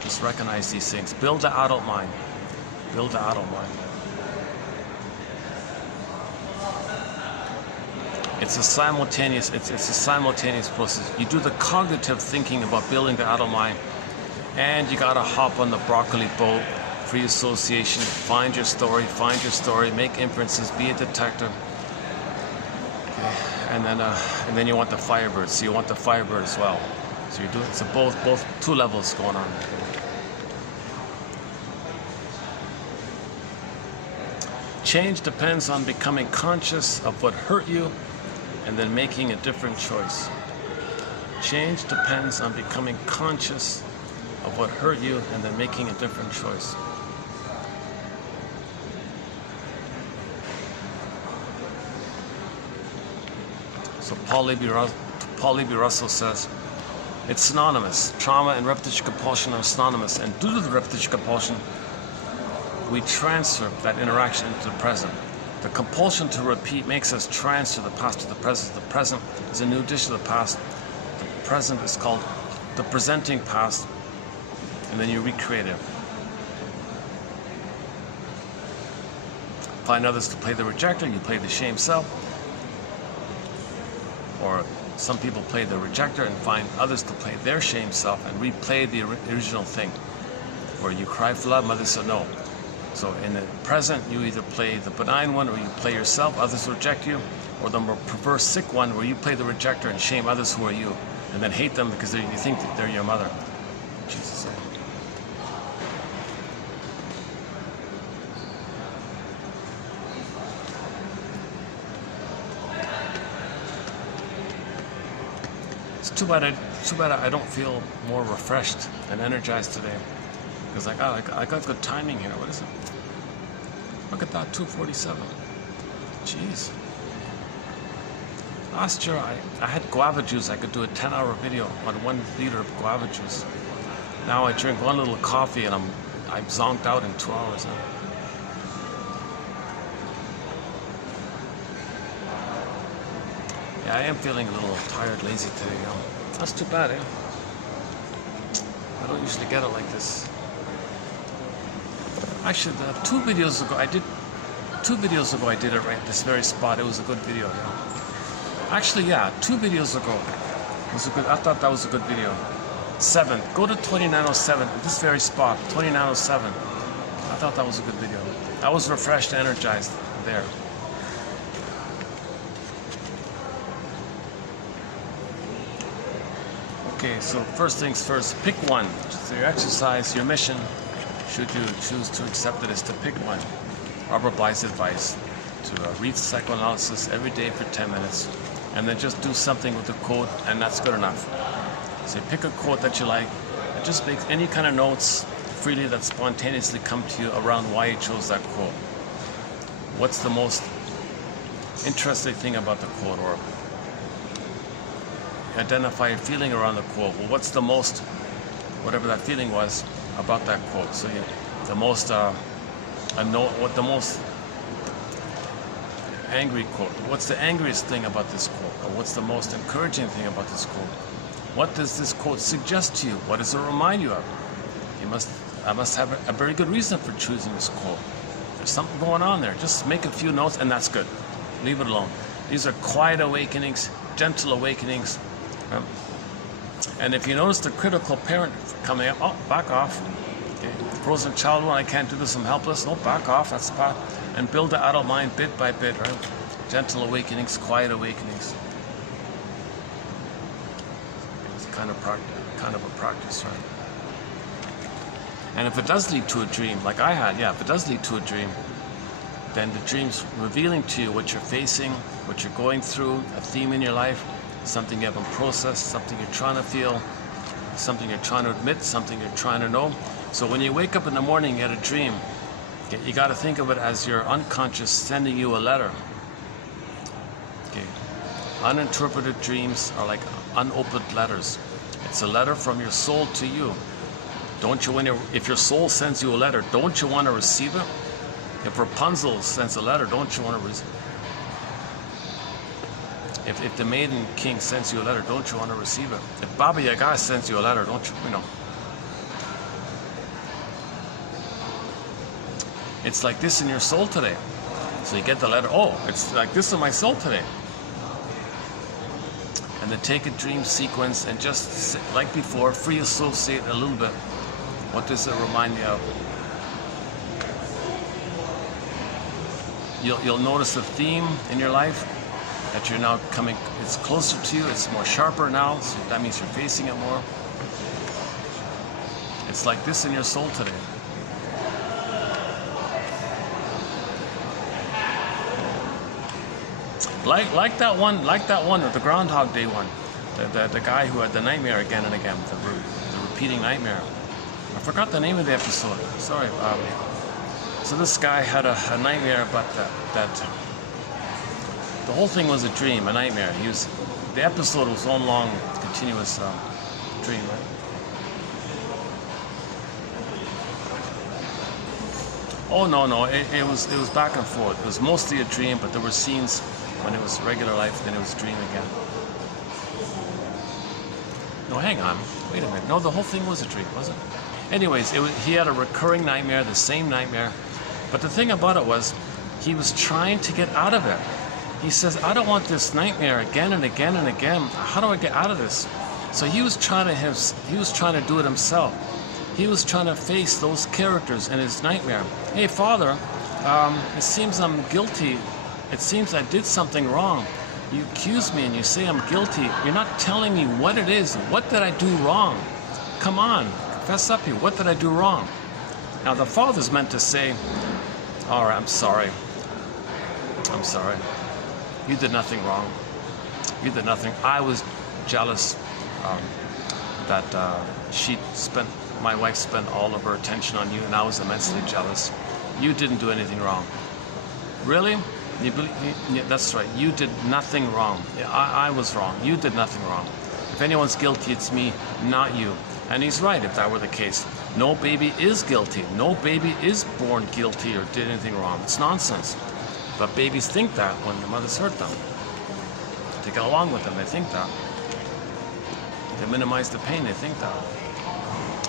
just recognize these things. Build the adult mind. Build the adult mind. It's a simultaneous process. You do the cognitive thinking about building the adult mind, and you gotta hop on the broccoli boat, free association, find your story, make inferences, be a detective. Okay. and then you want the Firebird. So you want the Firebird as well. So you're doing so both two levels going on. Change depends on becoming conscious of what hurt you and then making a different choice. Change depends on becoming conscious of what hurt you and then making a different choice. So Paul Levy Russell says, it's synonymous. Trauma and repetition compulsion are synonymous, and due to the repetition compulsion, we transfer that interaction into the present. The compulsion to repeat makes us transfer the past to the present. The present is a new dish to the past. The present is called the presenting past, and then you recreate it. Find others to play the rejecter, you play the shame self. Or some people play the rejecter and find others to play their shame self and replay the original thing. Where you cry for love, others say no. So in the present, you either play the benign one or you play yourself, others reject you, or the more perverse, sick one where you play the rejecter and shame others who are you, and then hate them because you think that they're your mother. Jesus. It's too bad I don't feel more refreshed and energized today. Because I got good timing here. What is it? Look at that, 2:47. Jeez. Last year I had guava juice. I could do a 10-hour video on 1 liter of guava juice. Now I drink one little coffee and I'm zonked out in 2 hours now. Yeah, I am feeling a little tired, lazy today. That's too bad, eh? I don't usually get it like this. Actually, 2 videos ago I did it right this very spot. It was a good video. Actually, yeah, 2 videos ago was a good. I thought that was a good video. 7. Go to 2907. This very spot, 2907. I thought that was a good video. I was refreshed, and energized there. Okay, so first things first. Pick one. So your exercise, your mission, should you choose to accept it, is to pick one. Robert Bly's advice: to read psychoanalysis every day for 10 minutes, and then just do something with the quote, and that's good enough. So you pick a quote that you like, and just make any kind of notes freely that spontaneously come to you around why you chose that quote. What's the most interesting thing about the quote? Or identify a feeling around the quote. Well, what's the most, whatever that feeling was, about that quote? So the most, what the most angry quote? What's the angriest thing about this quote? Or what's the most encouraging thing about this quote? What does this quote suggest to you? What does it remind you of? I must have a very good reason for choosing this quote. There's something going on there. Just make a few notes, and that's good. Leave it alone. These are quiet awakenings, gentle awakenings. And if you notice the critical parent coming up, oh, back off. Okay. Frozen child one, I can't do this, I'm helpless. No, back off, that's the path. And build the adult mind bit by bit, right? Gentle awakenings, quiet awakenings. It's kind of a practice, right? And if it does lead to a dream, like I had, if it does lead to a dream, then the dream's revealing to you what you're facing, what you're going through, a theme in your life, something you haven't processed, something you're trying to feel, something you're trying to admit, something you're trying to know. So when you wake up in the morning, you get a dream, you got to think of it as your unconscious sending you a letter. Okay. Uninterpreted dreams are like unopened letters. It's a letter from your soul to you. Don't you, if your soul sends you a letter, don't you want to receive it? If Rapunzel sends a letter, don't you want to receive it? If the Maiden King sends you a letter, don't you want to receive it? If Baba Yaga sends you a letter, don't you, It's like this in your soul today. So you get the letter, oh, it's like this in my soul today. And then take a dream sequence and just, like before, free associate a little bit. What does it remind you of? You'll notice a theme in your life. that you're now coming, it's closer to you, it's more sharper now, so that means you're facing it more. It's like this in your soul today. Like that one, or the Groundhog Day one, the guy who had the nightmare again and again, the repeating nightmare. I forgot the name of the episode. Sorry. So this guy had a nightmare, but that the whole thing was a dream, a nightmare. The episode was one long, continuous dream, right? Oh no, it was back and forth. It was mostly a dream, but there were scenes when it was regular life, then it was a dream again. No, hang on, wait a minute. No, the whole thing was a dream, wasn't it? Anyways, he had a recurring nightmare, the same nightmare. But the thing about it was, he was trying to get out of it. He says, I don't want this nightmare again and again and again. How do I get out of this? So he was trying to do it himself. He was trying to face those characters in his nightmare. Hey, Father, it seems I'm guilty. It seems I did something wrong. You accuse me and you say I'm guilty. You're not telling me what it is. What did I do wrong? Come on, confess up here. What did I do wrong? Now, the father's meant to say, all right, I'm sorry. I'm sorry. You did nothing wrong. You did nothing. I was jealous that my wife spent all of her attention on you, and I was immensely jealous. You didn't do anything wrong. Really? Yeah, that's right. You did nothing wrong. Yeah, I was wrong. You did nothing wrong. If anyone's guilty, it's me, not you. And he's right if that were the case. No baby is guilty. No baby is born guilty or did anything wrong. It's nonsense. But babies think that when their mothers hurt them. To get along with them, they think that. To minimize the pain, they think that.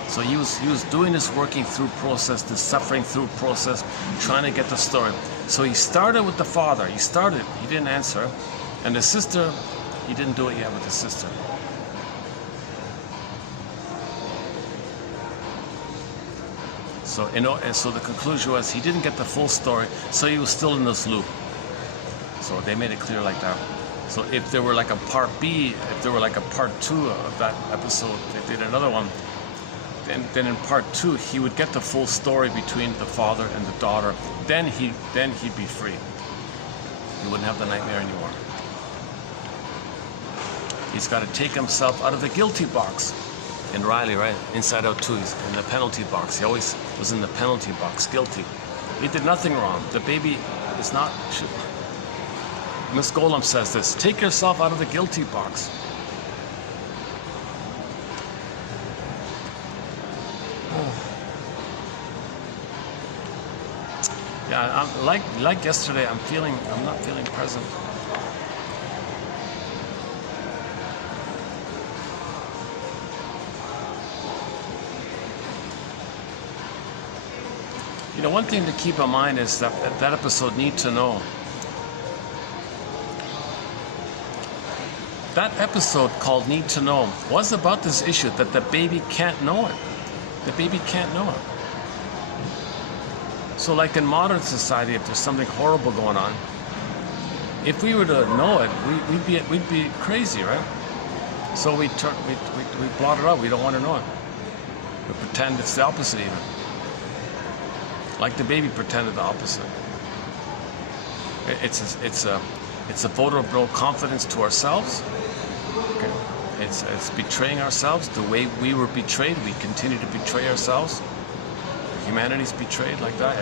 So he was doing this working through process, this suffering through process, trying to get the story. So he started with the father. He didn't answer. And the sister, he didn't do it yet with the sister. So the conclusion was he didn't get the full story, so he was still in this loop. So they made it clear like that. So if there were like a part B, if there were like a part 2 of that episode, they did another one, then in part 2 he would get the full story between the father and the daughter. Then he'd be free. He wouldn't have the nightmare anymore. He's got to take himself out of the guilty box. In Riley, right? Inside Out 2, he's in the penalty box. He always was in the penalty box, guilty. He did nothing wrong. The baby is not... Miss Golem says this, take yourself out of the guilty box. Yeah, like yesterday, I'm not feeling present. You know, one thing to keep in mind is that episode, Need to Know. That episode called Need to Know was about this issue that the baby can't know it. The baby can't know it. So like in modern society, if there's something horrible going on, if we were to know it, we'd be crazy, right? So we blot it out. We don't want to know it. We pretend it's the opposite even. Like the baby pretended the opposite. It's a vote of no confidence to ourselves. Okay. It's betraying ourselves the way we were betrayed. We continue to betray ourselves. Humanity's betrayed like that.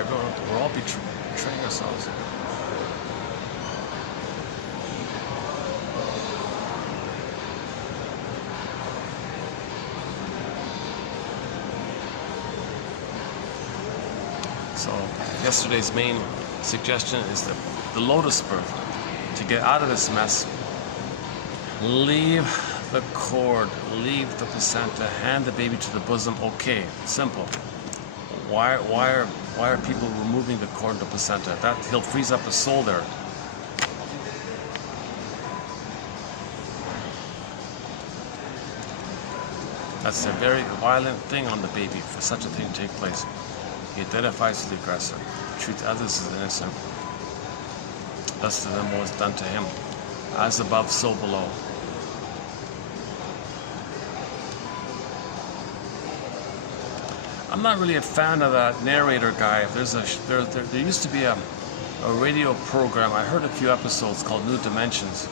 We're all betraying ourselves. So yesterday's main suggestion is that the lotus birth, to get out of this mess, leave the cord, leave the placenta, hand the baby to the bosom. Okay, simple. Why are people removing the cord and the placenta? That he'll freeze up the soul there. That's a very violent thing on the baby for such a thing to take place. He identifies with the aggressor, treats others as innocent. Thus to them what was done to him. as above, so below. I'm not really a fan of that narrator guy. There used to be a radio program. I heard a few episodes called New Dimensions.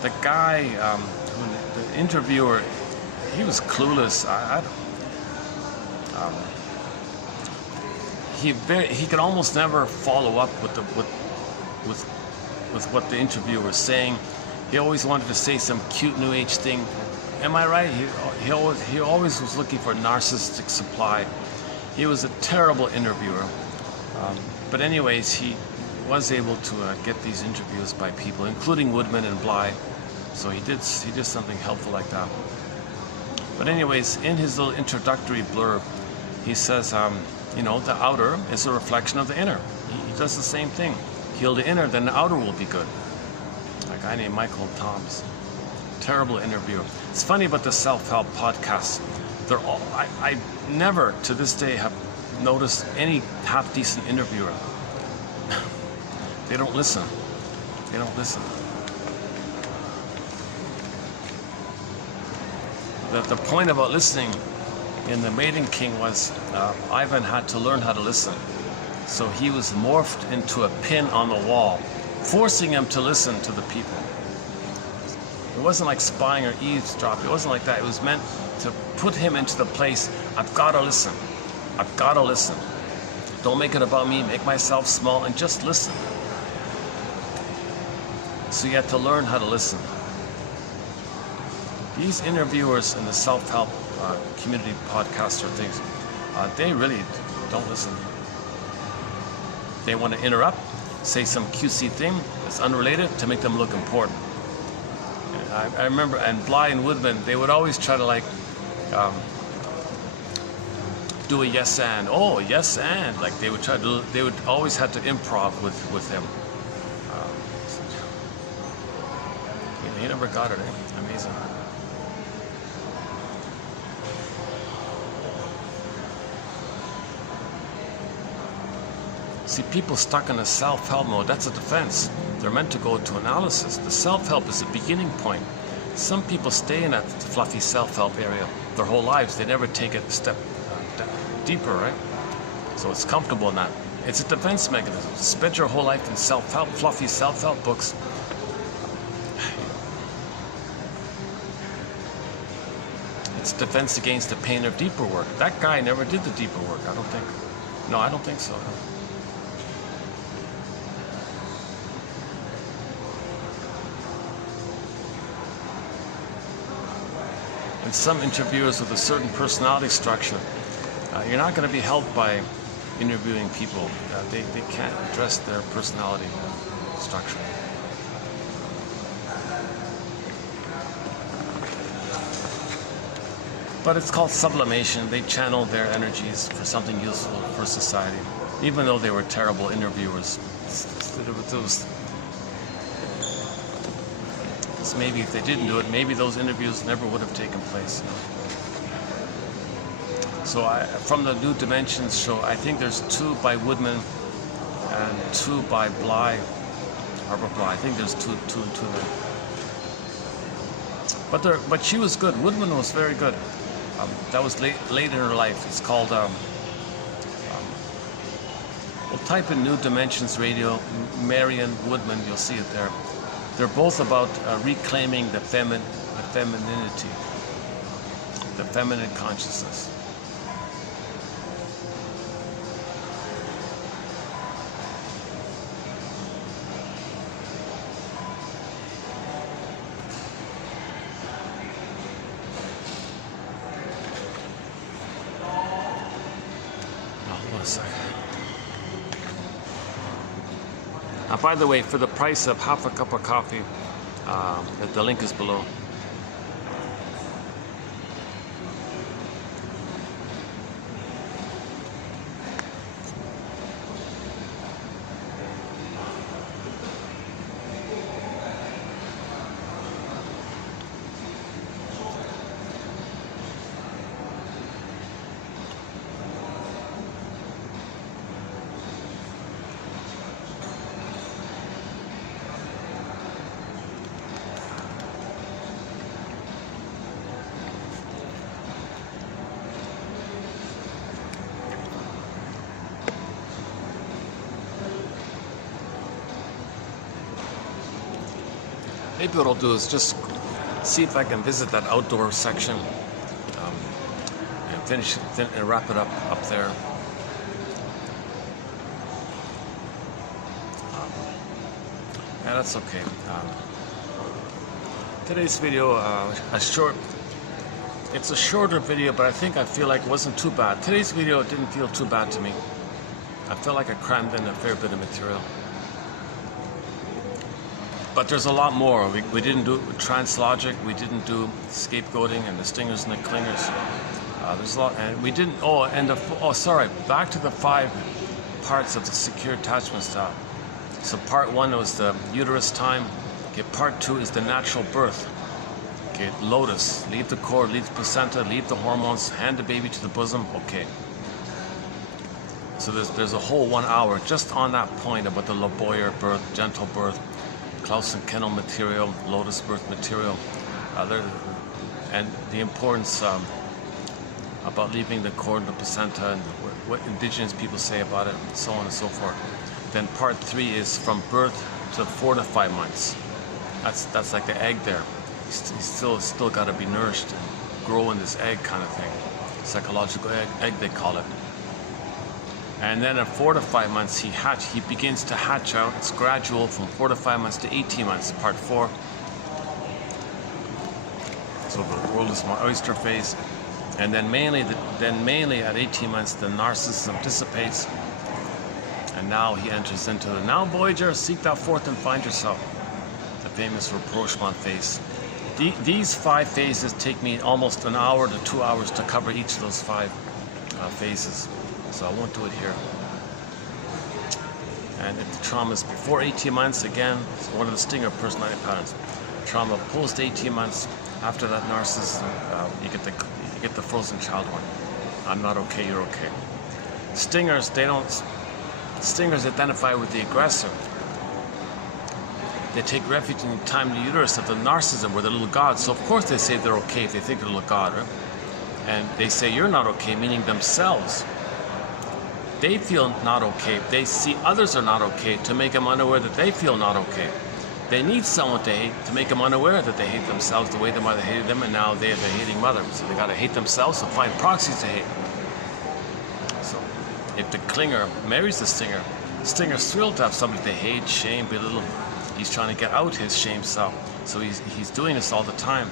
The guy, the interviewer, he was clueless. He could almost never follow up with what the interviewer was saying. He always wanted to say some cute new age thing. Am I right? He always was looking for narcissistic supply. He was a terrible interviewer. But anyways, he was able to get these interviews by people, including Woodman and Bly. So he did something helpful like that. But anyways, in his little introductory blurb, he says, the outer is a reflection of the inner. He does the same thing. Heal the inner, then the outer will be good. A guy named Michael Toms. Terrible interviewer. It's funny about the self-help podcasts. They're all, I never to this day have noticed any half-decent interviewer. They don't listen. They don't listen. The point about listening in The Maiden King was Ivan had to learn how to listen. So he was morphed into a pin on the wall, forcing him to listen to the people. It wasn't like spying or eavesdropping. It wasn't like that. It was meant to put him into the place, I've got to listen. I've got to listen. Don't make it about me. Make myself small and just listen. So you had to learn how to listen. These interviewers in the self-help community podcaster things, they really don't listen. They want to interrupt, say some cutesy thing that's unrelated to make them look important. I remember, and Bly and Woodman, they would always try to do a yes and. Oh, yes and. Like they would always have to improv with him. He never got it, eh? Amazing. See, people stuck in a self-help mode, that's a defense. They're meant to go to analysis. The self-help is a beginning point. Some people stay in that fluffy self-help area their whole lives. They never take it a step deeper, right? So it's comfortable in that. It's a defense mechanism. Spend your whole life in self-help, fluffy self-help books. It's defense against the pain of deeper work. That guy never did the deeper work, I don't think. No, I don't think so. No. And some interviewers with a certain personality structure, you're not going to be helped by interviewing people. They can't address their personality structure. But it's called sublimation. They channeled their energies for something useful for society, even though they were terrible interviewers. Maybe if they didn't do it, maybe those interviews never would have taken place. So from the New Dimensions show, I think there's 2 by Woodman and 2 by Bly, Barbara Bly. I think there's two there. But she was good. Woodman was very good. That was late in her life. It's called, we'll type in New Dimensions Radio, Marion Woodman, you'll see it there. They're both about reclaiming the femininity, the feminine consciousness. By the way, for the price of half a cup of coffee, the link is below. maybe what I'll do is just see if I can visit that outdoor section and finish and wrap it up there. Yeah, that's okay. Today's video, it's a shorter video, but I feel like it wasn't too bad. Today's video didn't feel too bad to me. I felt like I crammed in a fair bit of material. But there's a lot more. We didn't do translogic, we didn't do scapegoating and the stingers and the clingers. There's a lot, and we didn't, back to the 5 parts of the secure attachment style. So part 1 was the uterus time. Okay, part 2 is the natural birth. Okay, lotus, leave the cord, leave the placenta, leave the hormones, hand the baby to the bosom. Okay. So there's a whole 1 hour just on that point about the Laboyer birth, gentle birth, Klaus and Kennel material, lotus birth material, and the importance about leaving the cord and the placenta, and what indigenous people say about it, and so on and so forth. Then part 3 is from birth to 4 to 5 months. That's like the egg there. He's still got to be nourished and grow in this egg kind of thing. Psychological egg they call it. And then at 4 to 5 months he begins to hatch out. It's gradual from 4 to 5 months to 18 months, part 4. So the world is my oyster phase. And then mainly at 18 months the narcissism dissipates. And now he enters into the now Voyager, seek thou forth and find yourself. The famous rapprochement phase. These 5 phases take me almost an hour to 2 hours to cover each of those 5 phases. So I won't do it here. And if the trauma is before 18 months, again, it's one of the stinger personality patterns. Trauma post 18 months, after that narcissism, you get the frozen child one. I'm not okay, you're okay. Stingers identify with the aggressor. They take refuge in the time in the uterus of the narcissism, or the little god. So of course they say they're okay if they think they're a little god, right? And they say you're not okay, meaning themselves. They feel not okay. They see others are not okay to make them unaware that they feel not okay. They need someone to hate to make them unaware that they hate themselves the way the mother hated them, and now they have a hating mother. So they got to hate themselves to find proxies to hate. So if the clinger marries the stinger's thrilled to have somebody to hate, shame, belittle. He's trying to get out his shame self. So he's doing this all the time.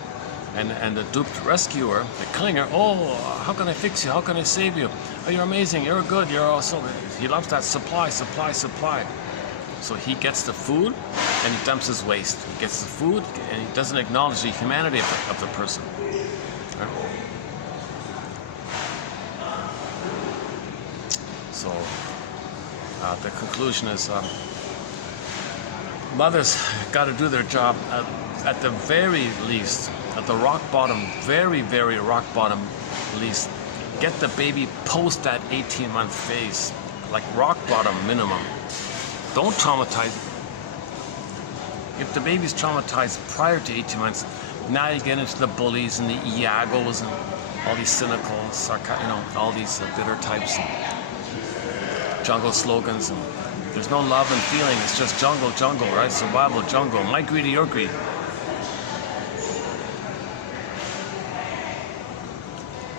And the duped rescuer, the clinger, oh, how can I fix you? How can I save you? Oh, you're amazing, you're good, you're awesome. He loves that supply. So he gets the food and he dumps his waste. He gets the food and he doesn't acknowledge the humanity of the person. Right? So the conclusion is mothers got to do their job at the very least. At the rock bottom, very, very rock bottom least, get the baby post that 18-month phase, like rock bottom minimum. Don't traumatize. If the baby's traumatized prior to 18 months, now you get into the bullies and the Iagos and all these cynical, all these bitter types, and jungle slogans, and there's no love and feeling. It's just jungle, right? Survival, jungle. My greedy, your greed.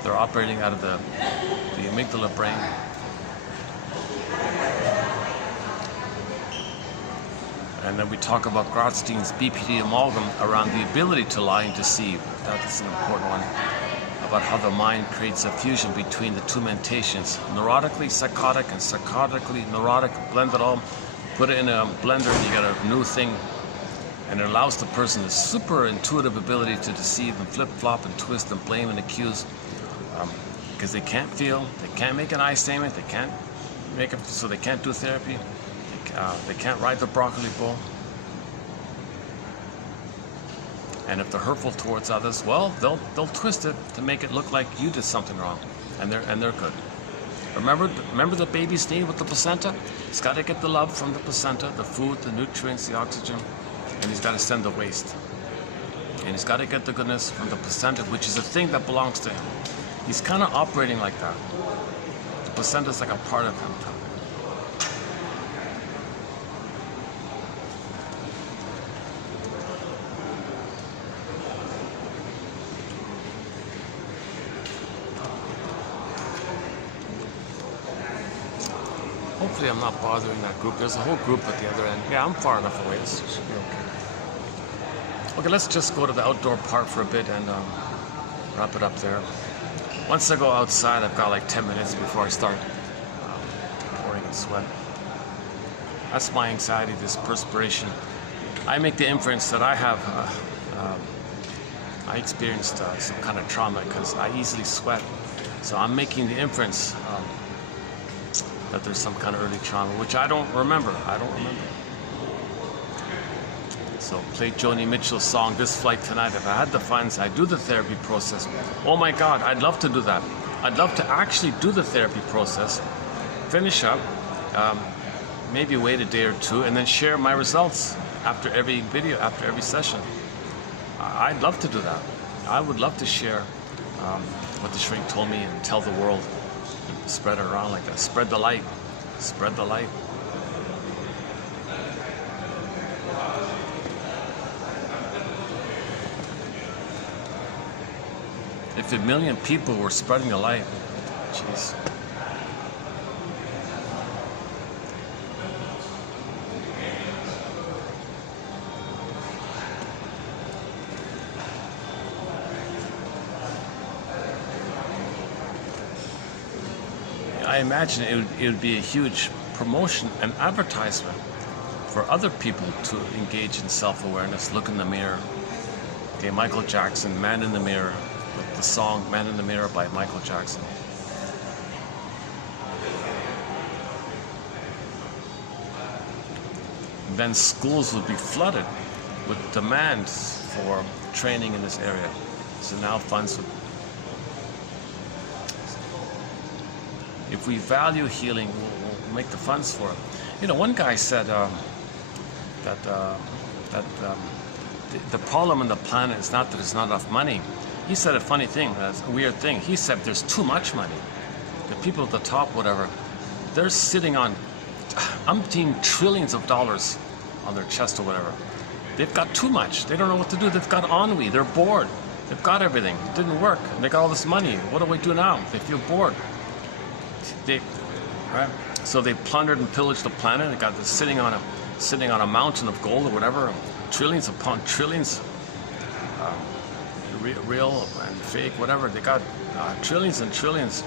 They're operating out of the amygdala brain. And then we talk about Grotstein's BPD amalgam around the ability to lie and deceive. That's an important one. About how the mind creates a fusion between the two mentations. Neurotically psychotic and psychotically neurotic. Blend it all, put it in a blender, and you get a new thing. And it allows the person a super intuitive ability to deceive and flip-flop and twist and blame and accuse. Because they can't feel, they can't make an I statement, they can't make it, so they can't do therapy, they can't ride the broccoli bull. And if they're hurtful towards others, well, they'll twist it to make it look like you did something wrong, and they're good. Remember the baby's need with the placenta? He's got to get the love from the placenta, the food, the nutrients, the oxygen, and he's got to send the waste. And he's got to get the goodness from the placenta, which is a thing that belongs to him. He's kind of operating like that. The placenta is like a part of him. Hopefully I'm not bothering that group. There's a whole group at the other end. Yeah, I'm far enough away. This should be okay. Okay, let's just go to the outdoor part for a bit and wrap it up there. Once I go outside, I've got like 10 minutes before I start pouring in sweat. That's my anxiety, this perspiration. I make the inference that I have, I experienced some kind of trauma because I easily sweat. So I'm making the inference that there's some kind of early trauma, which I don't remember. So play Joni Mitchell's song, This Flight Tonight. If I had the funds, I'd do the therapy process. Oh my God, I'd love to do that. I'd love to actually do the therapy process, finish up, maybe wait a day or two, and then share my results after every video, after every session. I'd love to do that. I would love to share what the shrink told me and tell the world, and spread it around like that. Spread the light. Spread the light. If a million people were spreading the light, jeez. I imagine it would be a huge promotion and advertisement for other people to engage in self-awareness, look in the mirror. Okay, Michael Jackson, Man in the Mirror, with the song Man in the Mirror by Michael Jackson. And then schools would be flooded with demand for training in this area. So now funds would. If we value healing, we'll make the funds for it. You know, one guy said that the problem on the planet is not that there's not enough money. He said a funny thing, a weird thing. He said there's too much money. The people at the top, whatever, they're sitting on umpteen trillions of dollars on their chest or whatever. They've got too much. They don't know what to do. They've got ennui. They're bored. They've got everything. It didn't work. They got all this money. What do we do now? They feel bored. Right? So they plundered and pillaged the planet. They got this sitting on a mountain of gold or whatever, trillions upon trillions, real and fake, whatever. They got trillions and trillions,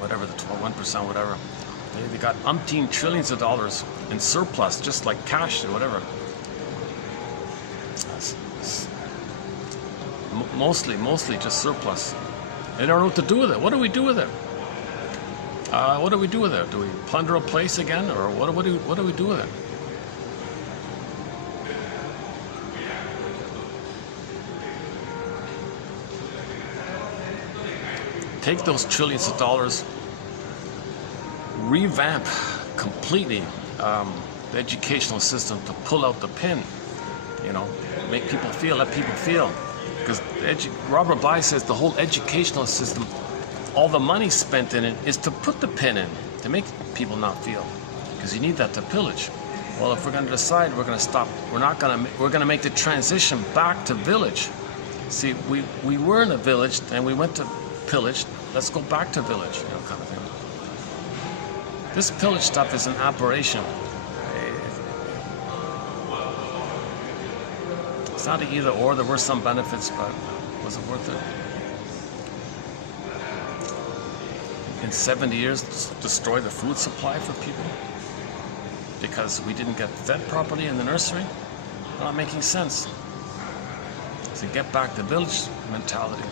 whatever the 1%, whatever. They got umpteen trillions of dollars in surplus, just like cash or whatever. Mostly just surplus. They don't know what to do with it. What do we do with it? What do we do with it? Do we plunder a place again, or what do we do with it? Take those trillions of dollars, revamp completely the educational system to pull out the pin. You know, make people feel, let people feel. Because Robert Bly says the whole educational system, all the money spent in it is to put the pin in, to make people not feel. Because you need that to pillage. Well, if we're going to decide we're going to stop, we're going to make the transition back to village. See, we were in a village and we went to pillage. Let's go back to village, you know, kind of thing. This pillage stuff is an aberration. It's not an either or. There were some benefits, but was it worth it? In 70 years, destroy the food supply for people because we didn't get fed properly in the nursery? Not making sense. So get back to village mentality.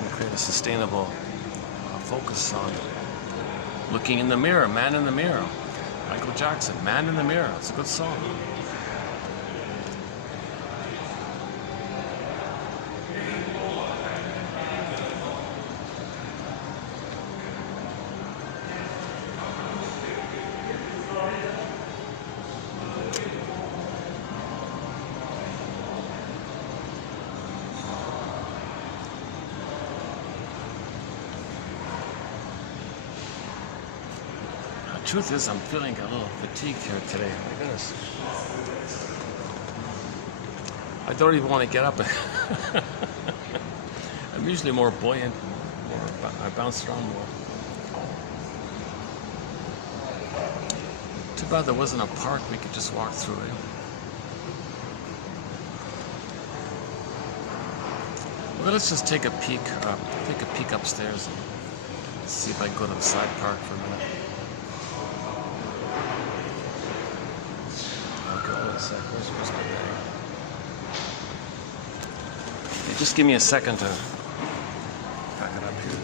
And create a sustainable focus on looking in the mirror, Man in the Mirror. Michael Jackson, Man in the Mirror. It's a good song. The truth is, I'm feeling a little fatigued here today. My goodness. I don't even want to get up. I'm usually more buoyant, more. I bounced around more. Too bad there wasn't a park we could just walk through, eh? Well, let's just take a peek upstairs and see if I can go to the side park for a minute. Okay, hold on a sec. Where's my bag? Okay, just give me a second to pack it up here.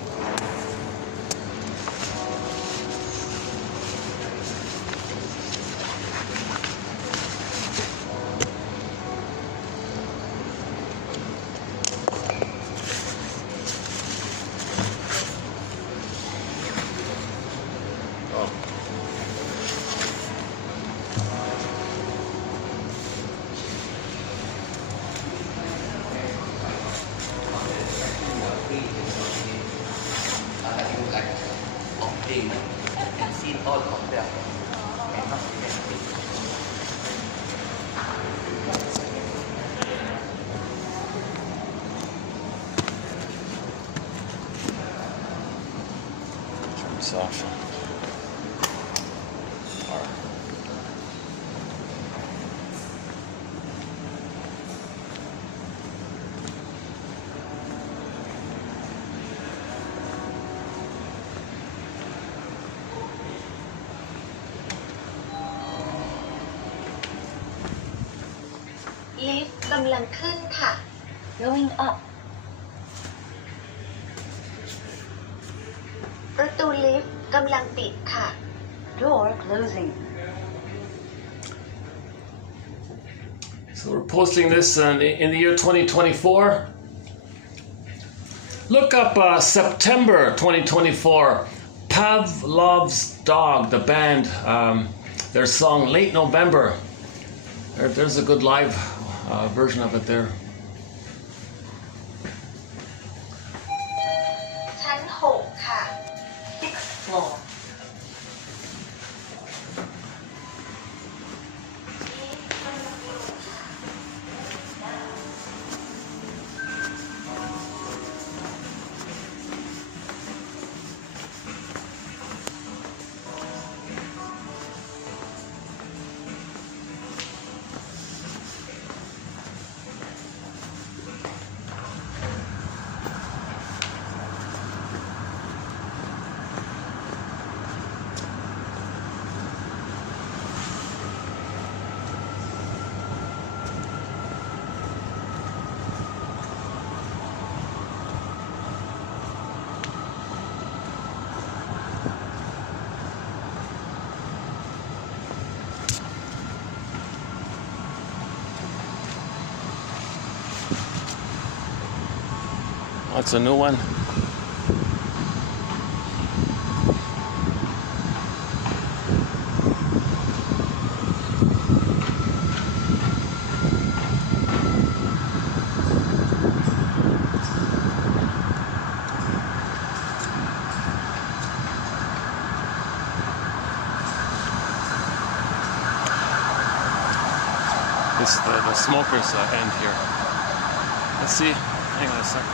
Off. Lift กำลังขึ้นค่ะ Going up ประตูลิฟต์กำลังปิดค่ะ Door closing. So we're posting this in the year 2024. Look up September 2024. Pavlov's Dog, the band, their song Late November. There's a good live version of it there. ชั้น6ค่ะ Sixth floor. That's a new one. This is the smoker's end here. Let's see. Hang on a second.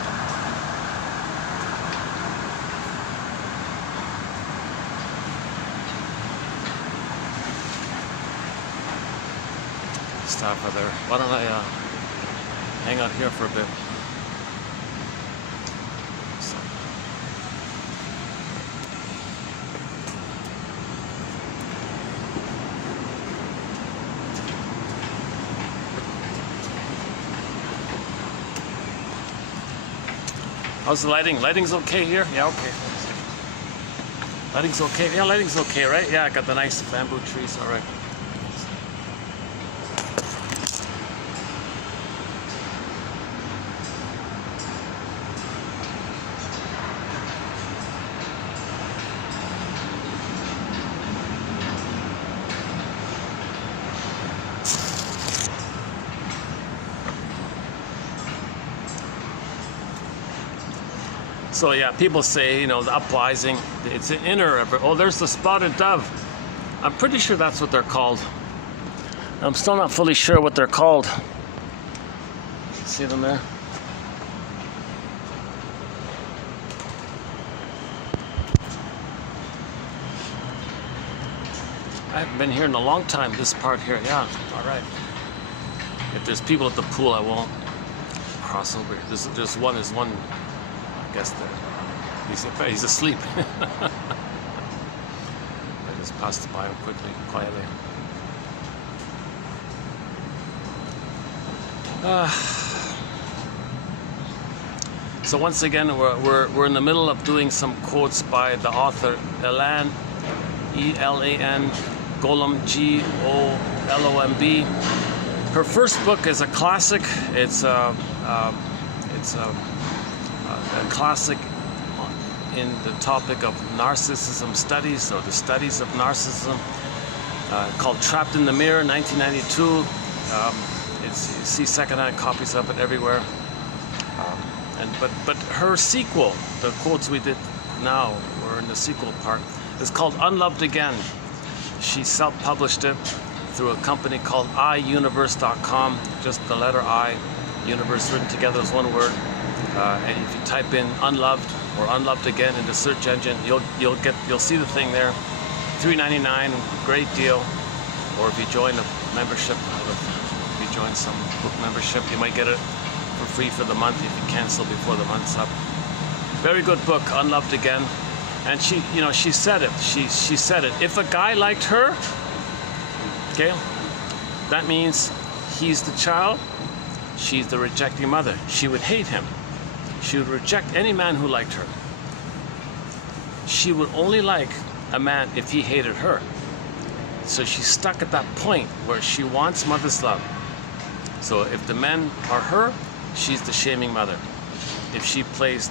Stop for there. Why don't I hang out here for a bit? How's the lighting? Lighting's okay here? Yeah, okay. Lighting's okay. Yeah, lighting's okay, right? Yeah, I got the nice bamboo trees. All right. So yeah, people say, you know, the uprising, it's an inner, oh, there's the spotted dove. I'm pretty sure that's what they're called. I'm still not fully sure what they're called. See them there? I haven't been here in a long time, this part here. Yeah, all right. If there's people at the pool, I won't cross over. There's one, I guess, he's asleep. I just passed by him quickly, quietly. So once again, we're in the middle of doing some quotes by the author Elan, E-L-A-N, Golomb, G-O-L-O-M-B. Her first book is a classic. It's a classic in the topic of narcissism studies, or the studies of narcissism, called Trapped in the Mirror, 1992. You see secondhand copies of it everywhere. But her sequel, the quotes we did now, were in the sequel part, is called Unloved Again. She self-published it through a company called iuniverse.com, just the letter I, universe written together as one word. And if you type in Unloved or Unloved Again in the search engine, you'll see the thing there. $3.99, great deal. Or if you join a membership, if you join some book membership, you might get it for free for the month if you cancel before the month's up. Very good book, Unloved Again. And she said it. She said it. If a guy liked her, okay, that means he's the child, she's the rejecting mother. She would hate him. She would reject any man who liked her. She would only like a man if he hated her. So she's stuck at that point where she wants mother's love. So if the men are her, she's the shaming mother. If she plays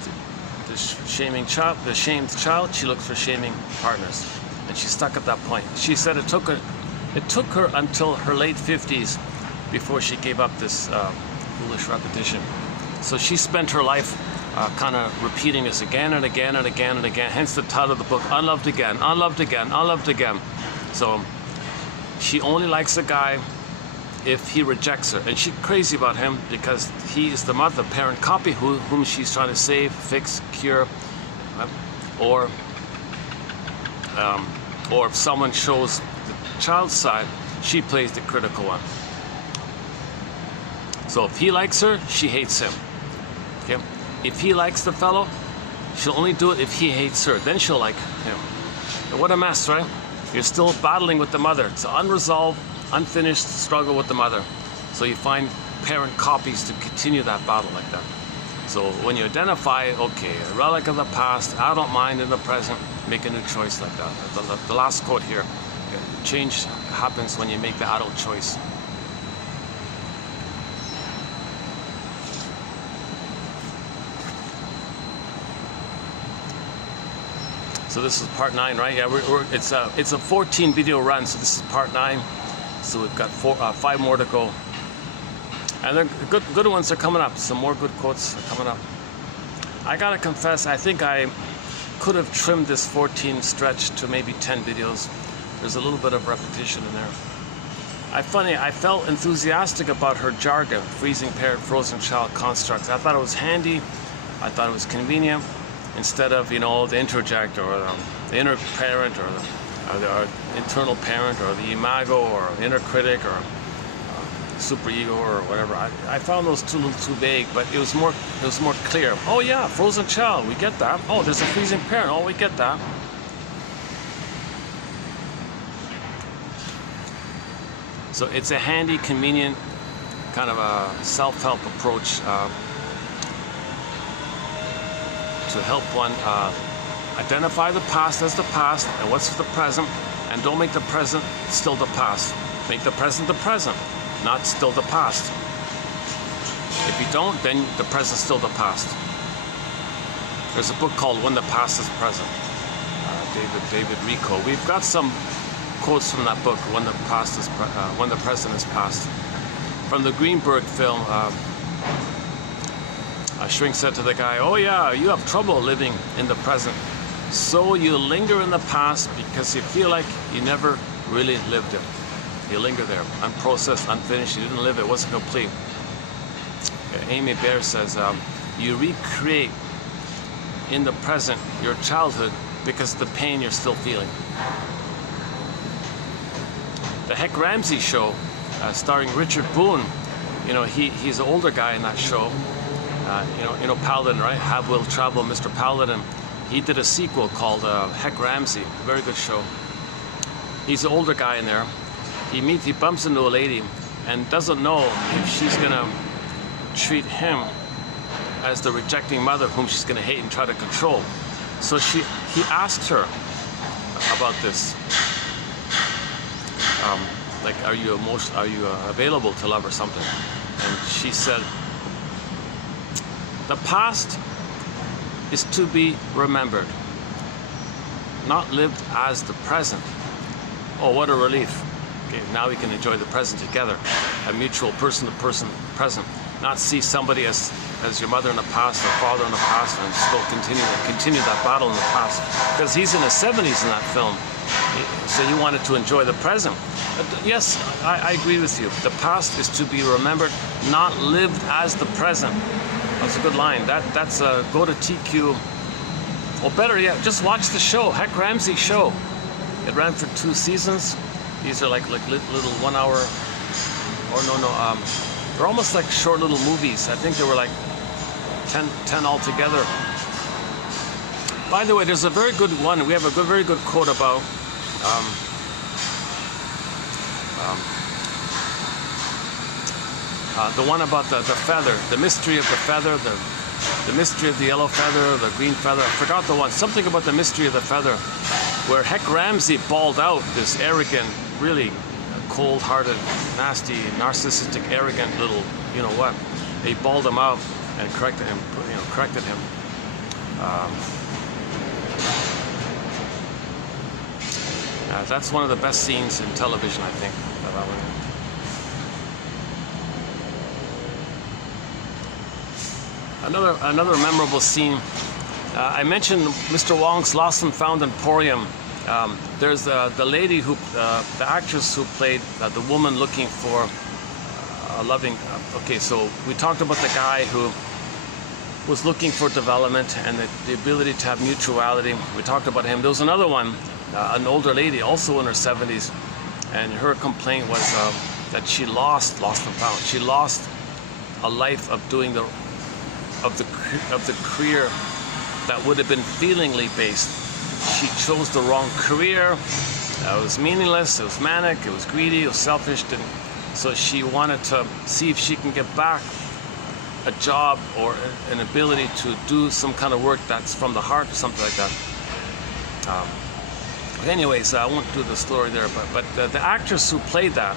the shamed child, she looks for shaming partners. And she's stuck at that point. She said it took her until her late 50s before she gave up this foolish repetition. So she spent her life kind of repeating this again and again and again and again. Hence the title of the book, Unloved Again, Unloved Again, Unloved Again. So she only likes a guy if he rejects her. And she's crazy about him because he is the mother, parent copy whom she's trying to save, fix, cure, or if someone shows the child's side, she plays the critical one. So if he likes her, she hates him. Okay? If he likes the fellow, she'll only do it if he hates her. Then she'll like him. And what a mess, right? You're still battling with the mother. It's an unresolved, unfinished struggle with the mother. So you find parent copies to continue that battle like that. So when you identify, okay, a relic of the past, I don't mind in the present, make a new choice like that. The last quote here, change happens when you make the adult choice. So this is part 9, right? Yeah, it's a 14 video run, so this is part 9. So we've got 5 more to go. And the good ones are coming up. Some more good quotes are coming up. I gotta confess, I think I could have trimmed this 14 stretch to maybe 10 videos. There's a little bit of repetition in there. I felt enthusiastic about her jargon, freezing parent, frozen child constructs. I thought it was handy. I thought it was convenient. Instead of, the interject or the inner parent or the internal parent or the imago or inner critic or superego or whatever. I found those a little too vague, but it was more clear. Oh yeah, frozen child, we get that. Oh, there's a freezing parent. Oh, we get that. So it's a handy, convenient kind of a self-help approach to help one identify the past as the past and what's the present, and don't make the present still the past. Make the present, not still the past. If you don't, then the present's still the past. There's a book called When the Past is Present, David Rico. We've got some quotes from that book, When the Present is Past. From the Greenberg film, a shrink said to the guy, "Oh yeah, you have trouble living in the present. So you linger in the past because you feel like you never really lived it. You linger there, unprocessed, unfinished. You didn't live it. It wasn't complete." Amy Bear says, you recreate in the present your childhood because of the pain you're still feeling. the Heck Ramsey show, starring Richard Boone. You know, he's an older guy in that show. You know Paladin, right? Have Will Travel, Mr. Paladin. He did a sequel called Heck Ramsey, a very good show. He's an older guy in there. He bumps into a lady and doesn't know if she's gonna treat him as the rejecting mother whom she's gonna hate and try to control. So he asked her about this. Like, are you available to love or something? And she said, the past is to be remembered, not lived as the present. Oh, what a relief. Okay, now we can enjoy the present together, a mutual person-to-person present, not see somebody as your mother in the past or father in the past and still continue that battle in the past. Because he's in his 70s in that film, so he wanted to enjoy the present. But yes, I agree with you. The past is to be remembered, not lived as the present. That's a good line. That's go to TQ. Or better yet, just watch the show, Heck Ramsey show. It ran for 2 seasons. These are like little 1 hour, or no, they're almost like short little movies. I think they were like 10 altogether. By the way, there's a very good one. We have a very good quote about the one about the feather, the mystery of the feather, the mystery of the yellow feather, the green feather. I forgot the one. Something about the mystery of the feather, where Heck Ramsey bawled out this arrogant, really cold-hearted, nasty, narcissistic, arrogant little, you know what? He bawled him out and corrected him. That's one of the best scenes in television, I think. Another memorable scene. I mentioned Mr. Wong's Lost and Found Emporium. There's the lady who, the actress who played the woman looking for a loving. Okay, so we talked about the guy who was looking for development and the ability to have mutuality. We talked about him. There was another one, an older lady, also in her 70s, and her complaint was that she lost and found. She lost a life of doing the career that would have been feelingly based. She chose the wrong career. It was meaningless, it was manic, it was greedy, it was selfish. So she wanted to see if she can get back a job or an ability to do some kind of work that's from the heart or something like that. Anyways, I won't do the story there, but the actress who played that,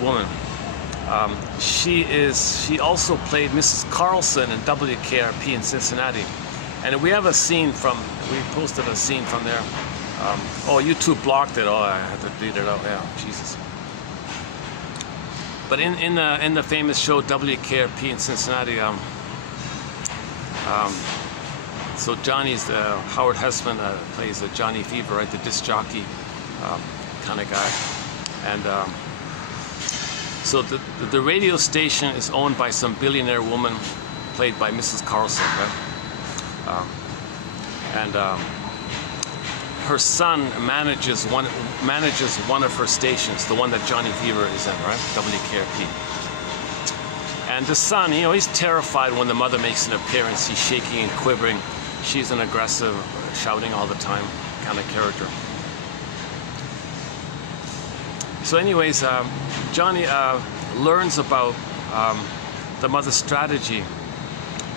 woman, she also played Mrs. Carlson in WKRP in Cincinnati. And we have a scene we posted a scene from there. Oh, YouTube blocked it. Oh, I had to delete it out. Yeah, Jesus. But in the famous show WKRP in Cincinnati, so Johnny's Howard Hessman plays Johnny Fever, right, the disc jockey kind of guy, and so the radio station is owned by some billionaire woman, played by Mrs. Carlson, right? And her son manages one of her stations, the one that Johnny Fever is in, right? WKRP. And the son, you know, he's terrified when the mother makes an appearance. He's shaking and quivering. She's an aggressive, shouting all the time kind of character. So anyways, Johnny learns about the mother's strategy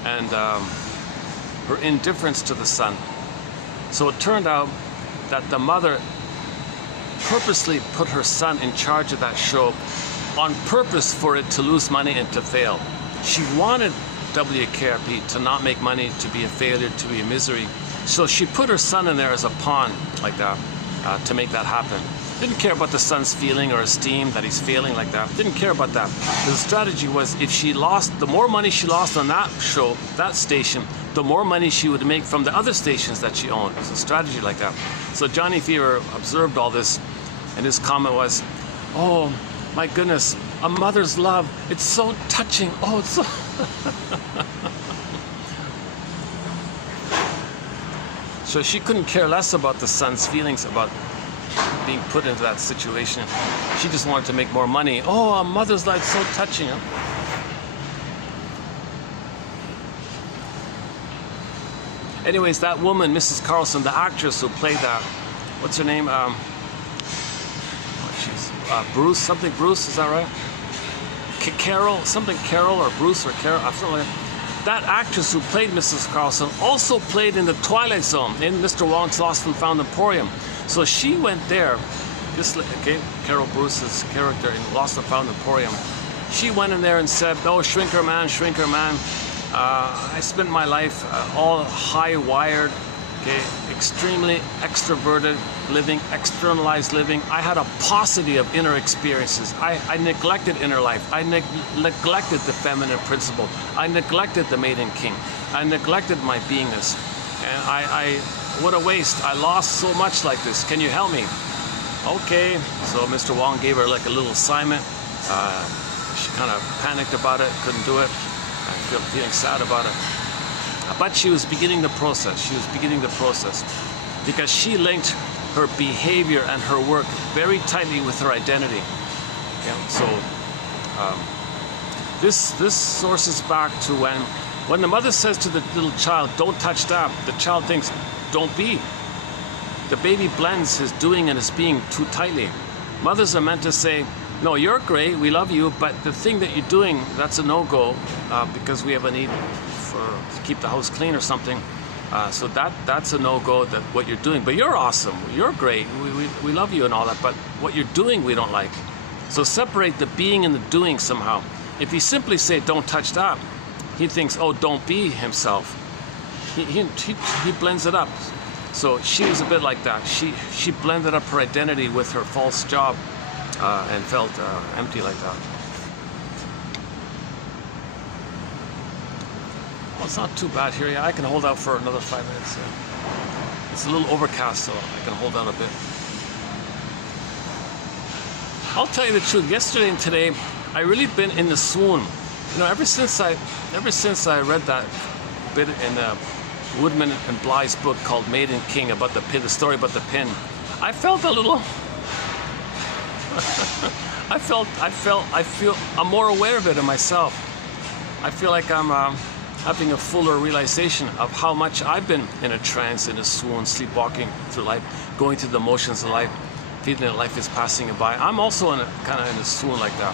and her indifference to the son. So it turned out that the mother purposely put her son in charge of that show on purpose for it to lose money and to fail. She wanted WKRP to not make money, to be a failure, to be a misery. So she put her son in there as a pawn like that to make that happen. Didn't care about the son's feeling or esteem that he's failing like that. Didn't care about that. The strategy was, if she lost, the more money she lost on that show, that station, the more money she would make from the other stations that she owned. It was a strategy like that. So Johnny Fever observed all this, and his comment was, "Oh my goodness, a mother's love, it's so touching. Oh, it's so..." So she couldn't care less about the son's feelings about being put into that situation. She just wanted to make more money. Oh, a mother's life, so touching. Huh? Anyways, that woman, Mrs. Carlson, the actress who played that, what's her name? Bruce, something Bruce, is that right? Carol, something Carol or Bruce or Carol, something like that. That actress who played Mrs. Carlson also played in the Twilight Zone in Mr. Wong's Lost and Found Emporium. So she went there, Carol Bruce's character in Lost and Found Emporium. She went in there and said, "Oh, shrinker man, shrinker man. I spent my life all high-wired, extremely extroverted living, externalized living. I had a paucity of inner experiences. I neglected inner life. I neglected the feminine principle. I neglected the maiden king. I neglected my beingness. And what a waste. I lost so much like this. Can you help me?" Okay. So Mr. Wong gave her like a little assignment. She kind of panicked about it, couldn't do it. Feeling sad about it. But she was beginning the process. She was beginning the process because she linked her behavior and her work very tightly with her identity. So this sources back to when the mother says to the little child, "Don't touch that," the child thinks, "Don't be." The baby blends his doing and his being too tightly. Mothers are meant to say, "No, you're great, we love you, but the thing that you're doing, that's a no-go because we have a need to keep the house clean or something. So that's a no-go, that what you're doing. But you're awesome, you're great, we love you and all that, but what you're doing we don't like." So separate the being and the doing somehow. If you simply say, "Don't touch that," he thinks, "Oh, don't be himself." He blends it up. So she was a bit like that. She blended up her identity with her false job. And felt empty like that. Well, it's not too bad here. Yeah, I can hold out for another 5 minutes. It's a little overcast, so I can hold out a bit. I'll tell you the truth. Yesterday and today, I really been in the swoon. You know, ever since I read that bit in Woodman and Bly's book called Maiden King about the pin, the story about the pin, I felt a little. I feel I'm more aware of it in myself. I feel like I'm having a fuller realization of how much I've been in a trance, in a swoon, sleepwalking through life, going through the motions of life, feeling that life is passing you by. I'm also kind of in a swoon like that.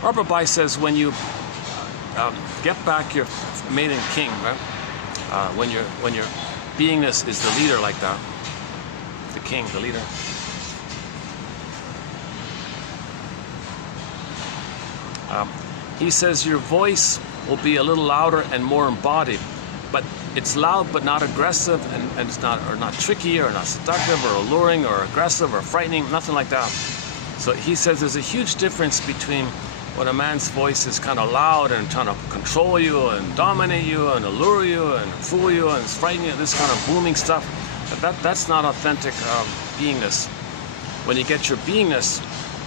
Barbara Bai says when you get back your maiden king, right? When your beingness is the leader like that, the king, the leader. He says your voice will be a little louder and more embodied, but it's loud but not aggressive, and it's not tricky or not seductive or alluring or aggressive or frightening, nothing like that. So he says there's a huge difference between when a man's voice is kind of loud and trying to control you and dominate you and allure you and fool you and frighten you, this kind of booming stuff. But that's not authentic beingness. When you get your beingness,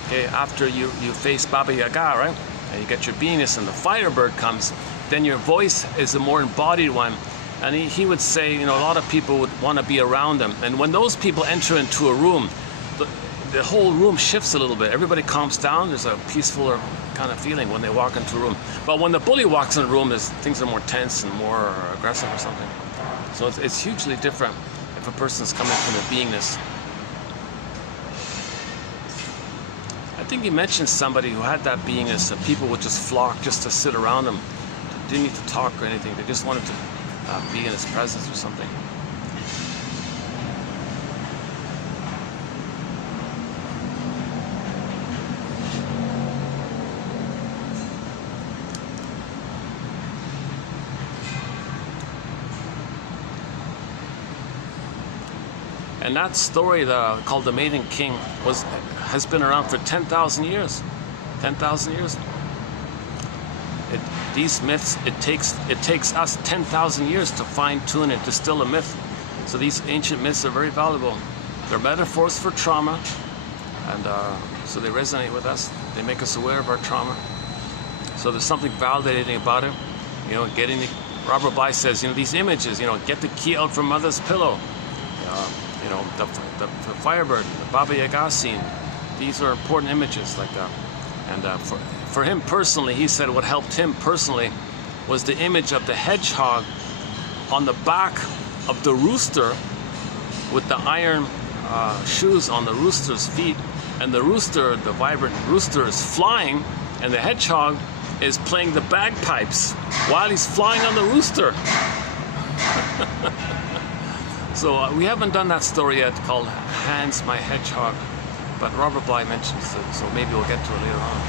okay, after you face Baba Yaga, right? And you get your beingness and the firebird comes, then your voice is a more embodied one. And he would say, you know, a lot of people would want to be around them. And when those people enter into a room, the whole room shifts a little bit. Everybody calms down. There's a peaceful kind of feeling when they walk into a room. But when the bully walks in a room, things are more tense and more aggressive or something. So it's hugely different if a person's coming from a beingness. I think he mentioned somebody who had that beingness, and people would just flock just to sit around him. They didn't need to talk or anything. They just wanted to be in his presence or something. And that story called The Maiden King has been around for 10,000 years. 10,000 years. These myths, it takes us 10,000 years to fine-tune and distill a myth. So these ancient myths are very valuable. They're metaphors for trauma, and so they resonate with us. They make us aware of our trauma. So there's something validating about it. You know, Robert Bly says, you know, these images, you know, get the key out from mother's pillow. You know, the Firebird, the Baba Yaga scene. These are important images like that. And for him personally, he said what helped him personally was the image of the hedgehog on the back of the rooster with the iron shoes on the rooster's feet, and the rooster, the vibrant rooster, is flying, and the hedgehog is playing the bagpipes while he's flying on the rooster. So we haven't done that story yet, called Hans My Hedgehog, but Robert Bly mentions it, so maybe we'll get to it later on.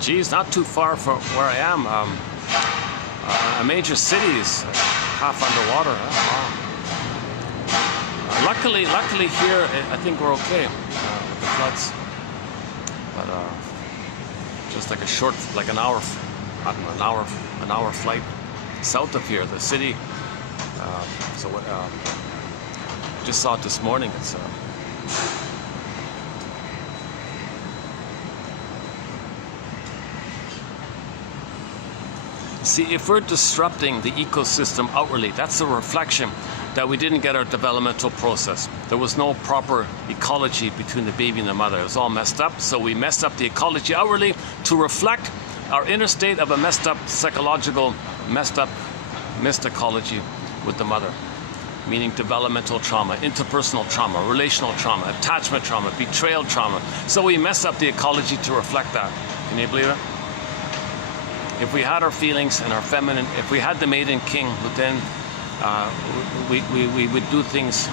Geez, not too far from where I am. A major city is half underwater. Luckily here, I think we're okay with the floods. But just like a short, like an hour, I don't know, an hour flight south of here, the city. So what? Just saw it this morning. It's. See, if we're disrupting the ecosystem outwardly, that's a reflection that we didn't get our developmental process. There was no proper ecology between the baby and the mother. It was all messed up, so we messed up the ecology outwardly to reflect our inner state of a messed up psychological, messed ecology with the mother. Meaning developmental trauma, interpersonal trauma, relational trauma, attachment trauma, betrayal trauma. So we mess up the ecology to reflect that. Can you believe it? If we had our feelings and our feminine, if we had the maiden king, then we would do things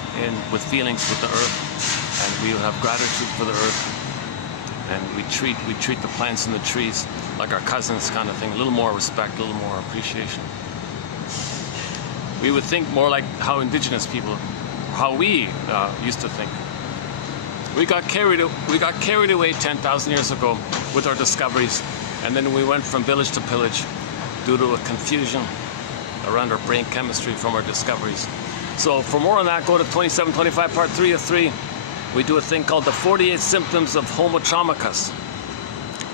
with feelings with the earth, and we would have gratitude for the earth, and we treat the plants and the trees like our cousins, kind of thing. A little more respect, a little more appreciation. We would think more like how indigenous people, how we used to think. We got carried away 10,000 years ago with our discoveries. And then we went from village to pillage due to a confusion around our brain chemistry from our discoveries. So for more on that, go to 2725 part 3 of 3. We do a thing called the 48 symptoms of Homo traumacus.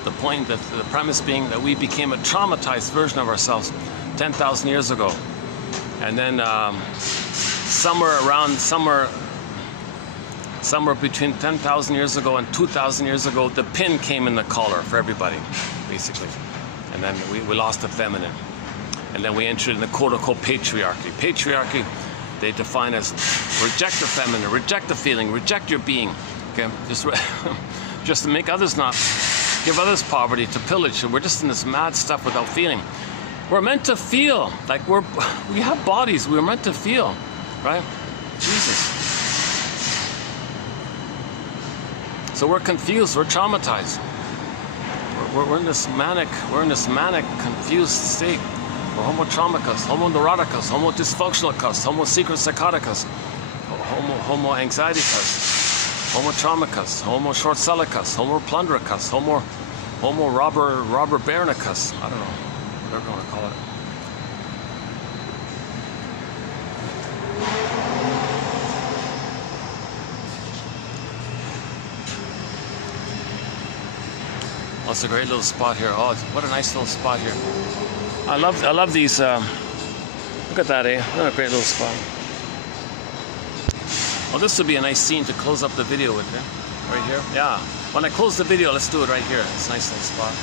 The point, that the premise being that we became a traumatized version of ourselves 10,000 years ago. And then somewhere between 10,000 years ago and 2,000 years ago, the pin came in the collar for everybody, basically. And then we lost the feminine. And then we entered in the quote-unquote patriarchy. Patriarchy, they define as reject the feminine, reject the feeling, reject your being. Okay, just to make others not, give others poverty, to pillage. So we're just in this mad stuff without feeling. We're meant to feel, like we have bodies, we're meant to feel, right? Jesus. So we're confused, we're traumatized. We're in this manic, confused state. We're homo traumacus, homo neuroticus, homo dysfunctionalicus, homo secret psychoticus, homo anxieticus, homo traumacus, homo short sellicus, homo plundericus, homo robber baronicus. I don't know, whatever you want to call it. Oh, it's a great little spot here. Oh, what a nice little spot here. I love these. Look at that, eh? What a great little spot. Well, this would be a nice scene to close up the video with, eh? Right here. Yeah. When I close the video, let's do it right here. It's a nice little spot.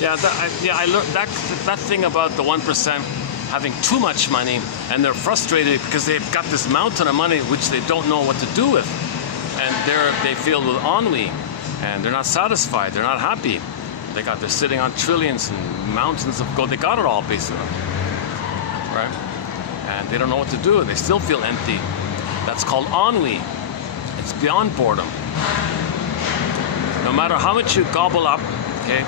Yeah, I learned that thing about the 1% having too much money, and they're frustrated because they've got this mountain of money which they don't know what to do with, and they feel with ennui, and they're not satisfied, they're not happy. They're sitting on trillions and mountains of gold. They got it all basically. right? And they don't know what to do. They still feel empty. That's called ennui. It's beyond boredom. No matter how much you gobble up, okay,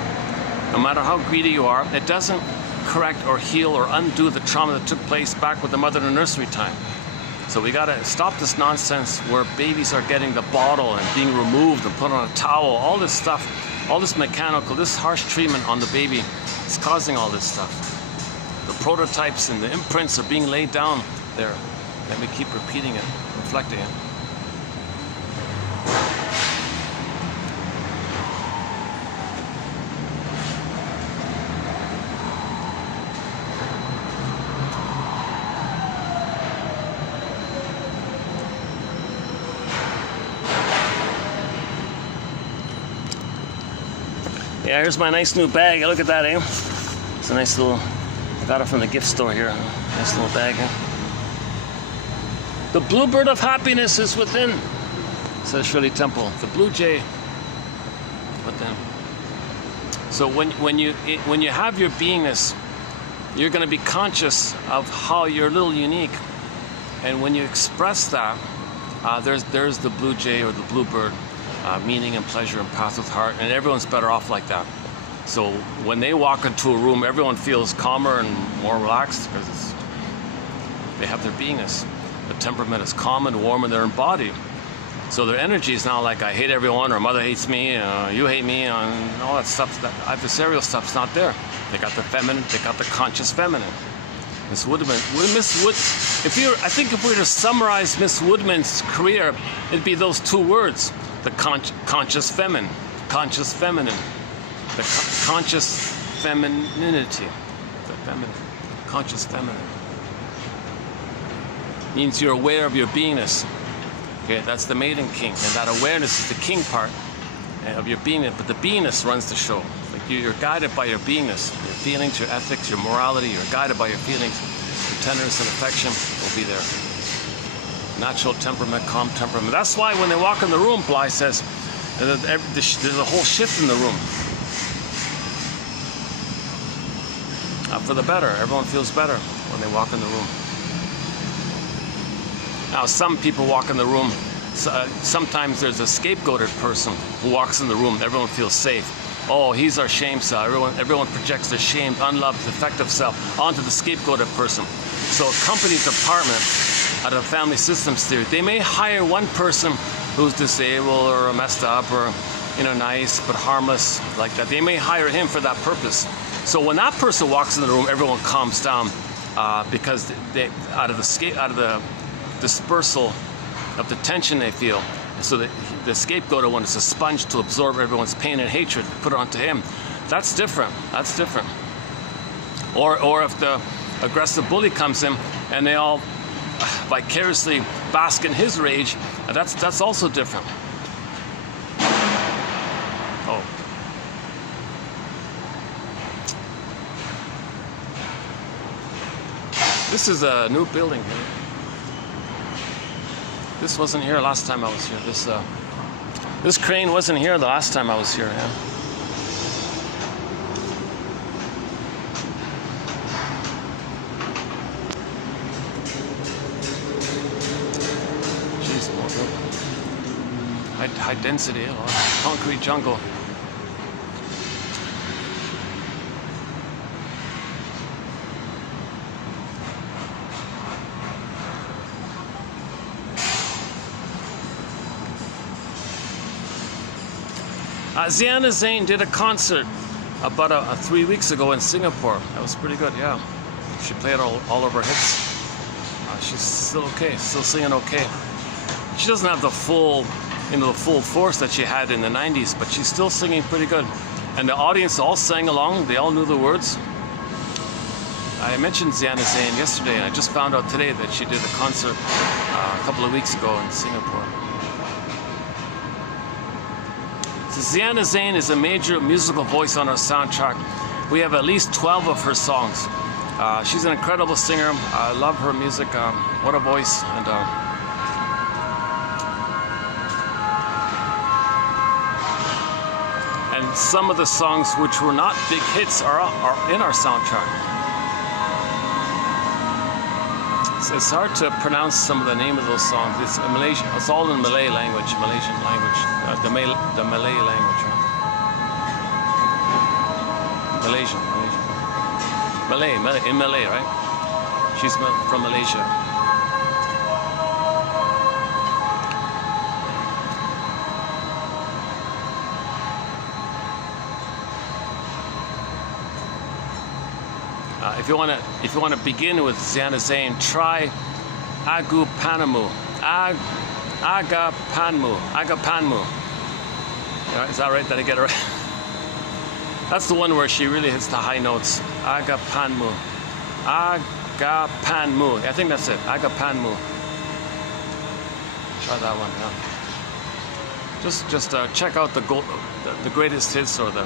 no matter how greedy you are, it doesn't correct or heal or undo the trauma that took place back with the mother in the nursery time. So we gotta stop this nonsense where babies are getting the bottle and being removed and put on a towel, all this stuff, all this mechanical, this harsh treatment on the baby is causing all this stuff. The prototypes and the imprints are being laid down there. Let me keep repeating it, reflecting it. Yeah, here's my nice new bag. Look at that, eh? It's a nice little, I got it from the gift store here. Nice little bag, eh? The bluebird of happiness is within, says Shirley Temple. The blue jay within. So when you have your beingness, you're going to be conscious of how you're a little unique. And when you express that, there's the blue jay or the bluebird. Meaning and pleasure and path with heart, and everyone's better off like that. So when they walk into a room, everyone feels calmer and more relaxed because they have their beingness. The temperament is calm and warm in their body. So their energy is not like I hate everyone or mother hates me, you hate me, and all that stuff. That adversarial stuff's not there. They got the feminine, they got the conscious feminine. Miss Woodman, I think if we were to summarize Miss Woodman's career, it'd be those two words. The conscious feminine, conscious feminine, the conscious femininity, the feminine, conscious feminine. Means you're aware of your beingness. Okay, that's the maiden king, and that awareness is the king part of your beingness. But the beingness runs the show. Like you're guided by your beingness, your feelings, your ethics, your morality. You're guided by your feelings. Your tenderness and affection will be there. Natural temperament, calm temperament. That's why when they walk in the room, Bly says, there's a whole shift in the room. For the better. Everyone feels better when they walk in the room. Now, some people walk in the room. Sometimes there's a scapegoated person who walks in the room. Everyone feels safe. Oh, he's our shame self. Everyone projects their shamed, unloved, defective self onto the scapegoated person. So a company department out of family systems theory, they may hire one person who's disabled or messed up or nice but harmless like that. They may hire him for that purpose. So when that person walks in the room, everyone calms down because they out of the dispersal of the tension they feel. So the scapegoat one is a sponge to absorb everyone's pain and hatred, put it onto him. That's different. That's different. Or if the aggressive bully comes in and they all vicariously bask in his rage, that's also different. Oh. This is a new building here. This wasn't here last time I was here. This crane wasn't here the last time I was here. Yeah. High density, concrete jungle. Ziana Zane did a concert about 3 weeks ago in Singapore. That was pretty good, yeah. She played all of her hits. She's still okay, still singing okay. She doesn't have the full force that she had in the 90s, but she's still singing pretty good. And the audience all sang along, they all knew the words. I mentioned Ziana Zane yesterday, and I just found out today that she did a concert a couple of weeks ago in Singapore. So Ziana Zane is a major musical voice on our soundtrack. We have at least 12 of her songs. She's an incredible singer. I love her music. What a voice. And some of the songs which were not big hits are in our soundtrack. It's hard to pronounce some of the name of those songs. It's Malaysian. It's all in Malay language, Malaysian language, the Malay language. Right? Malaysian. Malay, in Malay, right? She's from Malaysia. If you want to begin with Ziana saying, try Agapanmu. Agapanmu. Yeah, is that right? Did I get it right? That's the one where she really hits the high notes. Agapanmu. Agapanmu. I think that's it. Agapanmu. Try that one. Yeah. Just check out the greatest hits or the.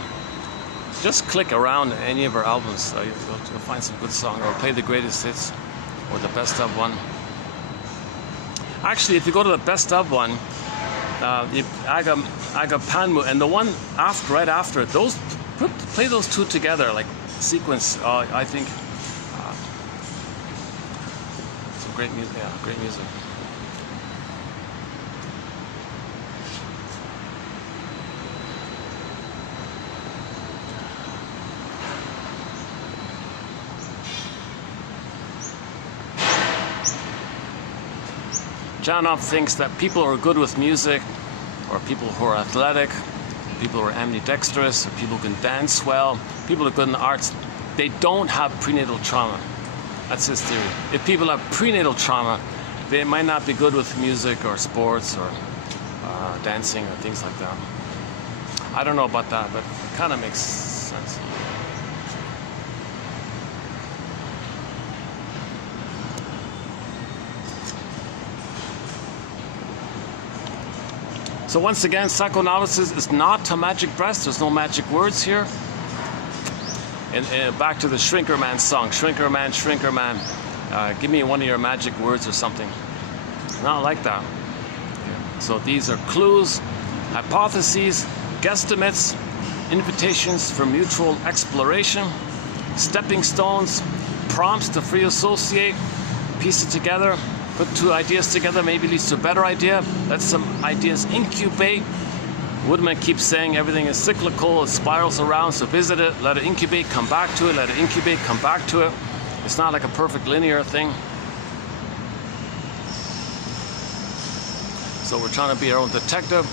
Just click around any of our albums. You'll find some good song, or play the greatest hits or the best of one. Actually, if you go to the best of one, Agapanmu, and the one right after it, play those two together, like sequence. I think some great music. Yeah, great music. Janov thinks that people who are good with music, or people who are athletic, people who are ambidextrous, or people who can dance well, people who are good in the arts, they don't have prenatal trauma. That's his theory. If people have prenatal trauma, they might not be good with music or sports or dancing or things like that. I don't know about that, but it kind of makes sense. So once again, psychoanalysis is not a magic breast. There's no magic words here. And back to the Shrinker Man song. Shrinker Man, Shrinker Man. Give me one of your magic words or something. Not like that. So these are clues, hypotheses, guesstimates, invitations for mutual exploration, stepping stones, prompts to free associate, piece it together. Put two ideas together, maybe leads to a better idea. Let some ideas incubate. Woodman keeps saying everything is cyclical, it spirals around, so visit it, let it incubate, come back to it, let it incubate, come back to it. It's not like a perfect linear thing. So we're trying to be our own detective,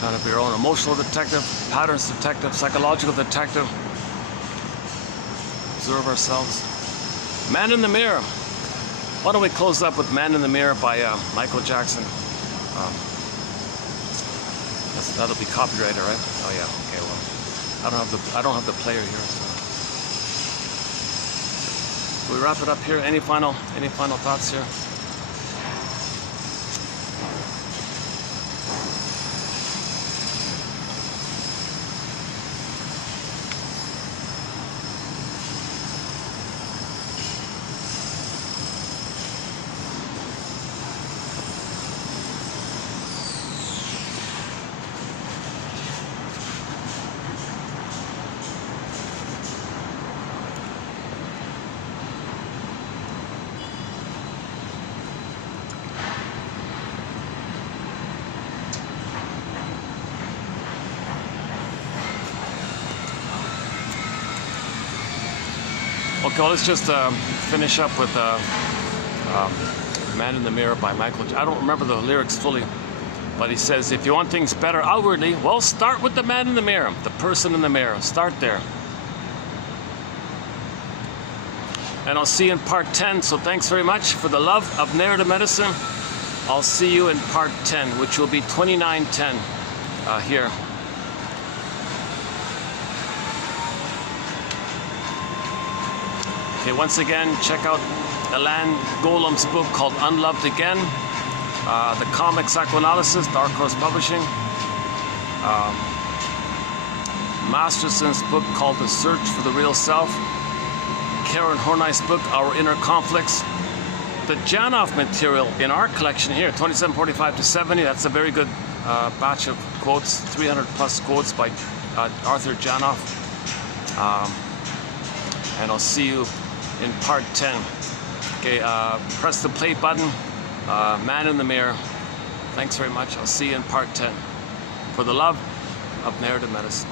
trying to be our own emotional detective, patterns detective, psychological detective. Observe ourselves. Man in the Mirror. Why don't we close up with Man in the Mirror by Michael Jackson. That'll be copyrighted, right? Oh yeah, okay, well. I don't have the player here, so. We wrap it up here. Any final thoughts here? Okay, well, let's just finish up with Man in the Mirror by Michael. I don't remember the lyrics fully, but he says, if you want things better outwardly, well, start with the man in the mirror, the person in the mirror. Start there. And I'll see you in part 10. So thanks very much for the love of narrative medicine. I'll see you in part 10, which will be 2910 here. Okay, once again, check out Alain Golem's book called Unloved Again, the comic psychoanalysis, Dark Horse Publishing, Masterson's book called The Search for the Real Self, Karen Horney's book, Our Inner Conflicts, the Janov material in our collection here, 2745 to 70, that's a very good batch of quotes, 300 plus quotes by Arthur Janov. And I'll see you in part 10. Okay, press the play button. Man in the mirror. Thanks very much. I'll see you in part 10. For the love of narrative medicine.